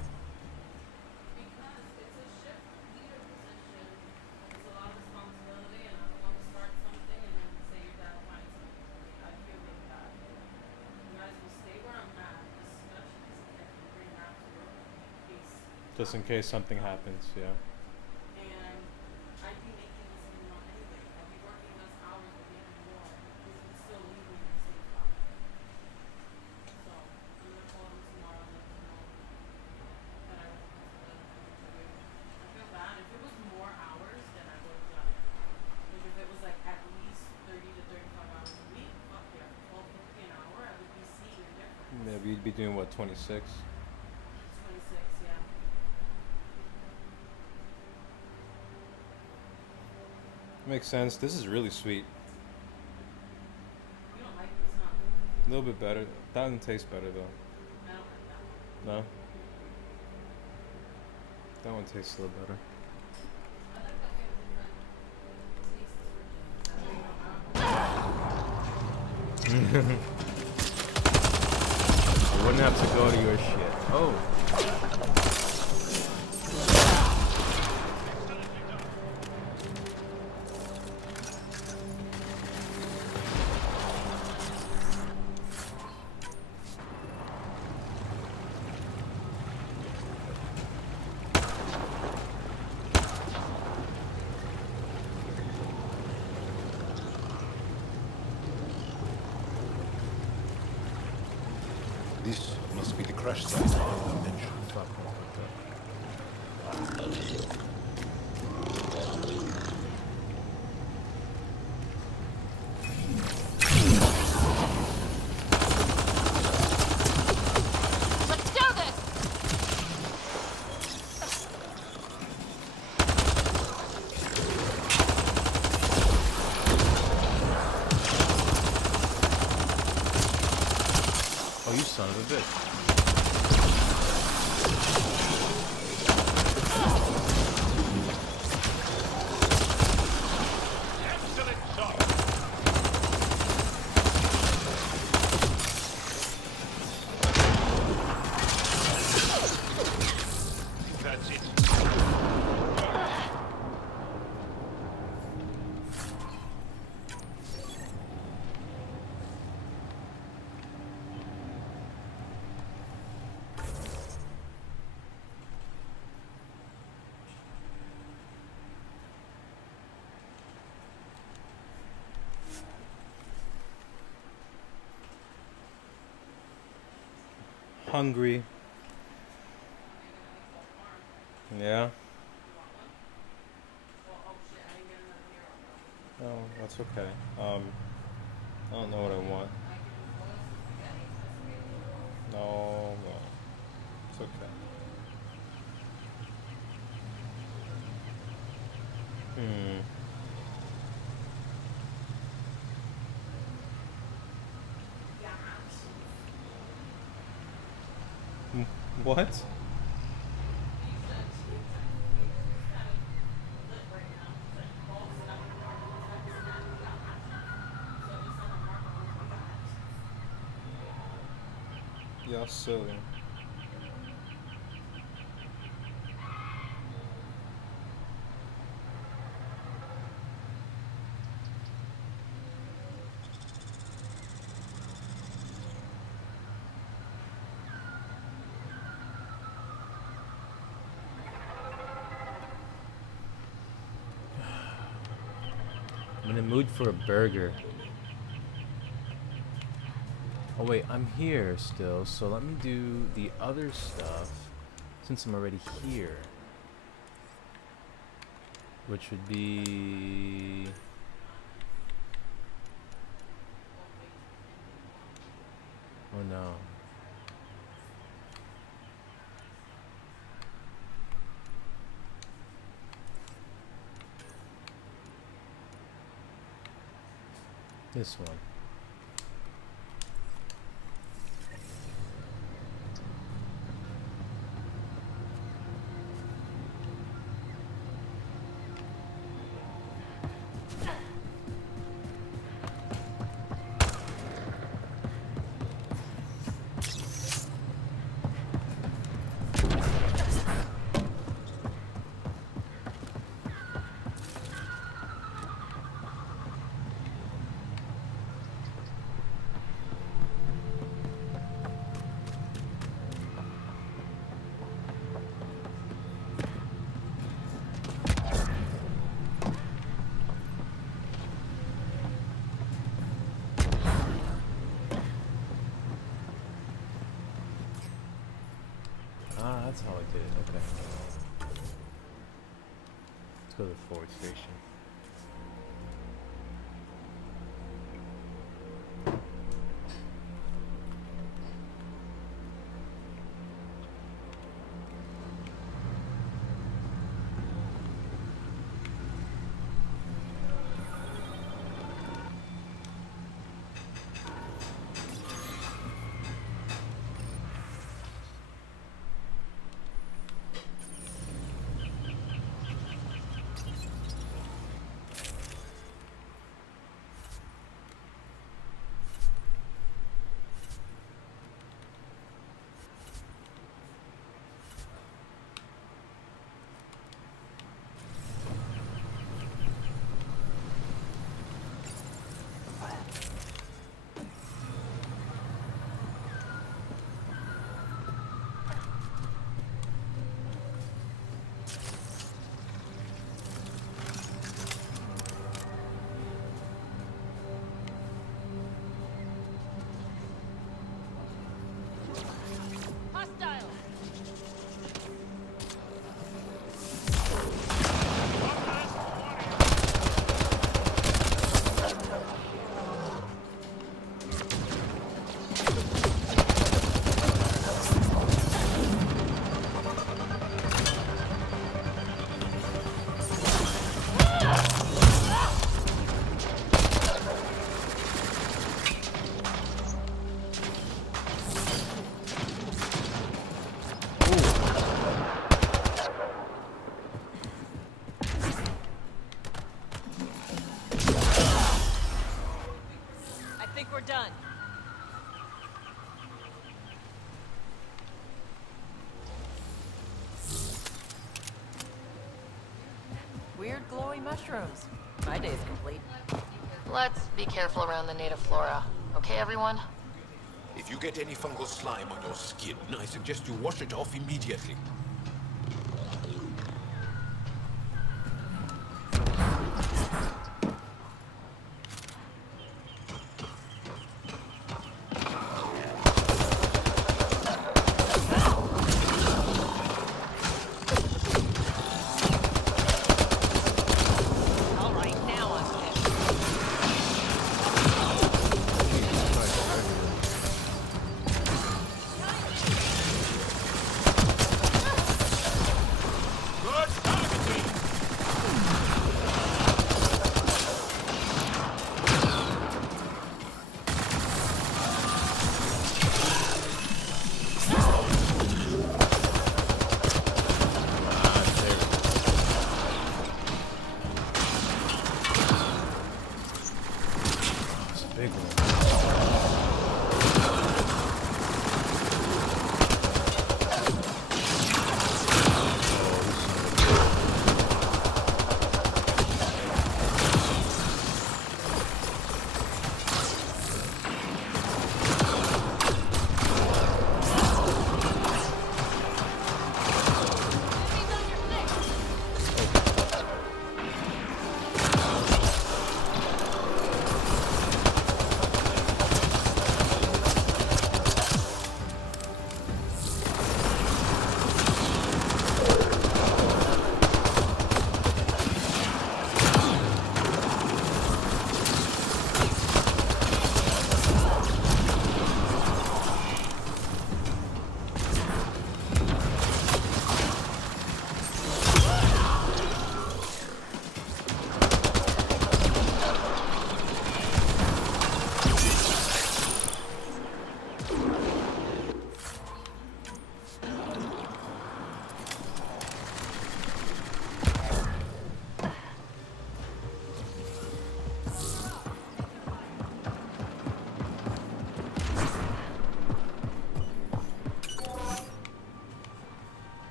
Just in case something happens, yeah. Maybe you'd be doing what, 26? Makes sense. This is really sweet. A little bit better. That one tastes better though. No? That one tastes a little better. I wouldn't have to go to your shit. Oh. This must be the crash site I mentioned. Let's do this! That's it. Hungry. Yeah. Oh, that's okay. I don't know what I want. No, no. It's okay. What? Y'all silly. I'm in the mood for a burger. Oh wait, I'm here still, so let me do the other stuff since I'm already here. Which would be... Oh no. This one. Ah, that's how I did it. Okay. Let's go to the forward station. weird glowy mushrooms. My day's complete. Let's be careful around the native flora. Okay, everyone? If you get any fungal slime on your skin, I suggest you wash it off immediately.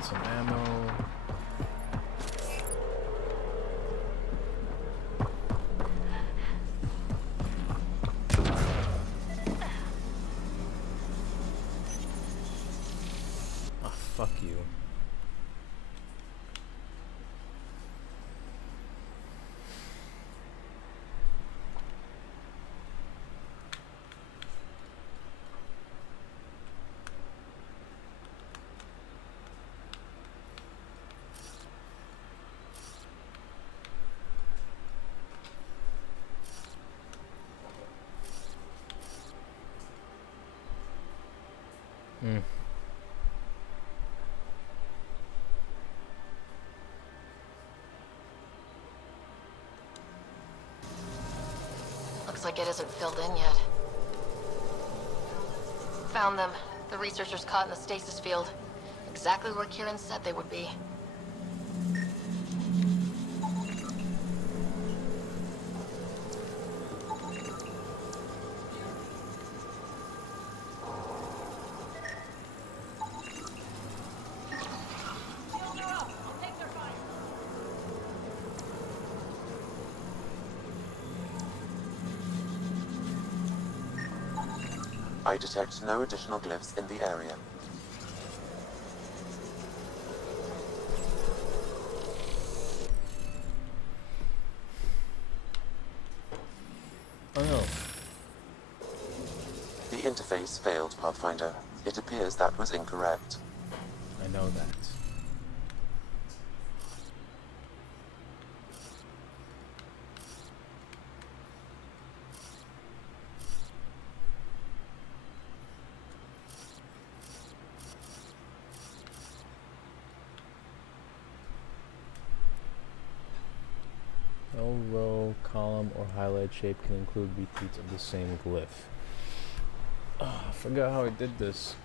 Some ammo. Oh, fuck you. Looks like it isn't filled in yet. Found them. The researchers caught in the stasis field. Exactly where Kieran said they would be. I detect no additional glyphs in the area. Oh no. The interface failed, Pathfinder. It appears that was incorrect. I know that. No row, column, or highlight shape can include repeats of the same glyph. Oh, I forgot how I did this.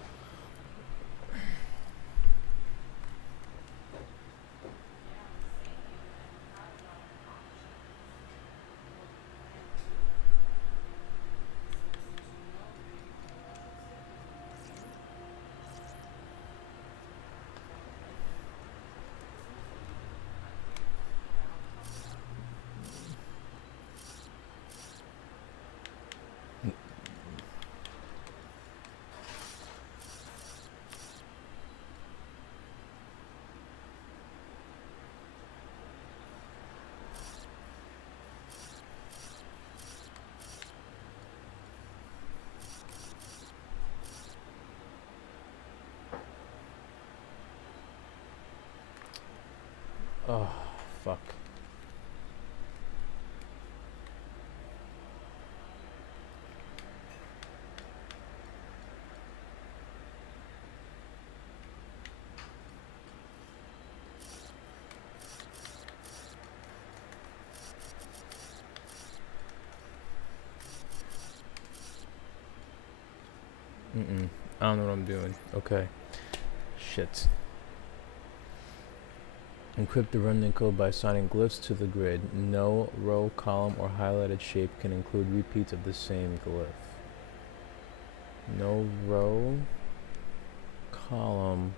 Oh, fuck. I don't know what I'm doing. Okay. Shit. Encrypt the remnant code by assigning glyphs to the grid. No row, column, or highlighted shape can include repeats of the same glyph. No row, column.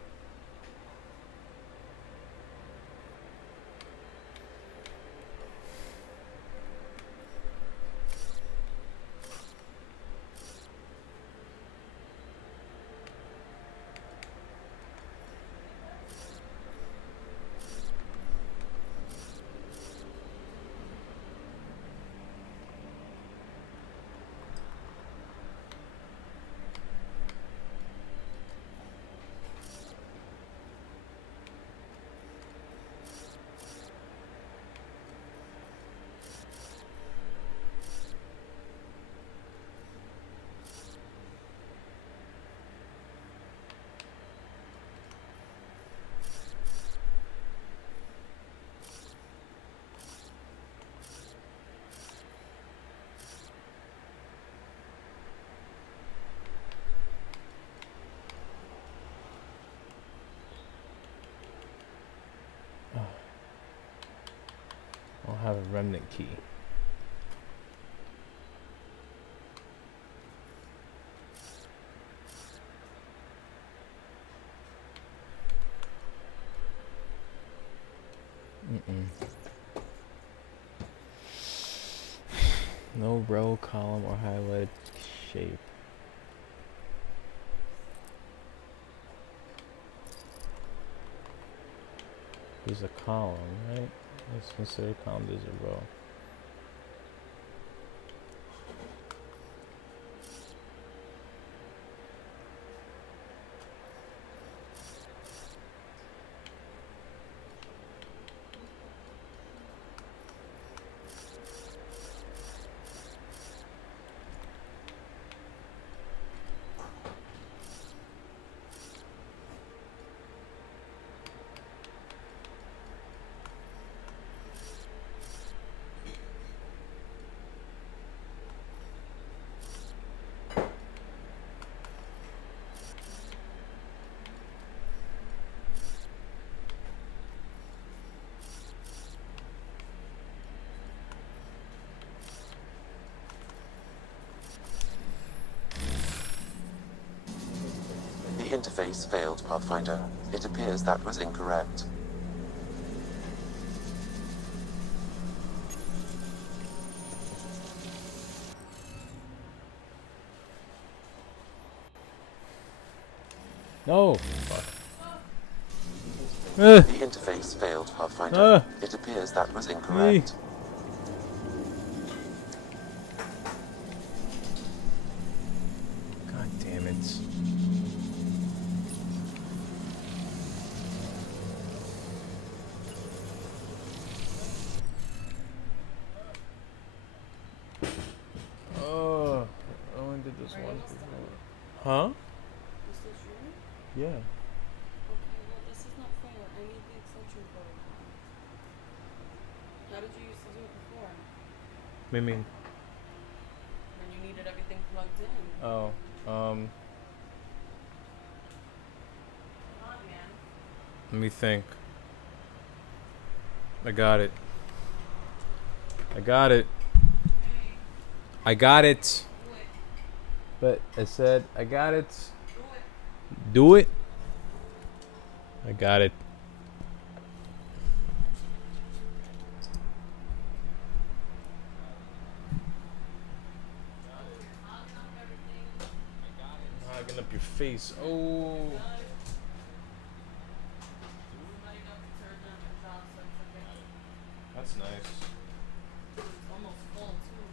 I'll have a remnant key. No row, column, or highlighted shape. There's a column, right? Let's consider a column as a row. The interface failed, Pathfinder. It appears that was incorrect. No! Fuck. The interface failed, Pathfinder. It appears that was incorrect. God damn it. Oh, I only did this once before. Huh? Yeah. Okay, well this is not fair. I need the extension code. How did you used to do it before? What do you mean? When you needed everything plugged in. Oh, Come on, man. let me think. I got it. I got it. I got it. But I said, I got it. Do it. I got it. Hogging up your face. Oh. That's nice. Almost full too.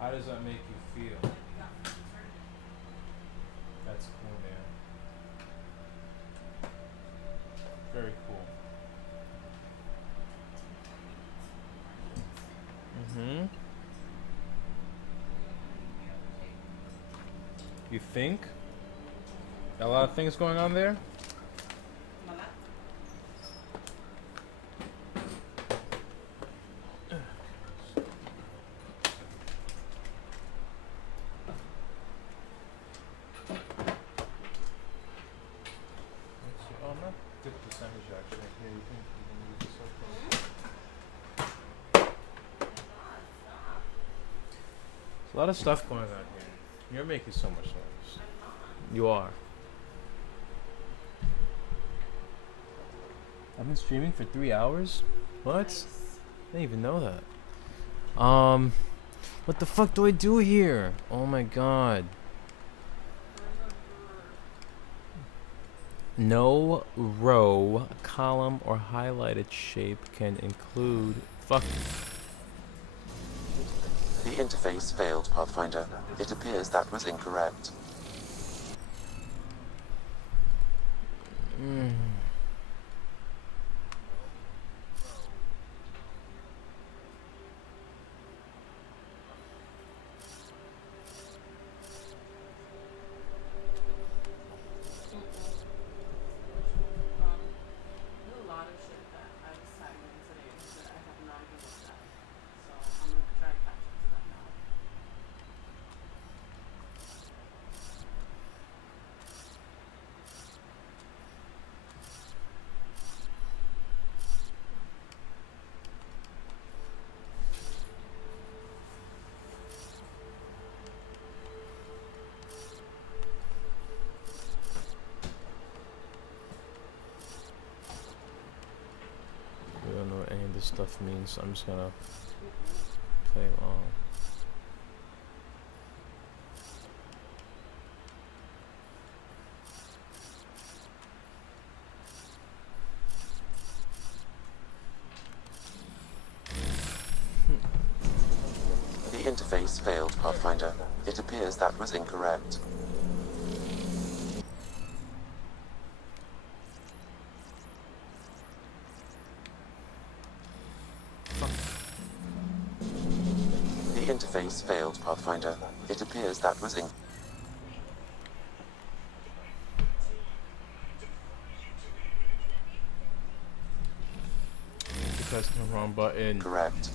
How does that make you feel? That's cool, man. Very cool. You think? A lot of things going on there? A lot of stuff going on here. You're making so much noise. You are. I've been streaming for 3 hours? What? Nice. I didn't even know that. What the fuck do I do here? Oh my god. No row, column, or highlighted shape can include... Fuck. The interface failed, Pathfinder. It appears that was incorrect. Stuff means, so I'm just gonna play along. The interface failed, Pathfinder. It appears that was incorrect. Interface failed, Pathfinder. It appears that was You pressed the wrong button. Correct.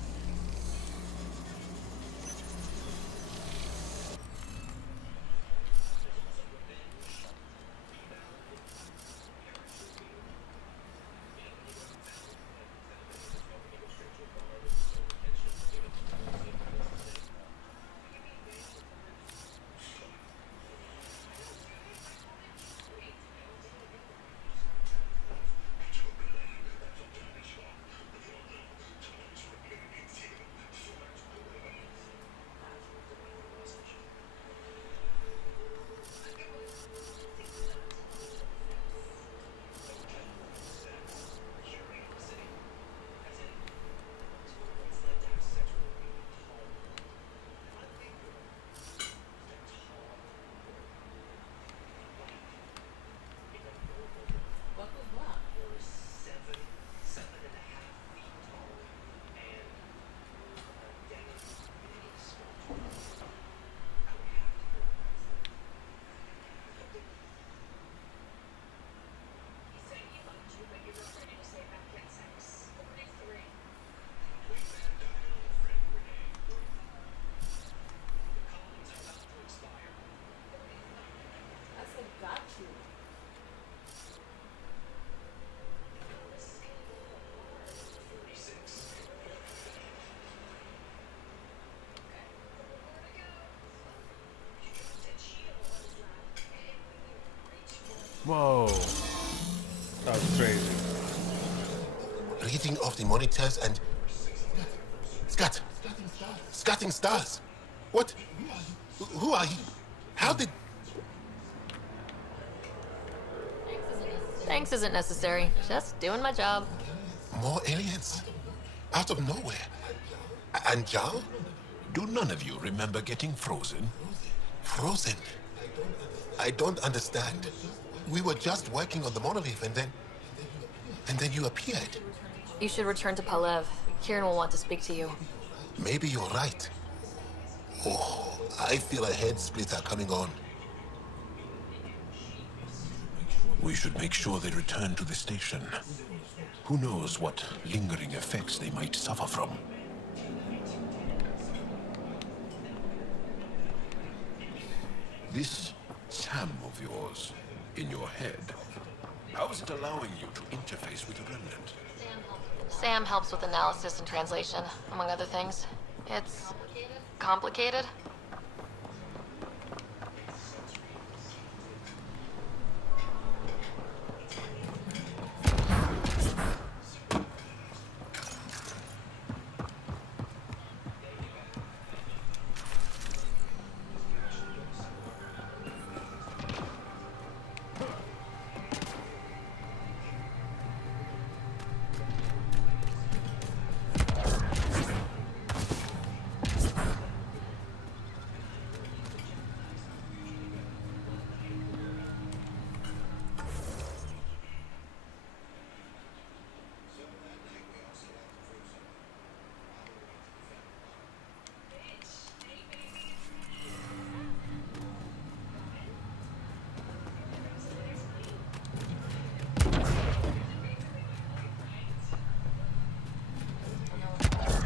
Whoa. That was crazy. Reading of the monitors and... Scatting stars. What? Who are you? How did... Thanks isn't necessary. Just doing my job. More aliens? Out of nowhere? And Jal? Do none of you remember getting frozen? Frozen? I don't understand. We were just working on the monolith and then you appeared. You should return to Palev. Kieran will want to speak to you. Maybe you're right. Oh, I feel a head splitter coming on. We should make sure they return to the station. Who knows what lingering effects they might suffer from. This Sam of yours, in your head, how is it allowing you to interface with the Remnant? Sam helps with analysis and translation, among other things. It's complicated.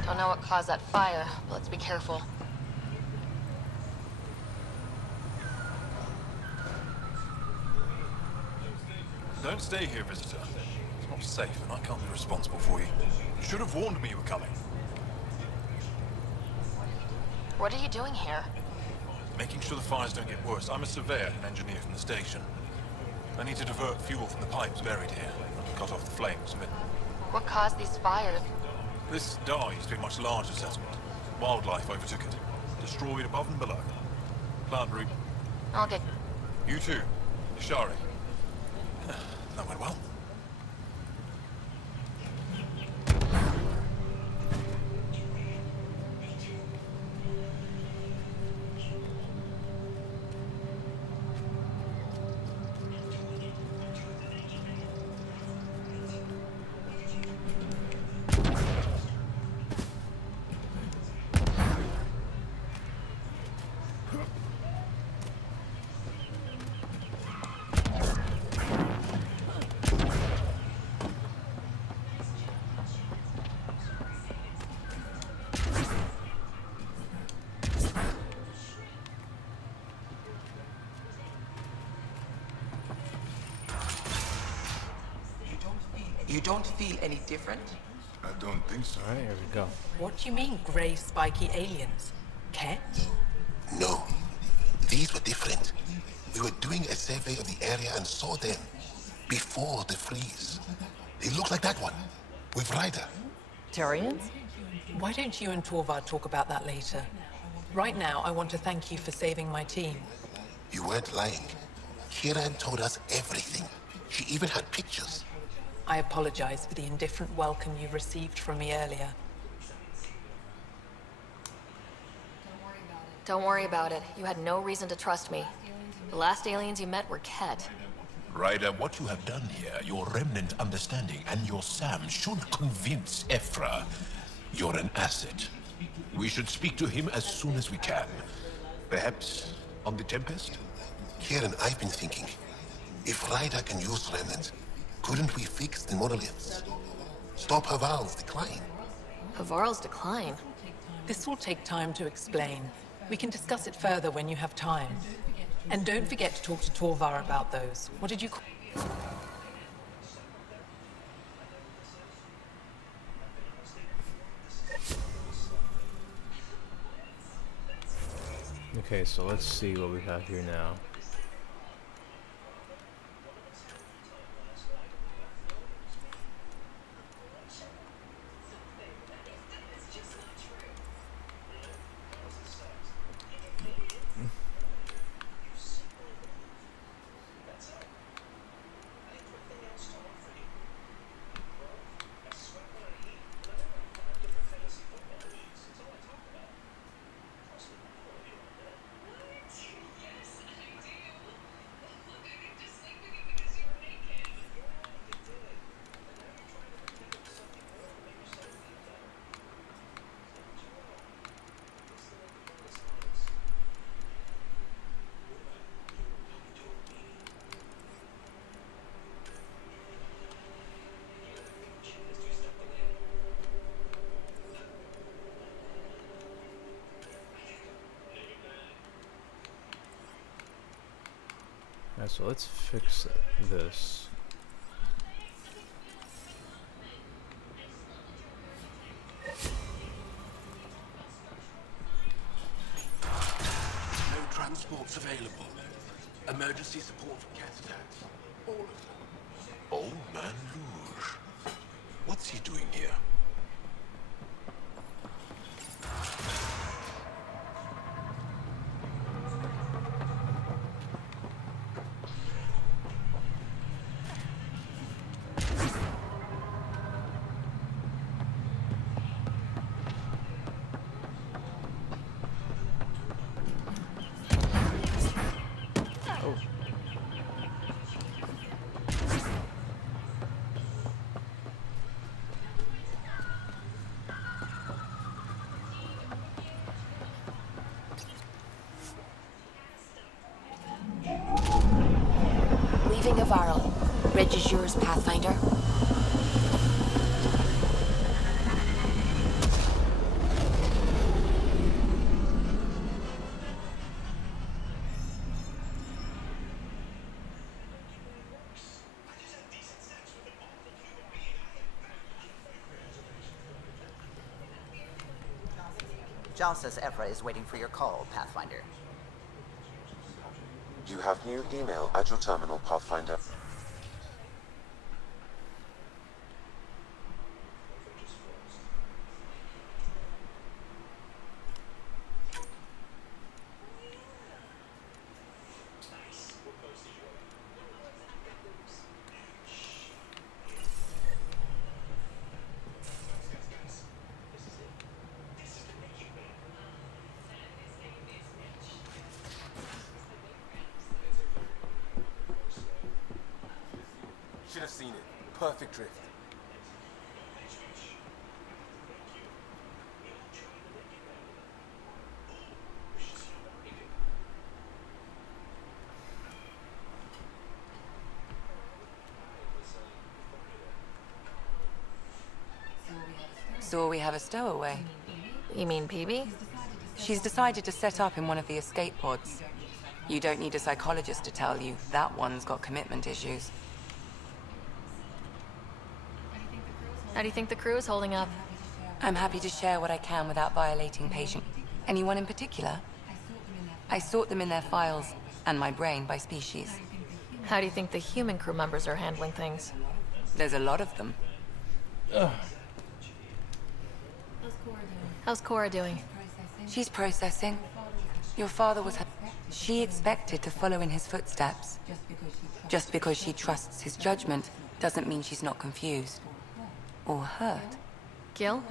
Don't know what caused that fire, but let's be careful. Don't stay here, visitor. It's not safe, and I can't be responsible for you. You should have warned me you were coming. What are you doing here? Making sure the fires don't get worse. I'm a surveyor and engineer from the station. I need to divert fuel from the pipes buried here. Cut off the flames of it. What caused these fires? This Dar used to be a much larger settlement. Wildlife overtook it. Destroyed above and below. Plant root. I'll get... You too. Ishari. That went well. You don't feel any different? I don't think so. Alright, here we go. What do you mean, grey, spiky aliens? Ket? No. These were different. We were doing a survey of the area and saw them before the freeze. They look like that one, with Ryder. Turians? Why don't you and Torvar talk about that later? Right now, I want to thank you for saving my team. You weren't lying. Kiran told us everything. She even had pictures. I apologize for the indifferent welcome you received from me earlier. Don't worry about it. You had no reason to trust me. The last aliens you met were Ket. Ryder, what you have done here, your remnant understanding and your Sam should convince Ephra you're an asset. We should speak to him as soon as we can. Perhaps on the Tempest? Kieran, I've been thinking, if Ryder can use remnants, couldn't we fix the monoliths? Stop Haval's decline? Havarl's decline? This will take time to explain. We can discuss it further when you have time. And don't forget to talk to Torvar about those. What did you call... Okay, so let's see what we have here now. Alright, so let's fix this. No transports available. Emergency support from cat attacks. All of them. Old Man Luge. What's he doing here? Leaving Avarl. Bridge is yours, Pathfinder. Jal says Evra is waiting for your call, Pathfinder. You have new email at your terminal, Pathfinder. Should have seen it. Perfect drift. So we have a stowaway. You mean PB? She's decided to set up in one of the escape pods. You don't need a psychologist to tell you that one's got commitment issues. How do you think the crew is holding up? I'm happy to share what I can without violating patient. Anyone in particular? I sort them in their files and my brain by species. How do you think the human crew members are handling things? There's a lot of them. Ugh. How's Cora doing? She's processing. Your father was... She expected to follow in his footsteps. Just because she trusts his judgment doesn't mean she's not confused. Or hurt. Gil?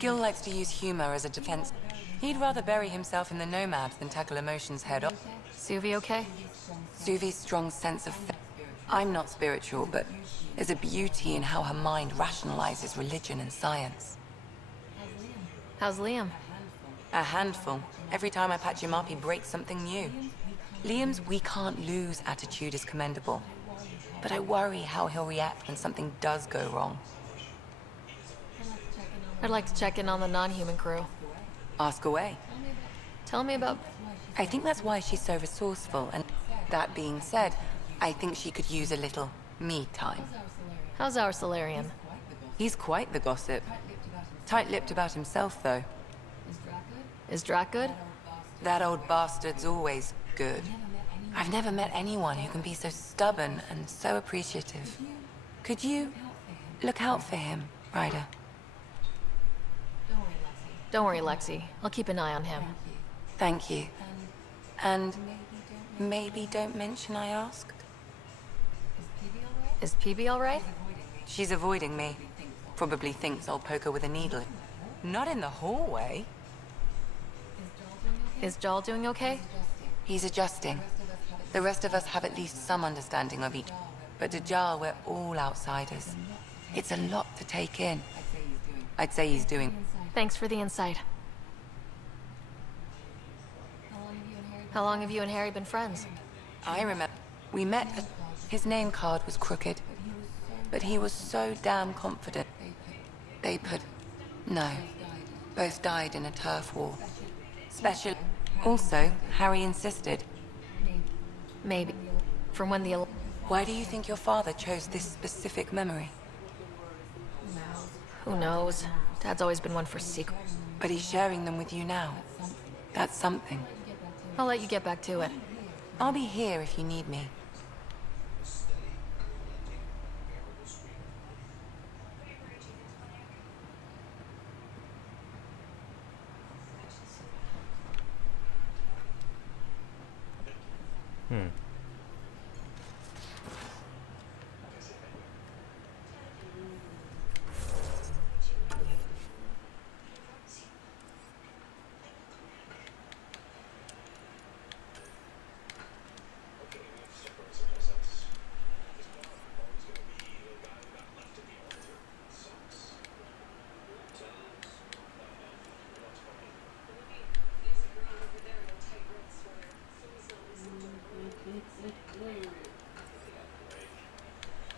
Gil likes to use humor as a defense. He'd rather bury himself in the Nomad than tackle emotions head on. Suvi okay? Suvi's strong sense of faith. I'm not spiritual, but there's a beauty in how her mind rationalizes religion and science. How's Liam? A handful. Every time I patch him up, he breaks something new. Liam's we can't lose attitude is commendable. But I worry how he'll react when something does go wrong. I'd like to check in on the non-human crew. Ask away. Tell me about... I think that's why she's so resourceful, and that being said, I think she could use a little me time. How's our Solarian? He's quite the gossip. Tight-lipped about himself, though. Is Drac good? That old bastard's always good. I've never met anyone who can be so stubborn and so appreciative. Could you look out for him, Ryder? Don't worry, Lexi. I'll keep an eye on him. Thank you. And maybe don't mention I asked. Is PB all right? She's avoiding me. Probably thinks I'll poke her with a needle. Not in the hallway. Is Jal doing okay? He's adjusting. The rest of us have at least some understanding of each. But to Jal, we're all outsiders. It's a lot to take in. I'd say he's doing... Thanks for the insight. How long have you and Harry been friends? I remember... We met... His name card was crooked. But he was so damn confident. They put... No. Both died in a turf war. Special... Also, Harry insisted. Maybe. From when the... Why do you think your father chose this specific memory? Who knows? Dad's always been one for secrets. But he's sharing them with you now. That's something. I'll let you get back to it. I'll be here if you need me.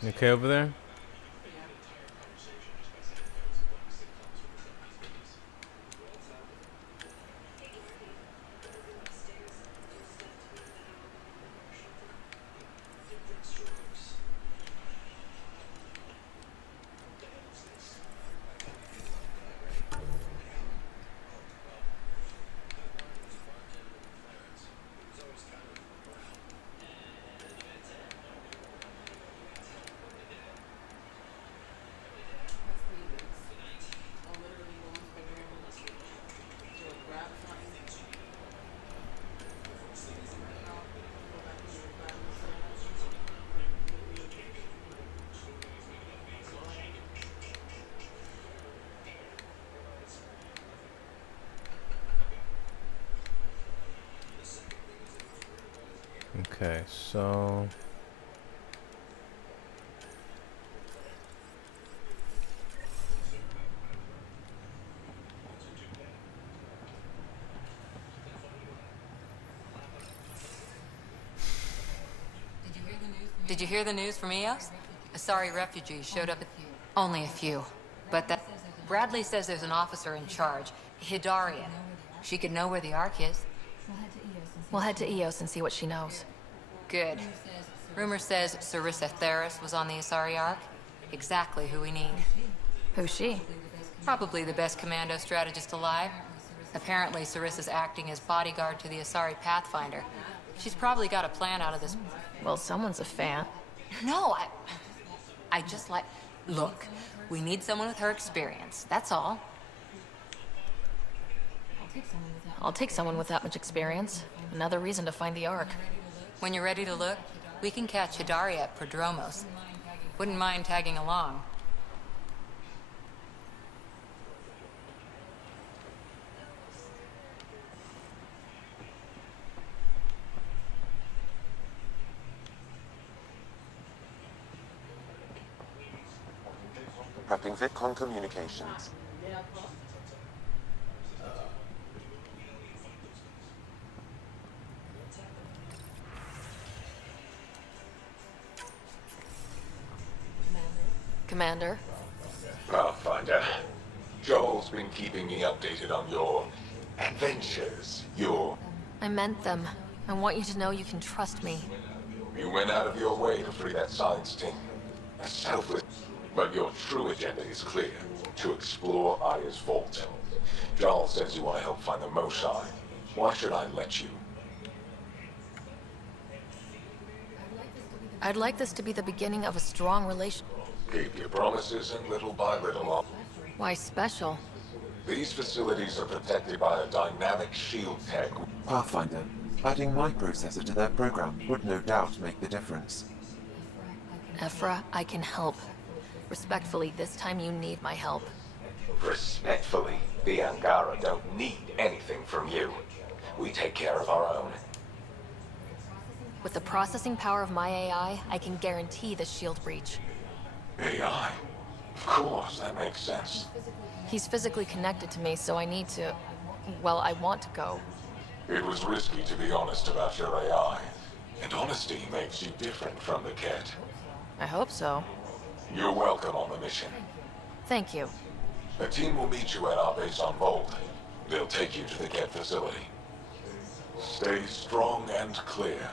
You okay over there? Okay, so Did you hear the news from EOS? Asari refugees showed up at... Only a few. But that... Bradley says there's an officer in charge, Hidaria. She could know where the Ark is. We'll head to EOS and see what she knows. Good. Rumor says Sarissa Theris was on the Asari Ark. Exactly who we need. Who's she? Probably the best commando strategist alive. Apparently, Sarissa's acting as bodyguard to the Asari Pathfinder. She's probably got a plan out of this... Well, someone's a fan. No, I just like... Look, we need someone with her experience, that's all. I'll take someone with that much experience. Another reason to find the Ark. When you're ready to look, we can catch Hidaria at Prodromos. Wouldn't mind tagging along. Prepping VidCon communications. Commander. Pathfinder, Joel's been keeping me updated on your adventures. I meant them. I want you to know you can trust me. You went out of your way to free that science team. That's selfless. But your true agenda is clear. To explore Aya's vault. Joel says you want to help find the Mosai. Why should I let you? I'd like this to be the beginning of a strong relation. Keep your promises, and little by little, Why special? these facilities are protected by a dynamic shield tech. Pathfinder, adding my processor to their program would no doubt make the difference. Ephra, I can help. Respectfully, this time you need my help. Respectfully, the Angara don't need anything from you. We take care of our own. With the processing power of my AI, I can guarantee the shield breach. AI? Of course, that makes sense. He's physically connected to me, so I need to... Well, I want to go. It was risky to be honest about your AI. And honesty makes you different from the kid. I hope so. You're welcome on the mission. Thank you. A team will meet you at our base on Volt. They'll take you to the Ket facility. Stay strong and clear.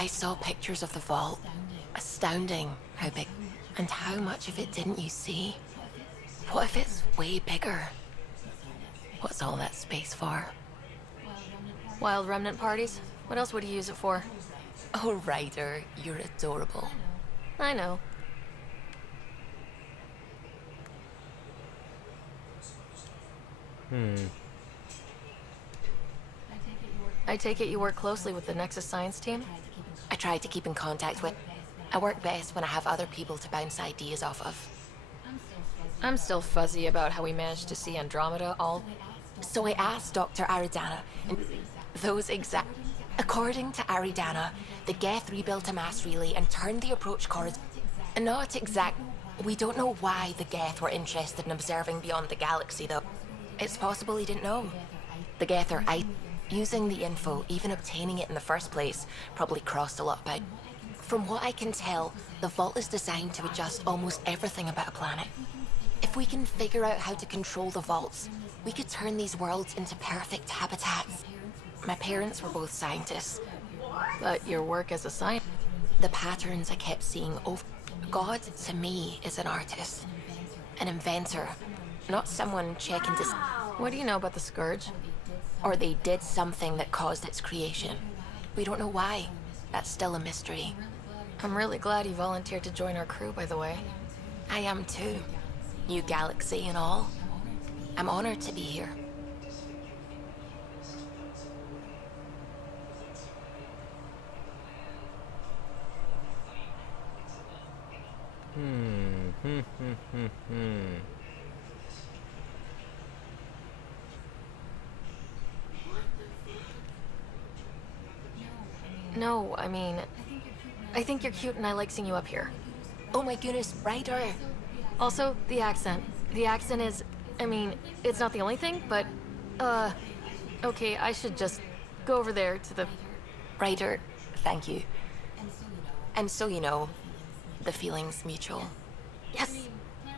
I saw pictures of the vault. Astounding how big. And how much of it didn't you see? What if it's way bigger? What's all that space for? Wild remnant parties? What else would you use it for? Oh, Ryder, you're adorable. I know. I take it you work closely with the Nexus science team? I try to keep in contact with. I work best when I have other people to bounce ideas off of. I'm still fuzzy about how we managed to see Andromeda all... So I asked Dr. Aridana, and those exact... According to Aridana, the Geth rebuilt a mass relay and turned the approach corridor... Not exact... We don't know why the Geth were interested in observing beyond the galaxy, though. It's possible he didn't know. The Geth are using the info, even obtaining it in the first place, probably crossed a lot about. From what I can tell, the vault is designed to adjust almost everything about a planet. If we can figure out how to control the vaults, we could turn these worlds into perfect habitats. My parents were both scientists. But your work as a scientist... The patterns I kept seeing over... God, to me, is an artist. An inventor. Not someone checking to... What do you know about the Scourge? Or they did something that caused its creation. We don't know why. That's still a mystery. I'm really glad you volunteered to join our crew, by the way. I am too. New galaxy and all. I'm honored to be here. No, I mean... I think you're cute and I like seeing you up here. Oh my goodness, Ryder! Also, the accent. The accent is... I mean, it's not the only thing, but... Okay, I should just go over there to the... Ryder, thank you. And so you know, the feeling's mutual. Yes!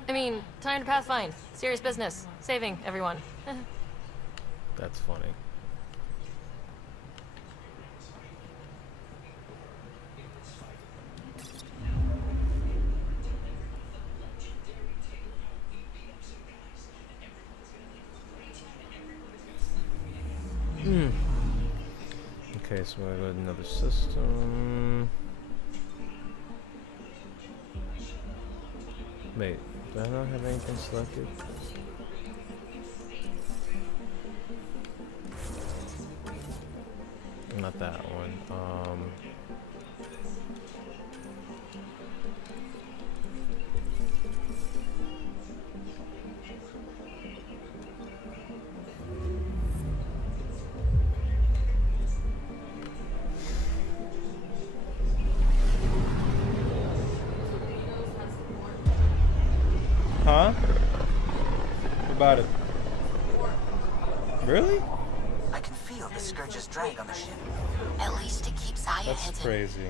I mean, time to pathfind. Serious business. Saving everyone. That's funny. Okay, so I got another system. Wait, do I not have anything selected? Not that one. Huh? What about it? Really? I can feel the Scourge's drag on the ship. At least it keeps Aya That's hidden. crazy.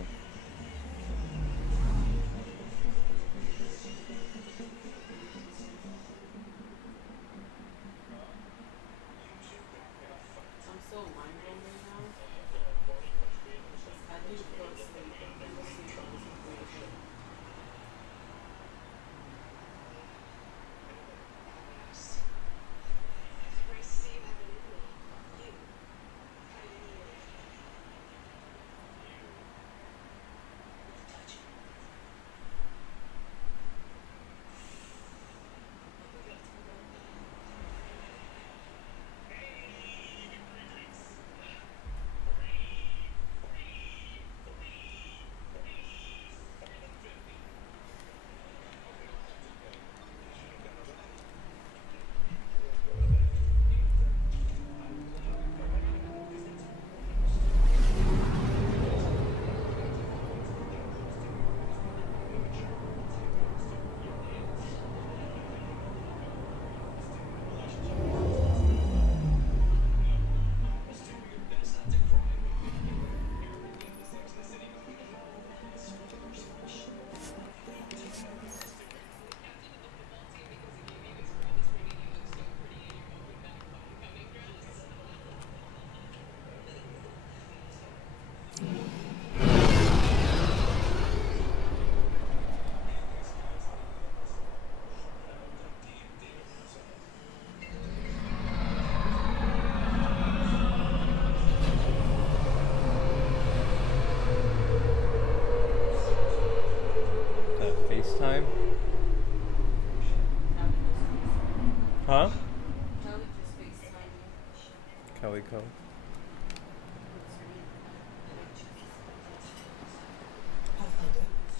Calico.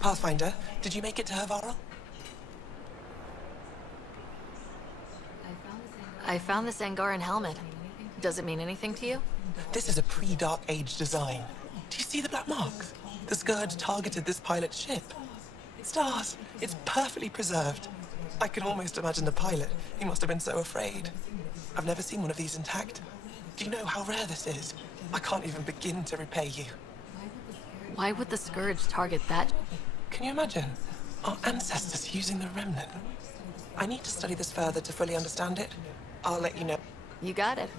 Pathfinder, did you make it to Hervarl? I found this Angaran helmet. Does it mean anything to you? This is a pre-Dark Age design. Do you see the black marks? The Scourge targeted this pilot's ship. Stars, it's perfectly preserved. I can almost imagine the pilot. He must have been so afraid. I've never seen one of these intact. Do you know how rare this is? I can't even begin to repay you. Why would the Scourge target that? Can you imagine? Our ancestors using the remnant. I need to study this further to fully understand it. I'll let you know. You got it.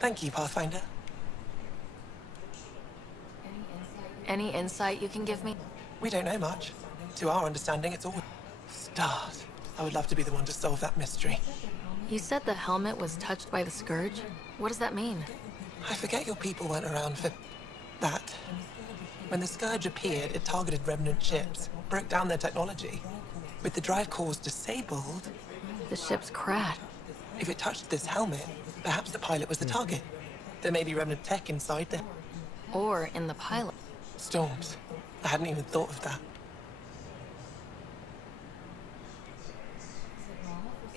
Thank you, Pathfinder. Any insight you can give me? We don't know much. To our understanding, it's all stars. I would love to be the one to solve that mystery. You said the helmet was touched by the Scourge? What does that mean? I forget your people weren't around for that. When the Scourge appeared, it targeted remnant ships, broke down their technology. With the drive cores disabled... The ships crashed. If it touched this helmet, perhaps the pilot was the target. There may be remnant tech inside there. Or in the pilot. Storms. I hadn't even thought of that.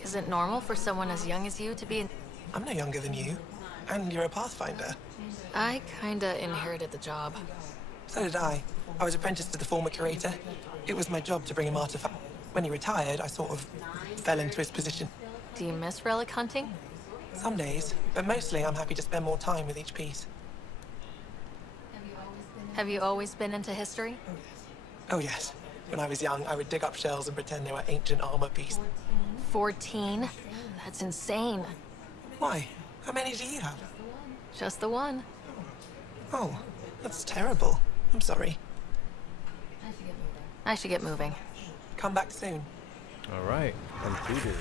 Is it normal for someone as young as you to be in... I'm no younger than you. And you're a Pathfinder. I kinda inherited the job. So did I. I was apprenticed to the former curator. It was my job to bring him artifacts. When he retired, I sort of fell into his position. Do you miss relic hunting? Some days, but mostly I'm happy to spend more time with each piece. Have you always been into history? Oh yes. When I was young, I would dig up shells and pretend they were ancient armor pieces. 14? That's insane. Why? How many do you have? Just the one. Oh, that's terrible. I'm sorry. I should get moving. Come back soon. All right, completed.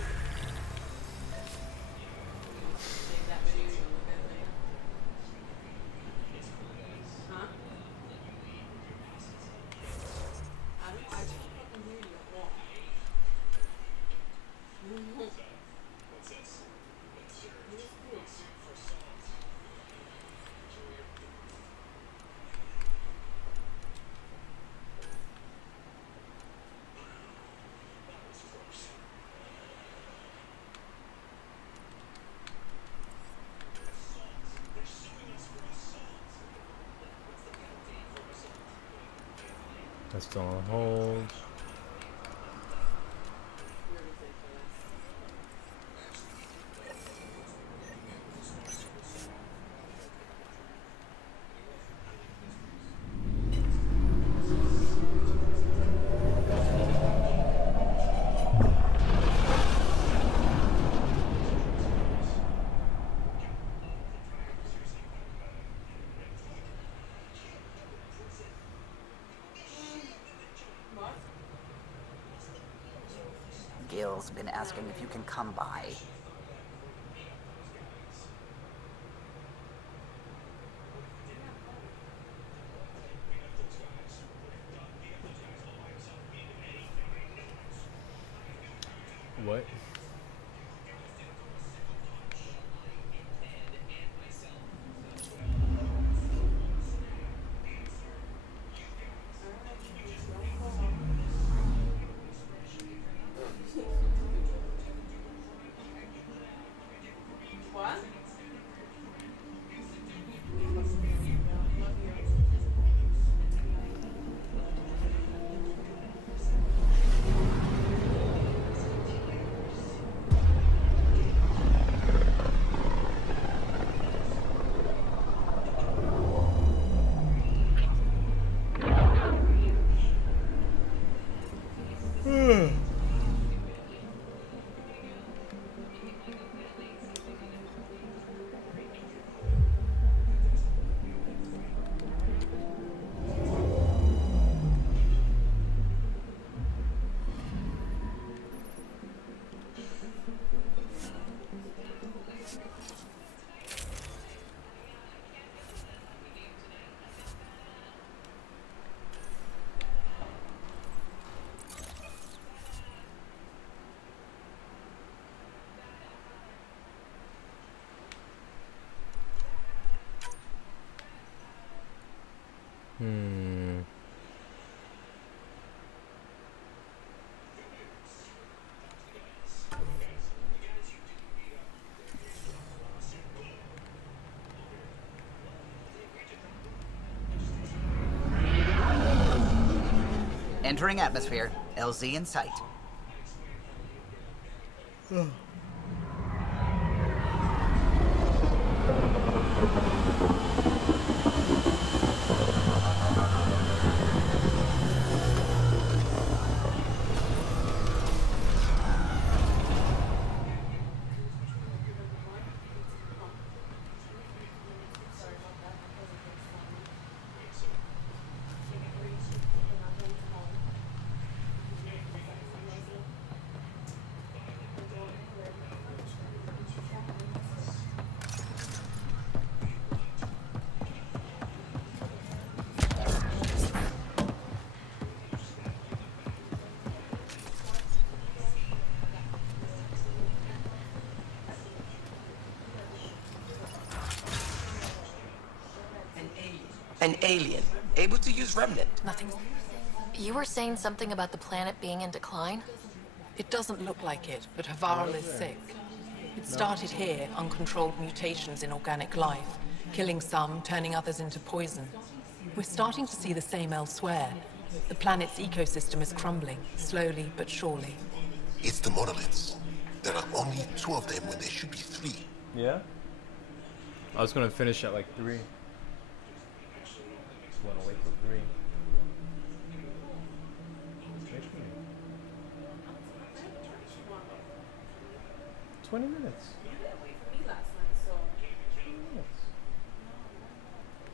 That's still on hold. Gil's been asking if you can come by. What? Entering atmosphere. LZ in sight. An alien, able to use Remnant. Nothing. You were saying something about the planet being in decline? It doesn't look like it, but Havarl is sick. It started here, uncontrolled mutations in organic life, killing some, turning others into poison. We're starting to see the same elsewhere. The planet's ecosystem is crumbling, slowly but surely. It's the monoliths. There are only 2 of them when there should be 3. Yeah? I was gonna finish at like 3. Want to wait till 3. 20 minutes.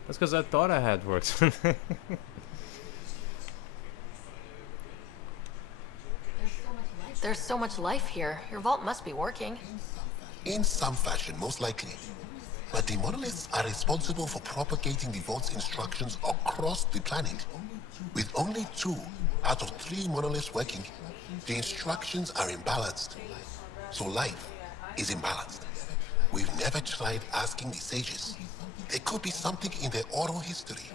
That's because I thought I had work. There's so much life here. Your vault must be working. In some fashion, most likely. But the monoliths are responsible for propagating the vault's instructions across the planet. With only 2 out of 3 monoliths working, the instructions are imbalanced. So life is imbalanced. We've never tried asking the sages. There could be something in their oral history.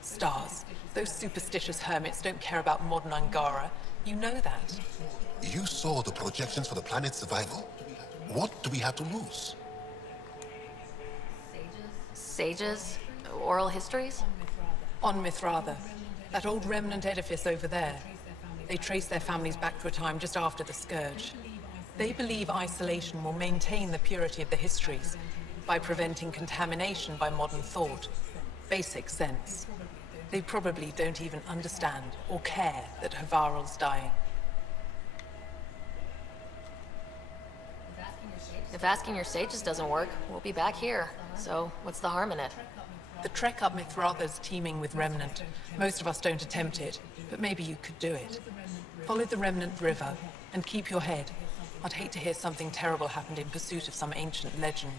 Stars. Those superstitious hermits don't care about modern Angara. You know that. You saw the projections for the planet's survival. What do we have to lose? Sages? Oral histories? On Mithratha. That old remnant edifice over there. They trace their families back to a time just after the Scourge. They believe isolation will maintain the purity of the histories by preventing contamination by modern thought. Basic sense. They probably don't even understand or care that Havarl's dying. If asking your sages doesn't work, we'll be back here. So, what's the harm in it? The trek up Mithratha's teeming with Remnant. Most of us don't attempt it, but maybe you could do it. Follow the Remnant River, and keep your head. I'd hate to hear something terrible happened in pursuit of some ancient legend.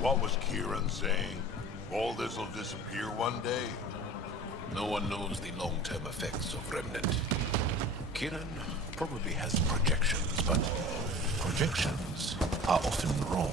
what was Kieran saying? All this'll disappear one day? No one knows the long-term effects of Remnant. Kieran probably has projections, but projections are often wrong.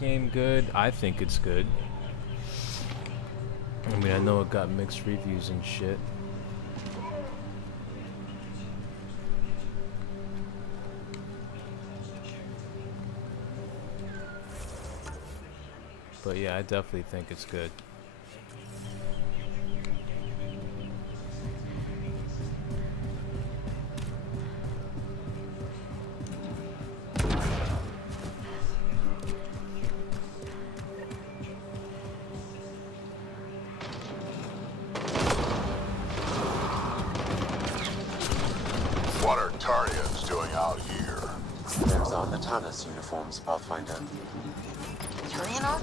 Game good? I think it's good. I mean, I know it got mixed reviews and shit. But yeah, I definitely think it's good. Uniforms, Pathfinder. Turianor?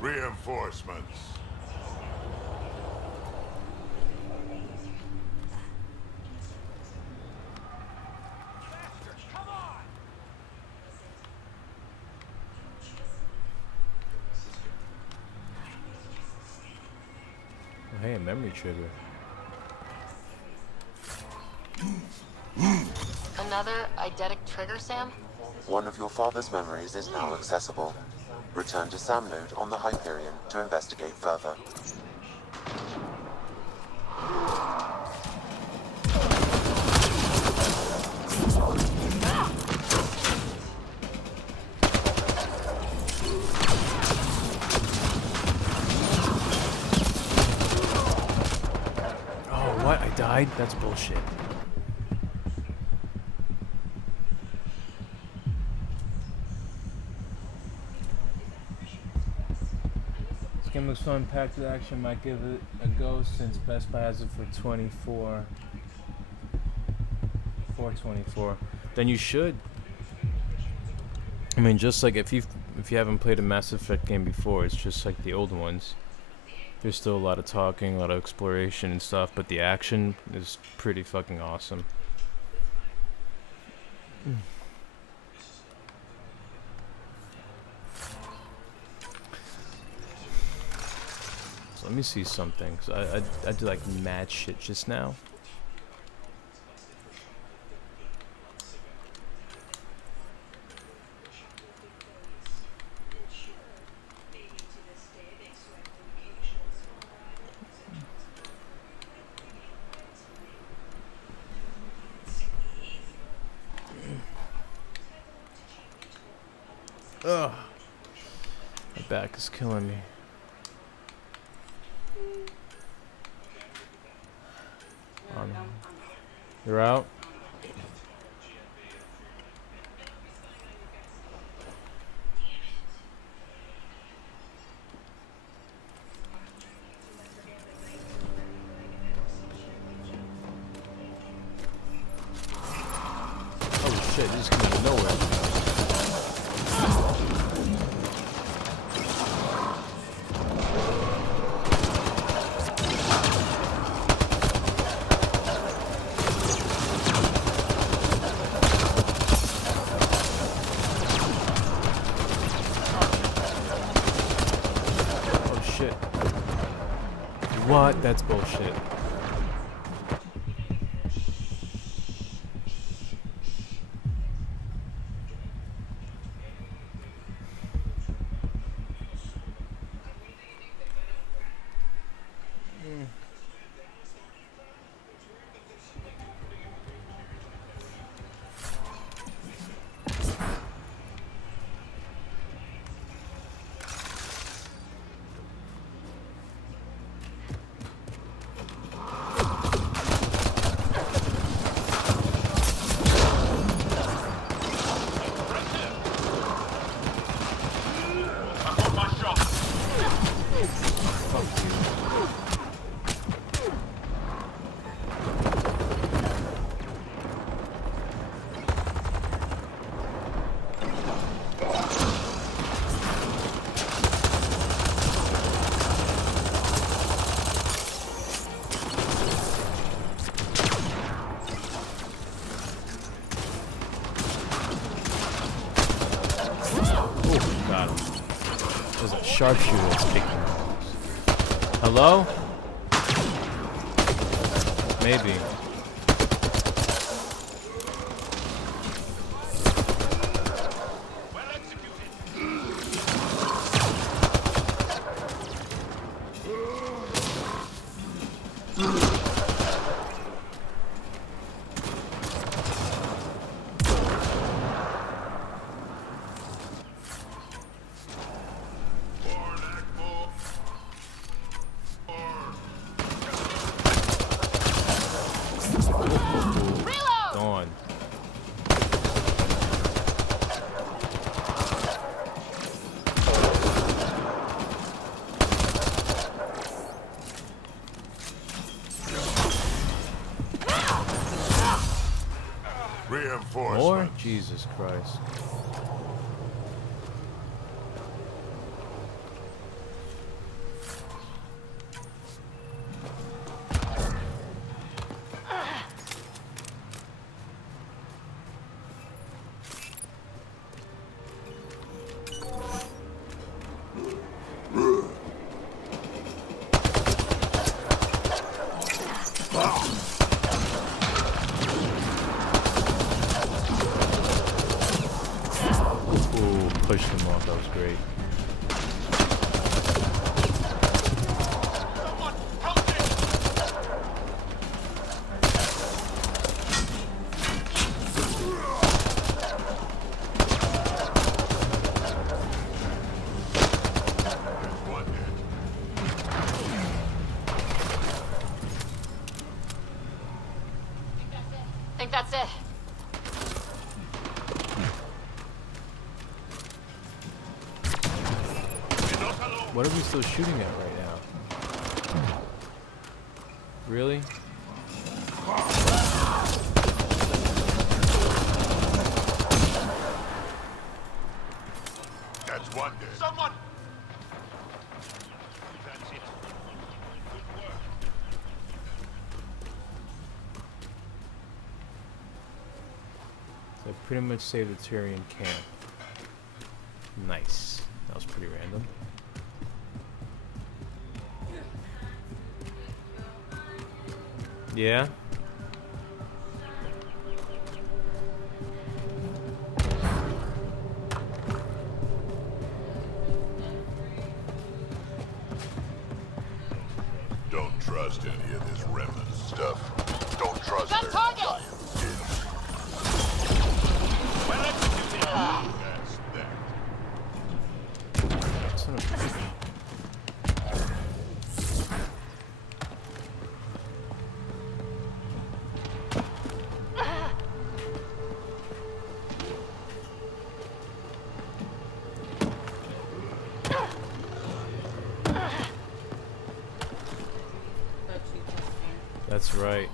Reinforcements. Oh, hey, a memory trigger. Another eidetic trigger, Sam? One of your father's memories is now accessible. Return to SAM node on the Hyperion to investigate further. Oh, what? I died? That's bullshit. This game looks fun, packed with action. Might give it a go since Best Buy has it for $4.24. Then you should. I mean, just like if you haven't played a Mass Effect game before, it's just like the old ones. There's still a lot of talking, a lot of exploration and stuff, but the action is pretty fucking awesome. So let me see something. I did like mad shit just now. Ugh. My back is killing me. You're out? Oh shit, this is coming out of nowhere. What? That's bullshit. Sharpshooter that's kicking. Hello? Maybe. More? Jesus Christ. Pushed him off, that was great. What are we still shooting at right now? Really? That's one day. Someone! That's it. So I pretty much saved the Tyrian camp. Nice. That was pretty random. Yeah? Don't trust any of this remnant stuff. Don't trust Got their target! giant kids. Well executed! That's that. Son of a... That's right.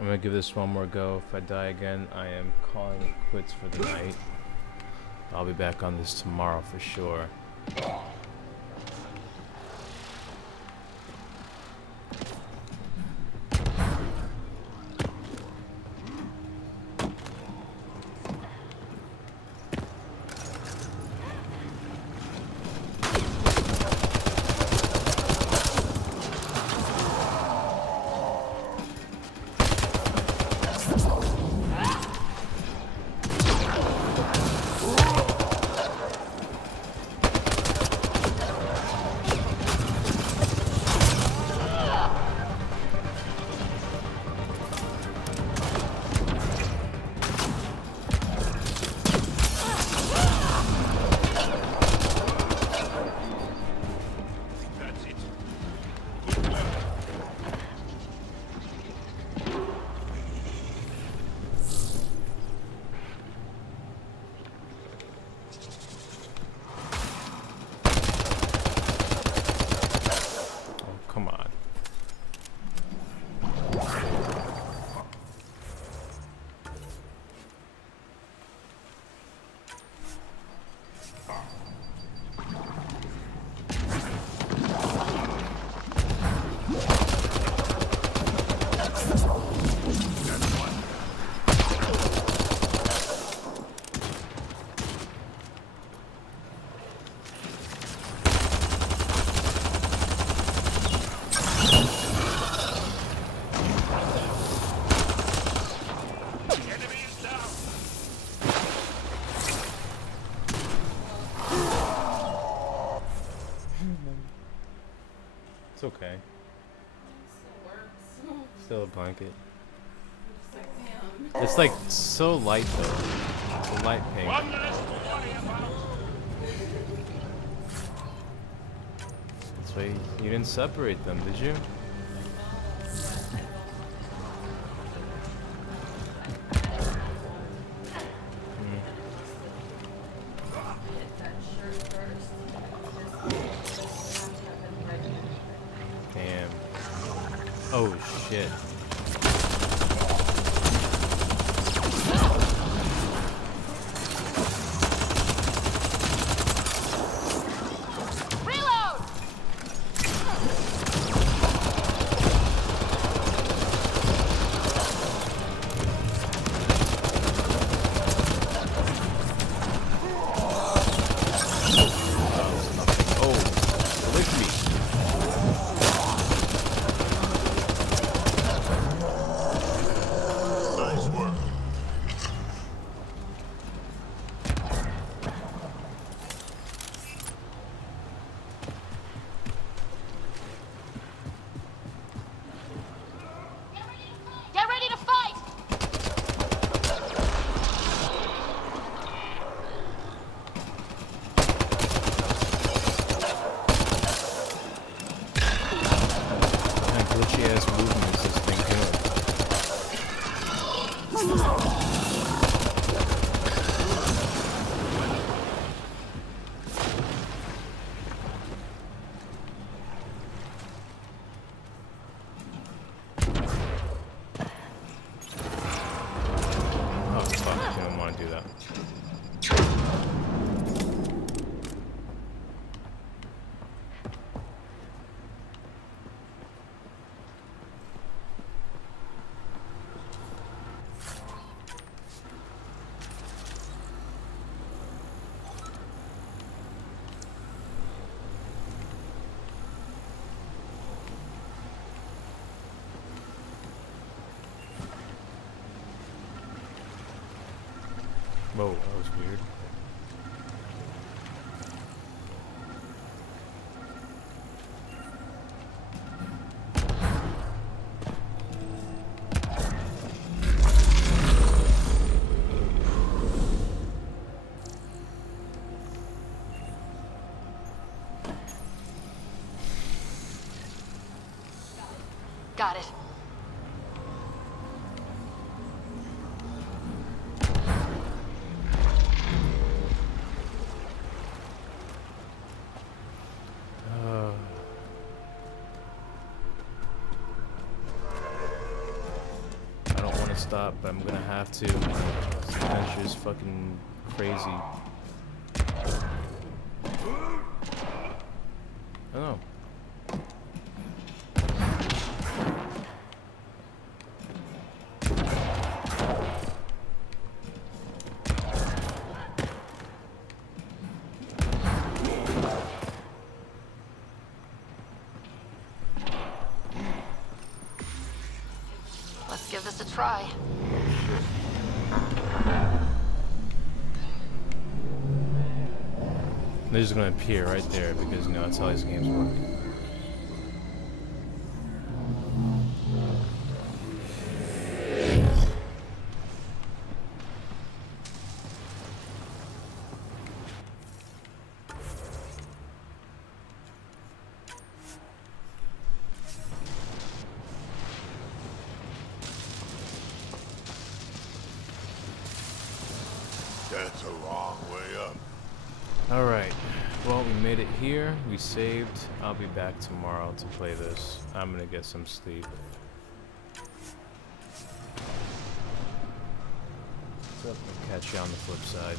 I'm gonna give this one more go. If I die again, I am calling it quits for the night. I'll be back on this tomorrow for sure. It's okay. Still a blanket. It's like so light though. It's a light pink. That's why you didn't separate them, did you? Damn. Oh shit. Whoa, that was weird. Got it. I don't want to stop, but I'm gonna have to. This adventure is fucking crazy. Oh. Let's give this a try. They're just gonna appear right there because, you know, that's how these games work. That's a long way up. Alright, well, we made it here. We saved. I'll be back tomorrow to play this. I'm gonna get some sleep. So I'll catch you on the flip side.